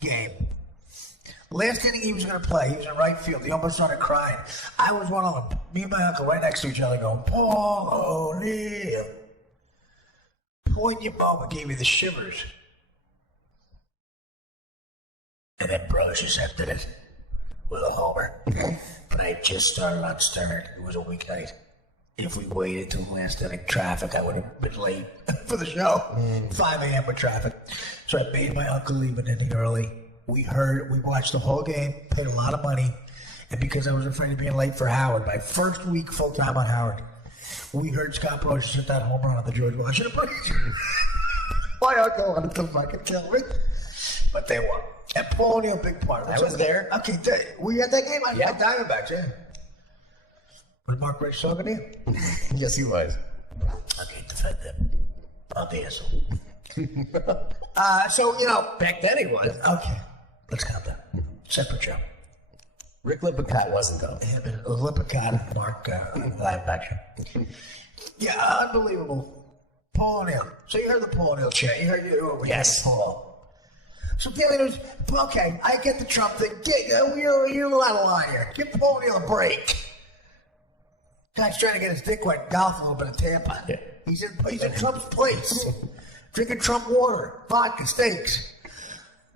game. Last inning he was going to play. He was in right field. He almost started crying. I was one of them. Me and my uncle right next to each other going, Paul O'Neill. Poignant moment gave me the shivers. And then Brothers just ended it with a homer. But I had just started on Stern. It was a weeknight. If we waited till last inning traffic, I would have been late for the show. 5 a.m. with traffic. So I made my uncle leave an inning early. We watched the whole game, paid a lot of money, and because I was afraid of being late for Howard, my first week full-time on Howard, we heard Scott Brosius hit that home run on the George Washington Bridge. My uncle wanted to fucking kill me, but they won. And Paul O'Neill, big part of it. I was there. Okay, were you at that game? Yeah. I Diamondbacks, yeah. Was Mark Rice talking to you? Yes, he was. I can't defend them. I'm the asshole. So, Back then he was. okay, let's count that. Separate show. Rick Lippincott wasn't, though. Him and Lippincott, Mark linebacker. Yeah, unbelievable. Paul O'Neill. So you heard the Paul O'Neill chant. You heard Yes. Paul. So Daily News, okay, I get the Trump thing. You're out of line here. Give Paul O'Neill a break. Guy's trying to get his dick wet, golf a little bit of Tampa. Yeah. He's in Trump's place. Drinking Trump water, vodka, steaks.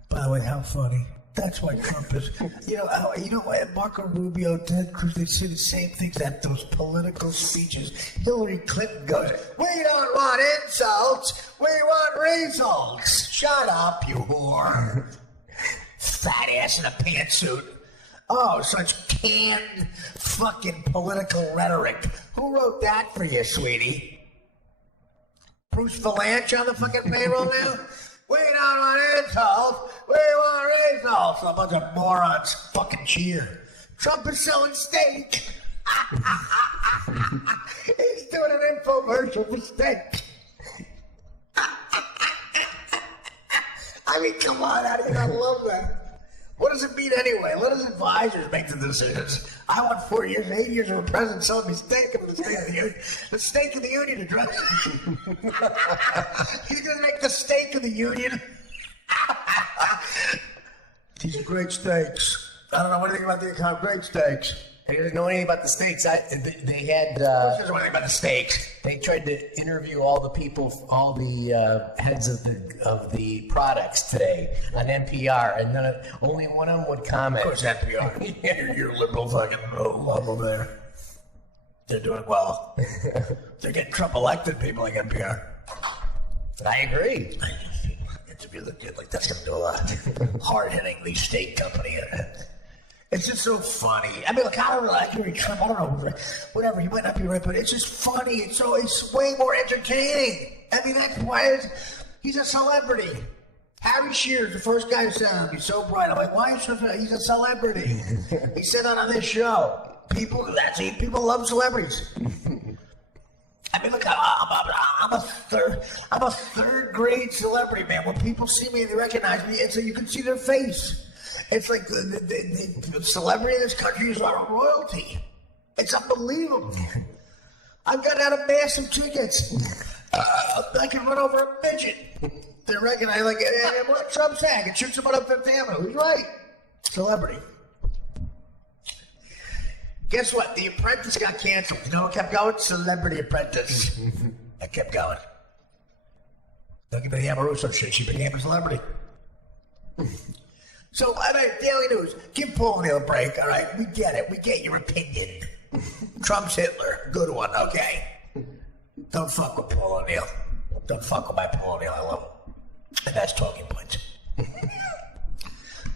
By the way, how funny. That's why Trump is. You know why Marco Rubio, Ted Cruz, they say the same things at those political speeches. Hillary Clinton goes, we don't want insults, we want results. Shut up, you whore. Fat ass in a pantsuit. Oh, such canned fucking political rhetoric. Who wrote that for you, sweetie? Bruce Valanche on the fucking payroll now? We don't want insults, we want results. A bunch of morons fucking cheer. Trump is selling steak. He's doing an infomercial for steak. I mean, come on, how do you not love that? What does it mean anyway? Let his advisors make the decisions. I want 4 years, 8 years of a president selling me steak of the State of the Union. The State of the Union address. He's going to make the State of the Union. These are great steaks. I don't know anything about the economy. Great steaks. I didn't know anything about the steaks. They had. He doesn't know anything about the steaks. They tried to interview all the people, all the heads of the products today on NPR, and only one of them would comment. Of course, NPR. You're liberal fucking love over there. They're doing well. They're getting Trump elected, people like NPR. I agree. Interview the kid like that's gonna do a lot. Hard hitting the state company. It's just so funny. I mean, look, I don't like Hillary Trump. I don't know, whatever. He might not be right, but it's just funny. It's way more entertaining. I mean, that's why he's a celebrity. Harry Shearer's the first guy who said, "He's so bright." I'm like, why is he's a celebrity? He said that on this show. People love celebrities. I mean, look, I'm a third grade celebrity, man. When people see me and they recognize me, it's like you can see their face. It's like the celebrity in this country is our royalty. It's unbelievable. I've got out of massive tickets. I can run over a midget. They recognize, like, what Trump's saying, and shoot someone up Fifth Avenue. He's right. Celebrity. Guess what? The Apprentice got canceled. You know what kept going? Celebrity Apprentice. That kept going. Don't give me the Amoruso shit. She became a celebrity. So, I mean, Daily News, give Paul O'Neill a break, all right? We get it. We get your opinion. Trump's Hitler. Good one, okay? Don't fuck with Paul O'Neill. Don't fuck with my Paul O'Neill. I love him. And that's talking points.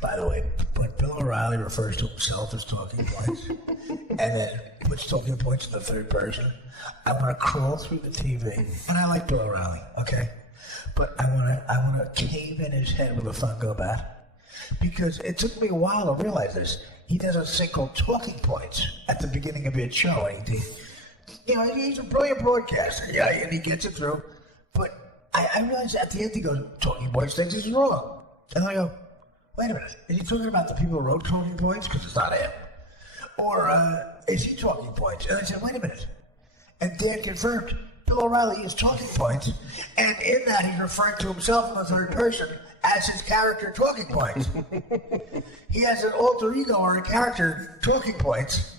By the way, when Bill O'Reilly refers to himself as talking points, and then puts talking points in the third person, I want to crawl through the TV. And I like Bill O'Reilly, okay? But I want to cave in his head with a Funko bat. Because it took me a while to realize this. He does a thing called talking points at the beginning of each show. And he's a brilliant broadcaster. Yeah, and he gets it through. But I realized at the end he goes, talking points thinks he's wrong. And I go, wait a minute. Is he talking about the people who wrote talking points? Because it's not him. Or is he talking points? And I said, wait a minute. And Dan confirmed, Bill O'Reilly is talking points, and in that he's referring to himself in the third person as his character talking points. He has an alter ego or a character talking points,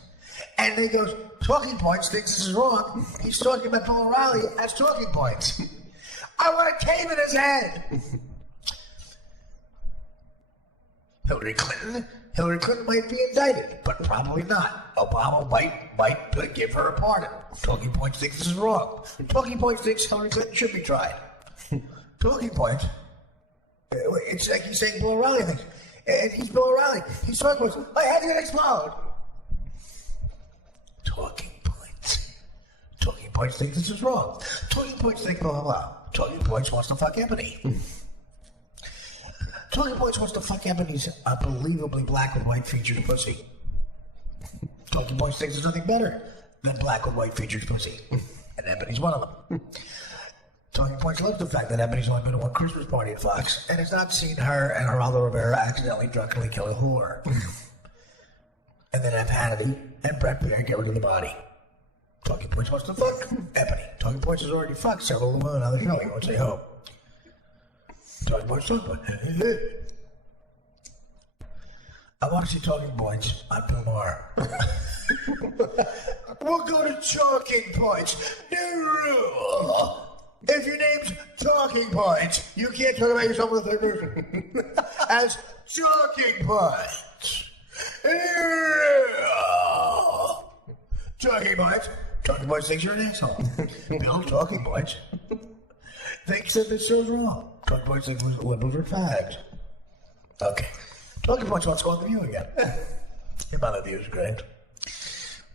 and he goes, talking points thinks this is wrong. He's talking about Bill O'Reilly as talking points. I want to cave in his head. Hillary Clinton might be indicted, but probably not. Obama might give her a pardon. Talking Points thinks this is wrong. Talking Points thinks Hillary Clinton should be tried. Talking Points, it's like he's saying Bill O'Reilly thinks. And he's Bill O'Reilly. He's talking points. My head's gonna explode. Talking Points. Talking Points thinks this is wrong. Talking Points think blah blah blah. Talking Points wants to fuck Ebony. Talking Points wants to fuck Ebony's unbelievably black with white features pussy. Talking Points thinks there's nothing better than black with white features pussy. And Ebony's one of them. Talking Points loves the fact that Ebony's only been to one Christmas party at Fox and has not seen her and Geraldo Rivera accidentally drunkenly kill a whore. And then have Hannity and Brett Baer get rid of the body. Talking Points wants to fuck Ebony. Talking Points has already fucked several women on the show. He won't say ho. Talking Points. I want to see Talking Points on Bill Maher. We'll go to Talking Points. New rule. If your name's Talking Points, you can't talk about yourself in the third person. As Talking Points. Talking Points. Talking Points thinks you're an asshole. Bill Talking Points thinks that this show's wrong. Talking Points thinks liberals are fags. Okay. Talking Points wants to go on The View again. The amount of views, great.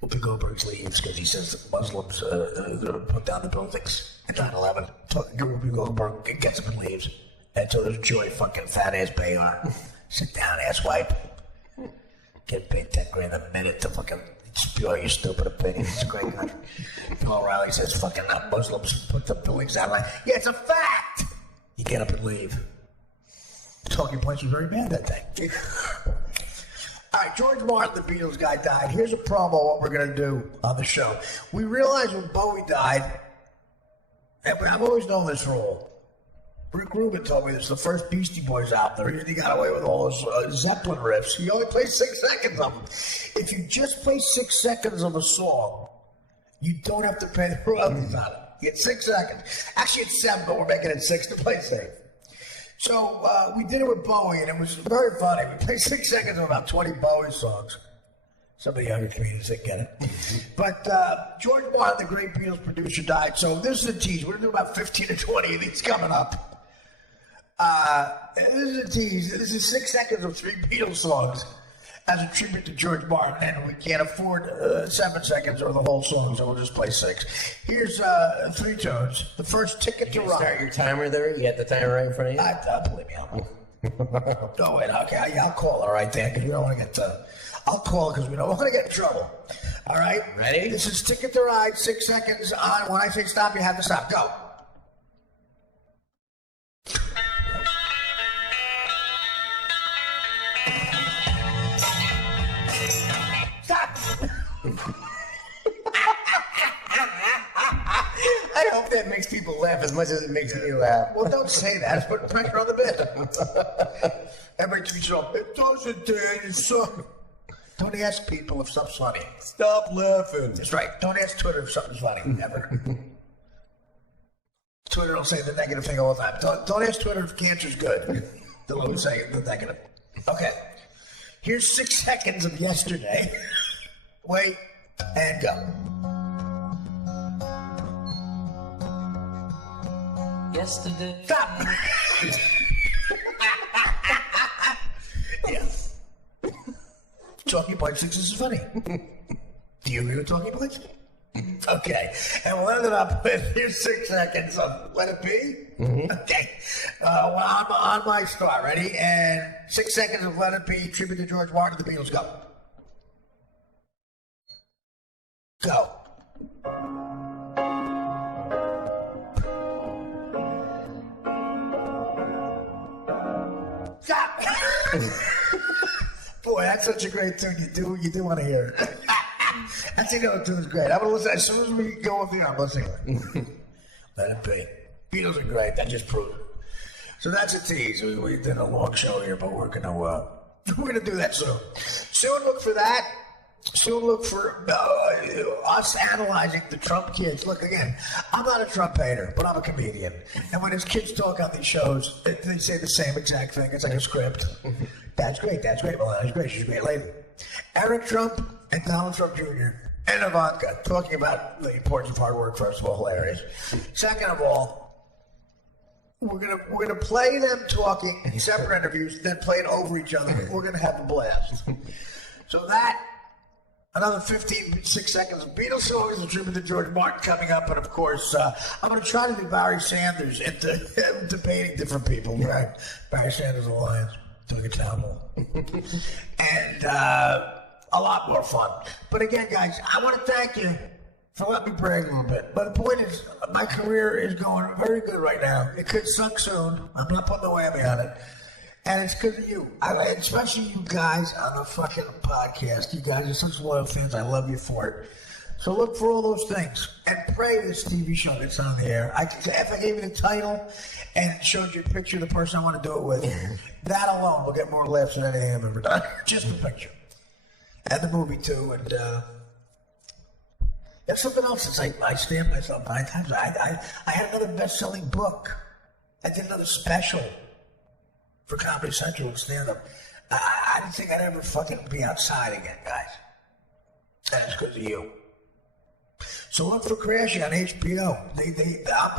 Whoopi Goldberg leaves because he says that Muslims put down the buildings at 9/11. Whoopi Goldberg gets up and leaves. And so does Joy fucking fat-ass Bayar. Sit down, asswipe. Get paid $10,000 a minute to fucking spew out your stupid opinions. It's a great country. Bill O'Reilly says fucking Muslims put the buildings down. Like, yeah, it's a fact. You get up and leave. Talking Points was very bad that day. All right, George Martin, the Beatles guy, died. Here's a promo of what we're going to do on the show. We realized when Bowie died, and I've always known this rule. Rick Rubin told me this, the first Beastie Boys album. He got away with all those Zeppelin riffs. He only plays 6 seconds of them. If you just play 6 seconds of a song, you don't have to pay the royalties on it. You get 6 seconds. Actually, it's 7, but we're making it 6 to play safe. So we did it with Bowie, and it was very funny. We played 6 seconds of about 20 Bowie songs. Some of the younger comedians didn't get it. But George Martin, the great Beatles producer, died. So this is a tease. We're going to do about 15 to 20 of these coming up. This is a tease. This is 6 seconds of 3 Beatles songs as a tribute to George Martin, and we can't afford 7 seconds or the whole song, so we'll just play 6. Here's 3 tunes. The first, Ticket to Ride. Start your timer there? You had the timer right in front of you? Believe me, I'll go wait, okay, yeah, I'll call her right there, because we don't want to get I'll call her because we don't want to get in trouble. All right? Ready? This is Ticket to Ride, 6 seconds on. When I say stop, you have to stop. Go. I hope that makes people laugh as much as it makes me laugh. Well, don't say that. It's putting pressure on the bit. Everybody tweets off. It doesn't, Dan. It's so. Don't ask people if stuff's funny. Stop laughing. That's right. Don't ask Twitter if something's funny. Never. Twitter will say the negative thing all the time. Don't ask Twitter if cancer's good. They'll always say the negative. Okay. Here's 6 seconds of yesterday. Wait and go. Yesterday. Stop! Yeah. Talking Points thinks this is funny. Do you agree with Talking Points? Okay. And we'll end it up with here's 6 seconds of Let It Be. Mm-hmm. Okay. On my start. Ready? And 6 seconds of Let It Be, tribute to George Martin, the Beatles. Go. Go. Stop! Boy, that's such a great tune. You do want to hear it. That's the tune is great. I'm gonna listen as soon as we go off the air. I'm listening. Let it be. Beatles are great. That just proved it. So that's a tease. We did a long show here, but we're gonna do that soon. Soon look for that. Soon look for us analyzing the Trump kids. Look, again, I'm not a Trump hater, but I'm a comedian. And when his kids talk on these shows, they say the same exact thing. It's like a script. That's great. Melania's great. She's a great lady. Eric Trump and Donald Trump Jr. and Ivanka talking about the importance of hard work. First of all, hilarious. Second of all, we're gonna play them talking in separate interviews, then play it over each other. We're gonna have a blast. So that. Another 6 seconds of Beatles songs, a tribute to George Martin coming up, and of course, I'm going to try to do Barry Sanders into debating different people. Right? Barry Sanders Alliance, doing a town hall, and a lot more fun. But again, guys, I want to thank you for letting me brag a little bit. But the point is, my career is going very good right now. It could suck soon. I'm not putting the whammy on it. And it's because of you, especially you guys on the fucking podcast. You guys are such loyal fans. I love you for it. So look for all those things and pray this TV show gets on the air. If I gave you the title and showed you a picture of the person I want to do it with, that alone will get more laughs than anything I've ever done. Just the picture. And the movie too. And that's something else. It's I stand myself 9 times. I had another best-selling book. I did another special for Comedy Central and stand-up. I didn't think I'd ever fucking be outside again, guys. And it's because of you. So look for Crashing on HBO.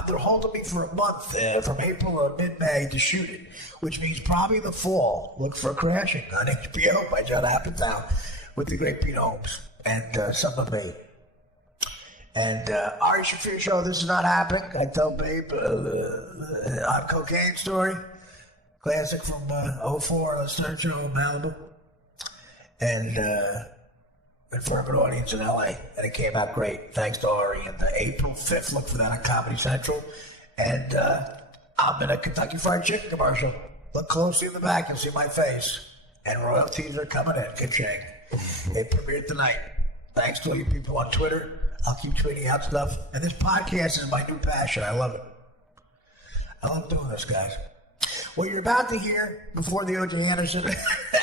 They're holding me for a month, from April or mid-May to shoot it, which means probably the fall. Look for Crashing on HBO by Judd Apatow with the great Pete Holmes and some of me. And Ari Shaffir show, This Is Not Happening. I tell Babe on Cocaine Story. Classic from 04 on the Stern Show in Malibu. And in front of an audience in LA. And it came out great. Thanks to Ari. And April 5th, look for that on Comedy Central. And I'm in a Kentucky Fried Chicken commercial. Look closely in the back, you'll see my face. And royalties are coming in. Ka-ching. They premiered tonight. Thanks to all you people on Twitter. I'll keep tweeting out stuff. And this podcast is my new passion. I love it. I love doing this, guys. What you're about to hear before the O.J. Anderson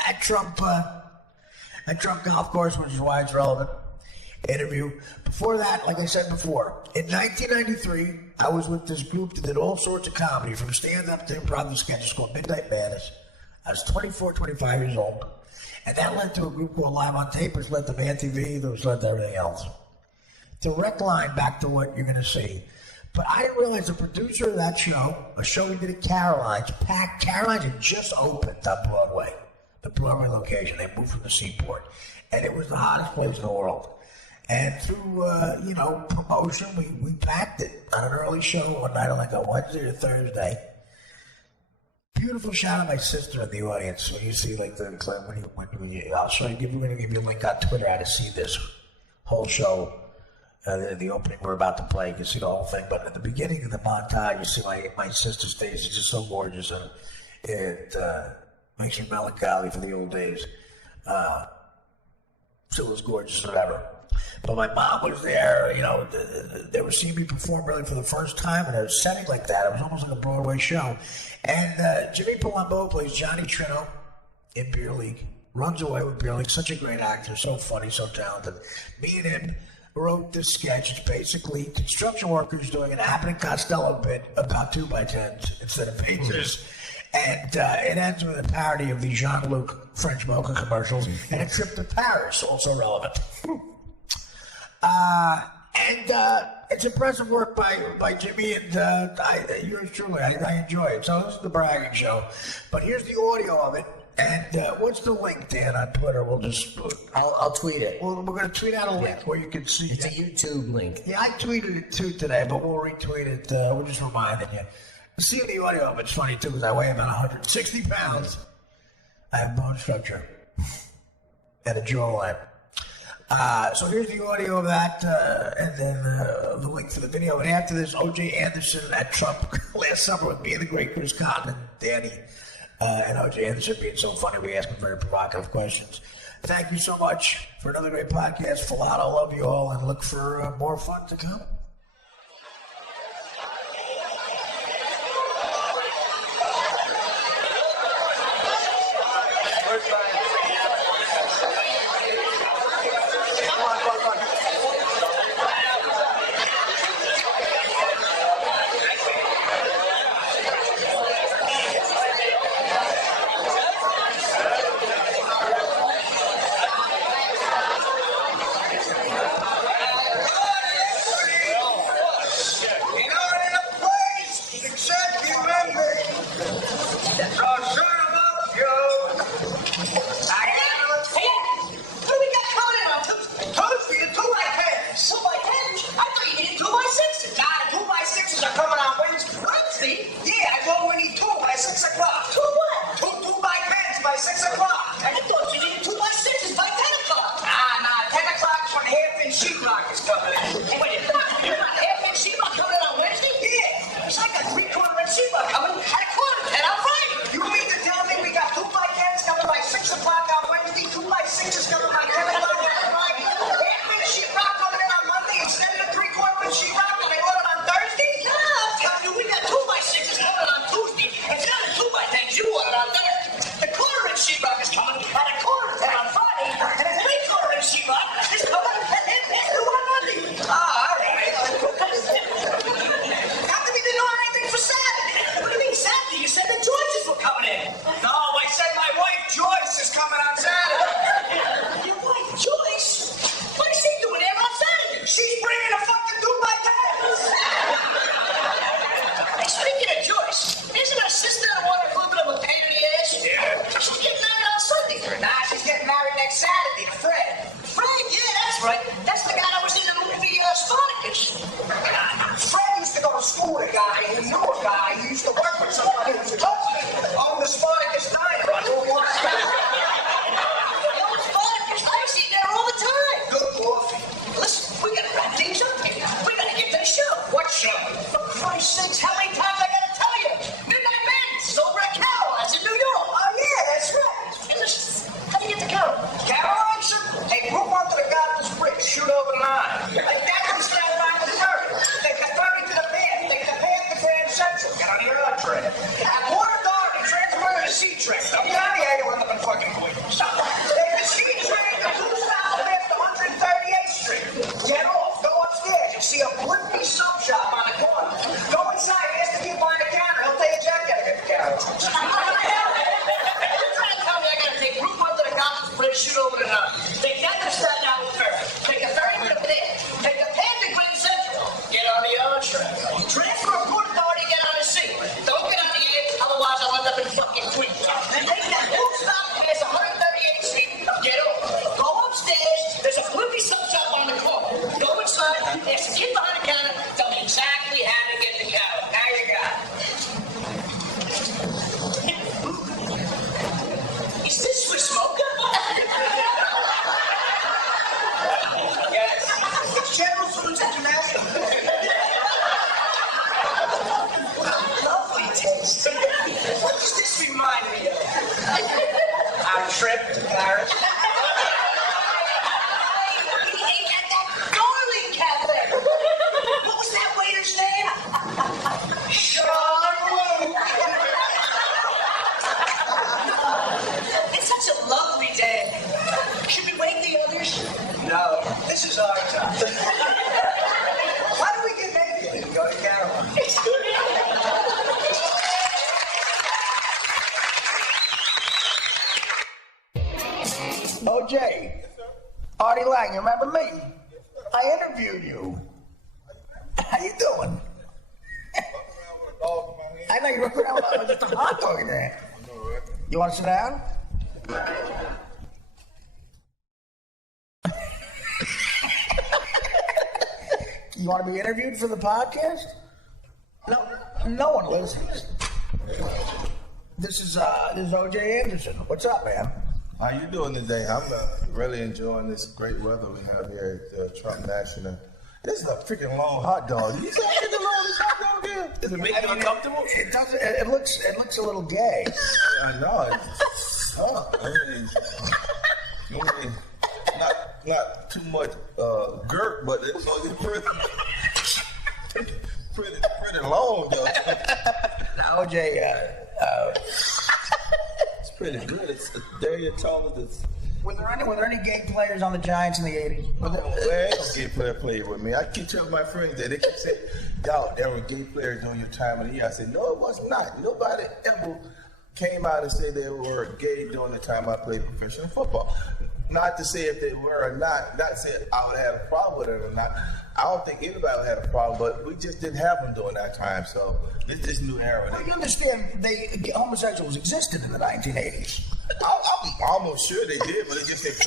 at Trump golf course, which is why it's relevant, interview. Before that, like I said before, in 1993, I was with this group that did all sorts of comedy, from stand-up to improv to sketches, called Midnight Madness. I was 24, 25 years old. And that led to a group called Live on Tape, which led to MTV, which led to everything else. Direct line back to what you're going to see. But I didn't realize the producer of that show, a show we did at Caroline's, Caroline's had just opened on Broadway, the Broadway location. They moved from the Seaport. And it was the hottest place in the world. And through, promotion, we packed it on an early show one night on like a Wednesday or Thursday. Beautiful shot of my sister in the audience. When you see like I'll show you, we're going to give you a link on Twitter how to see this whole show. The opening we're about to play, you can see the whole thing. But at the beginning of the montage, you see my sister's face. It's just so gorgeous, and it makes you melancholy for the old days. Still as gorgeous as ever. But my mom was there. They were seeing me perform really for the first time in a setting like that. It was almost like a Broadway show. And Jimmy Palumbo plays Johnny Trino in Beer League. Runs away with Beer League. Such a great actor. So funny, so talented. Me and him wrote this sketch. It's basically construction workers doing an Abbott and Costello bit about 2x10s instead of pages. And it ends with a parody of the Jean-Luc French mocha commercials and a trip to Paris, also relevant. It's impressive work by Jimmy and yours truly. I enjoy it. So this is the bragging show. But here's the audio of it. And what's the link, Dan, on Twitter? I'll tweet it. Well, we're going to tweet out a link where you can see it. It's a YouTube link. Yeah, I tweeted it too today, but we'll retweet it. We're just reminding you. See the audio of it's funny too, because I weigh about 160 pounds. I have bone structure and a jawline. So here's the audio of that, and then the link for the video. And after this, O.J. Anderson at Trump last summer with me and the great Chris Cotton and Danny. And O.J. Anderson being so funny, we ask him very provocative questions. Thank you so much for another great podcast. Full out, I love you all, and look for more fun to come. So shut him up, Joe. Hey, what do we got coming in on Tuesday? The 2x10s. 2x10s? I thought you needed 2x6s. Nah, the 2x6s are coming on Wednesday. Wednesday? Yeah, I told we need 2 by 6 o'clock. 2 what? 2 2x10s by 6 o'clock. I thought you needed 2 by 6s by 10 o'clock. Nah, 10 o'clock's when half-inch sheetrock is coming in. Hey, wait, you're not half-inch sheetrock coming in on Wednesday? Yeah. It's like a 3/4-inch sheetrock coming at 1/4 on Friday. You mean to tell me we got 2 by 10s coming by 6 o'clock on Wednesday, 2 by 6s coming by 10 o'clock on Friday, half-inch sheetrock coming in on Monday instead of the 3/4-inch sheetrock when they run it on Thursday? No, I'm telling you, we got 2 by 6s coming on Tuesday instead of the 2 by 10s you wanted on Thursday. The 1/4-inch sheetrock is coming at 1/4 on Friday, and the 3/4-inch sheetrock is coming at half-inch on Monday. All right. Not that we didn't know anything for Saturday. What do you mean Saturday? You said the Joyces were coming in. No, I said my wife Joyce is coming on Saturday. Your wife Joyce? What is she doing there on Saturday? She's bringing a fucking 2 by 10s. Hey, speaking of Joyce, isn't her sister the one who's a little bit of a pain in the ass? Yeah. She's getting married on Sunday. Nah, she's getting married next Saturday to Fred. Fred? Yeah, that's right. That's the guy that was in the movie Spartacus. Fred used to go to school with a guy who knew a guy who used to work with somebody who was a husband on the Spartacus diner on New York Street. Yo, Spartacus, I see there all the time. Good coffee. Listen, we gotta wrap things up here. We gotta get to the show. What show? For Christ's sakes, how many times I gotta tell you? Midnight Madness is over at Caroline's in New York. Oh, yeah, that's right. Hey, listen, how do you get to Caroline? Caroline, sir? Hey, group onto the Goddess Bridge, shoot over the line. Like that comes down by the ferry. Take the ferry to the band. Take the band to Grand Central. Get on the earth train. At Port Authority, transfer to the sea train. I'm down here, you end up in fucking Queens. Take the sea train to 2 south past 138th Street. Get off, go upstairs. You'll see a Whitney soap shop on the corner. Go inside, ask the kid behind the counter. He'll tell you Jack gotta get the counter. You're trying to tell me I gotta take group up to the Goddess Bridge, shoot over the line. Take that to Staten Island Ferry. Take a ferry to the band. Take the band to Grand Central. Get on the old train. Transfer a Port Authority, get on the sea. Don't get on the edge, otherwise I'll end up in fucking Queens. Then take that 2 stop past 138th Street. Get over. Go upstairs. There's a flippy sub shop on the corner. Go inside. There's a kid behind the counter. Tell me exactly how to get the counter. Now you got it. Is this for smoker? Yes. It's General Foods International. Lovely taste. What does this remind me of? Our trip to Paris. We ate at that darling cafe. What was that waiter's name? Sean Wu. It's such a lovely day. Should we wake the others? No, this is our time. Why do we get naked and go to Caroline? OJ, Artie Lang, you remember me? I interviewed you. How you doing? I know you look around with just a hot dog in your hand. You want to sit down? You want to be interviewed for the podcast? No one listens. This is OJ Anderson. What's up, man? How you doing today? I'm really enjoying this great weather we have here at Trump National. This is a freaking long hot dog. You see how freaking long this hot dog is? Does it make you uncomfortable? It doesn't. It looks a little gay. I know. Not too much girt, but it's pretty long though. Now, OJ, It's pretty good. It's Darius told us. were there any gay players on the Giants in the 80s? Man, ain't no gay player played with me. I keep telling my friends that they keep saying, "Y'all, there were gay players during your time of the year." I said, "No, it was not. Nobody ever came out and said they were gay during the time I played professional football." not to say if they were or not to say I would have had a problem with it or not. I don't think anybody would have had a problem, but we just didn't have them during that time, so it's this new era. Well, you understand, homosexuals existed in the 1980s. I'm almost sure they did, but it just didn't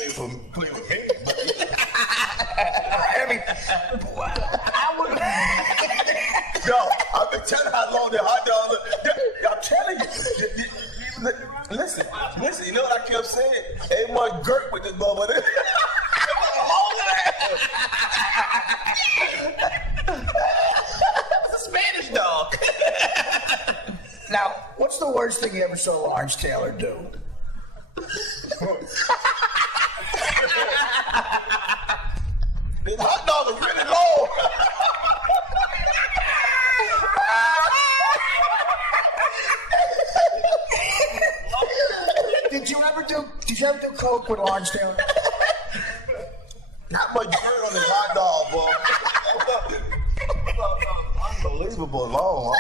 play with me. I mean, I would. Yo, I've been telling how long the hot dogs are. I'm telling you. Listen, you know what I kept saying? Ain't much girt with this bubble. It's a Spanish dog. Now, what's the worst thing you ever saw Lawrence Taylor do? These hot dogs are really long. Did you ever do coke with Lawrence Taylor? Not much dirt on this hot dog, boy. Unbelievable long.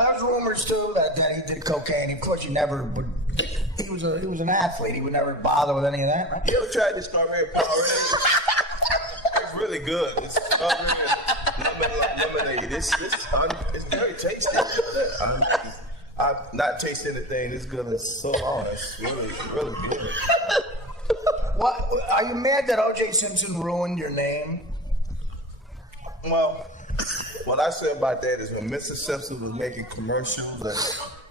There's rumors too that he did cocaine. Of course, he never would. He was an athlete. He would never bother with any of that, right? You ever tried this strawberry Powerade? It's really good. It's strawberry lemonade. It's very tasty. I've not tasted anything this good in so long. It's really good. What? Are you mad that O.J. Simpson ruined your name? Well, what I say about that is when Mr. Simpson was making commercials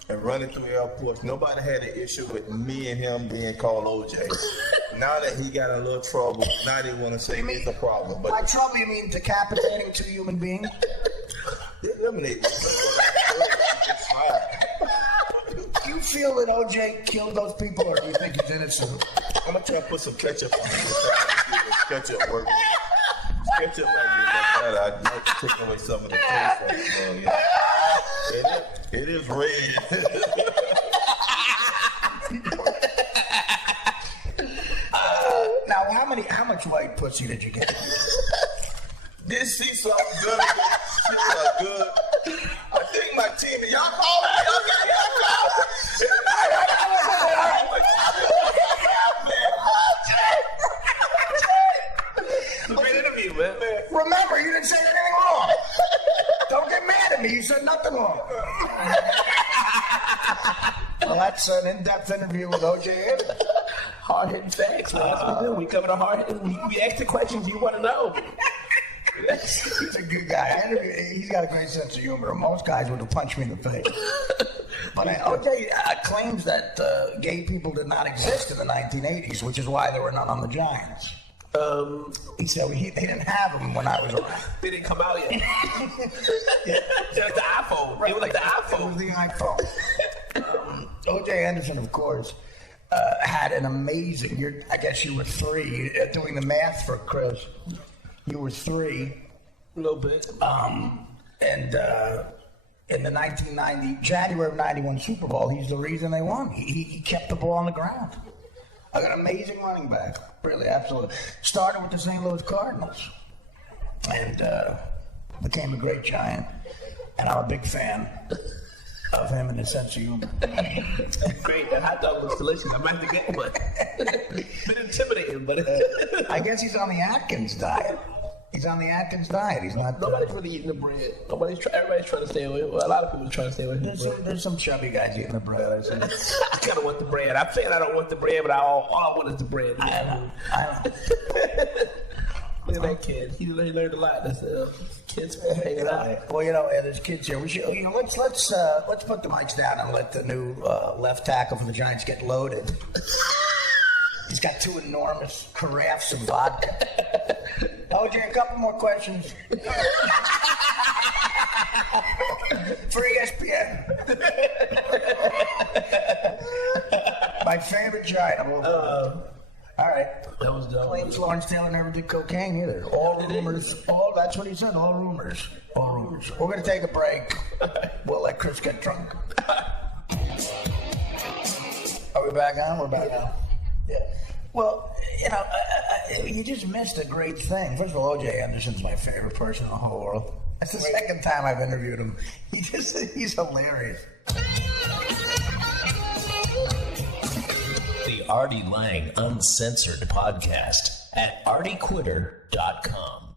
and running through airports, nobody had an issue with me and him being called O.J. Now that he got in a little trouble, now they want to say it's a problem. But by trouble, you mean decapitating two human beings? Eliminate. Do you feel that O.J. killed those people, or do you think he's innocent? I'm gonna try to put some ketchup on it. Ketchup work. Ketchup might be like that. I'd like to take away some of the taste. It is red. Now, how much white pussy did you get? Did see something good? She was good. I think my team. Y'all call me. Y'all call me. Great interview, man. Remember, you didn't say anything wrong. Don't get mad at me. You said nothing wrong. Well, that's an in-depth interview with O.J. Hard-hitting facts, man. That's what we do. We cover the hard. We ask the questions you want to know. He's a good guy. He's got a great sense of humor. Most guys would have punched me in the face. But O.J. Claims that gay people did not exist in the 1980s, which is why there were none on the Giants. He said they didn't have them when I was around. They didn't come out yet. It's like the iPhone. It was like the iPhone. It was the iPhone. O.J. Anderson, of course, had an amazing. I guess you were 3. Doing the math for Chris, you were 3. A little bit. And in the 1990 January of '91 Super Bowl, he's the reason they won. He kept the ball on the ground. An amazing running back, really, absolutely. Started with the St. Louis Cardinals, and became a great Giant. And I'm a big fan of him and his sense of humor. Great, that hot dog was delicious. I might have to get one. Been intimidating, but I guess he's on the Atkins diet. He's on the Atkins diet. He's not. Nobody's really eating the bread. Everybody's trying to stay away. Well, a lot of people are trying to stay away from the bread. There's some chubby guys eating the bread. I kind of want the bread. I'm saying I don't want the bread, but all I want is the bread. I know. Look at that kid. He learned a lot. That's kids hanging out. Well, there's kids here. We should. Let's put the mics down and let the new left tackle for the Giants get loaded. He's got 2 enormous carafes of vodka. O.J., a couple more questions. For ESPN. My favorite Giant. All right. That was dumb. Claims Lawrence Taylor never did cocaine either. All rumors. That's what he said. All rumors. All rumors. We're going to take a break. We'll let Chris get drunk. Are we back on? We're back on. Yeah. Well, you just missed a great thing. First of all, O.J. Anderson's my favorite person in the whole world. That's the second time I've interviewed him. He's hilarious. the Artie Lang Uncensored podcast at artiequitter.com.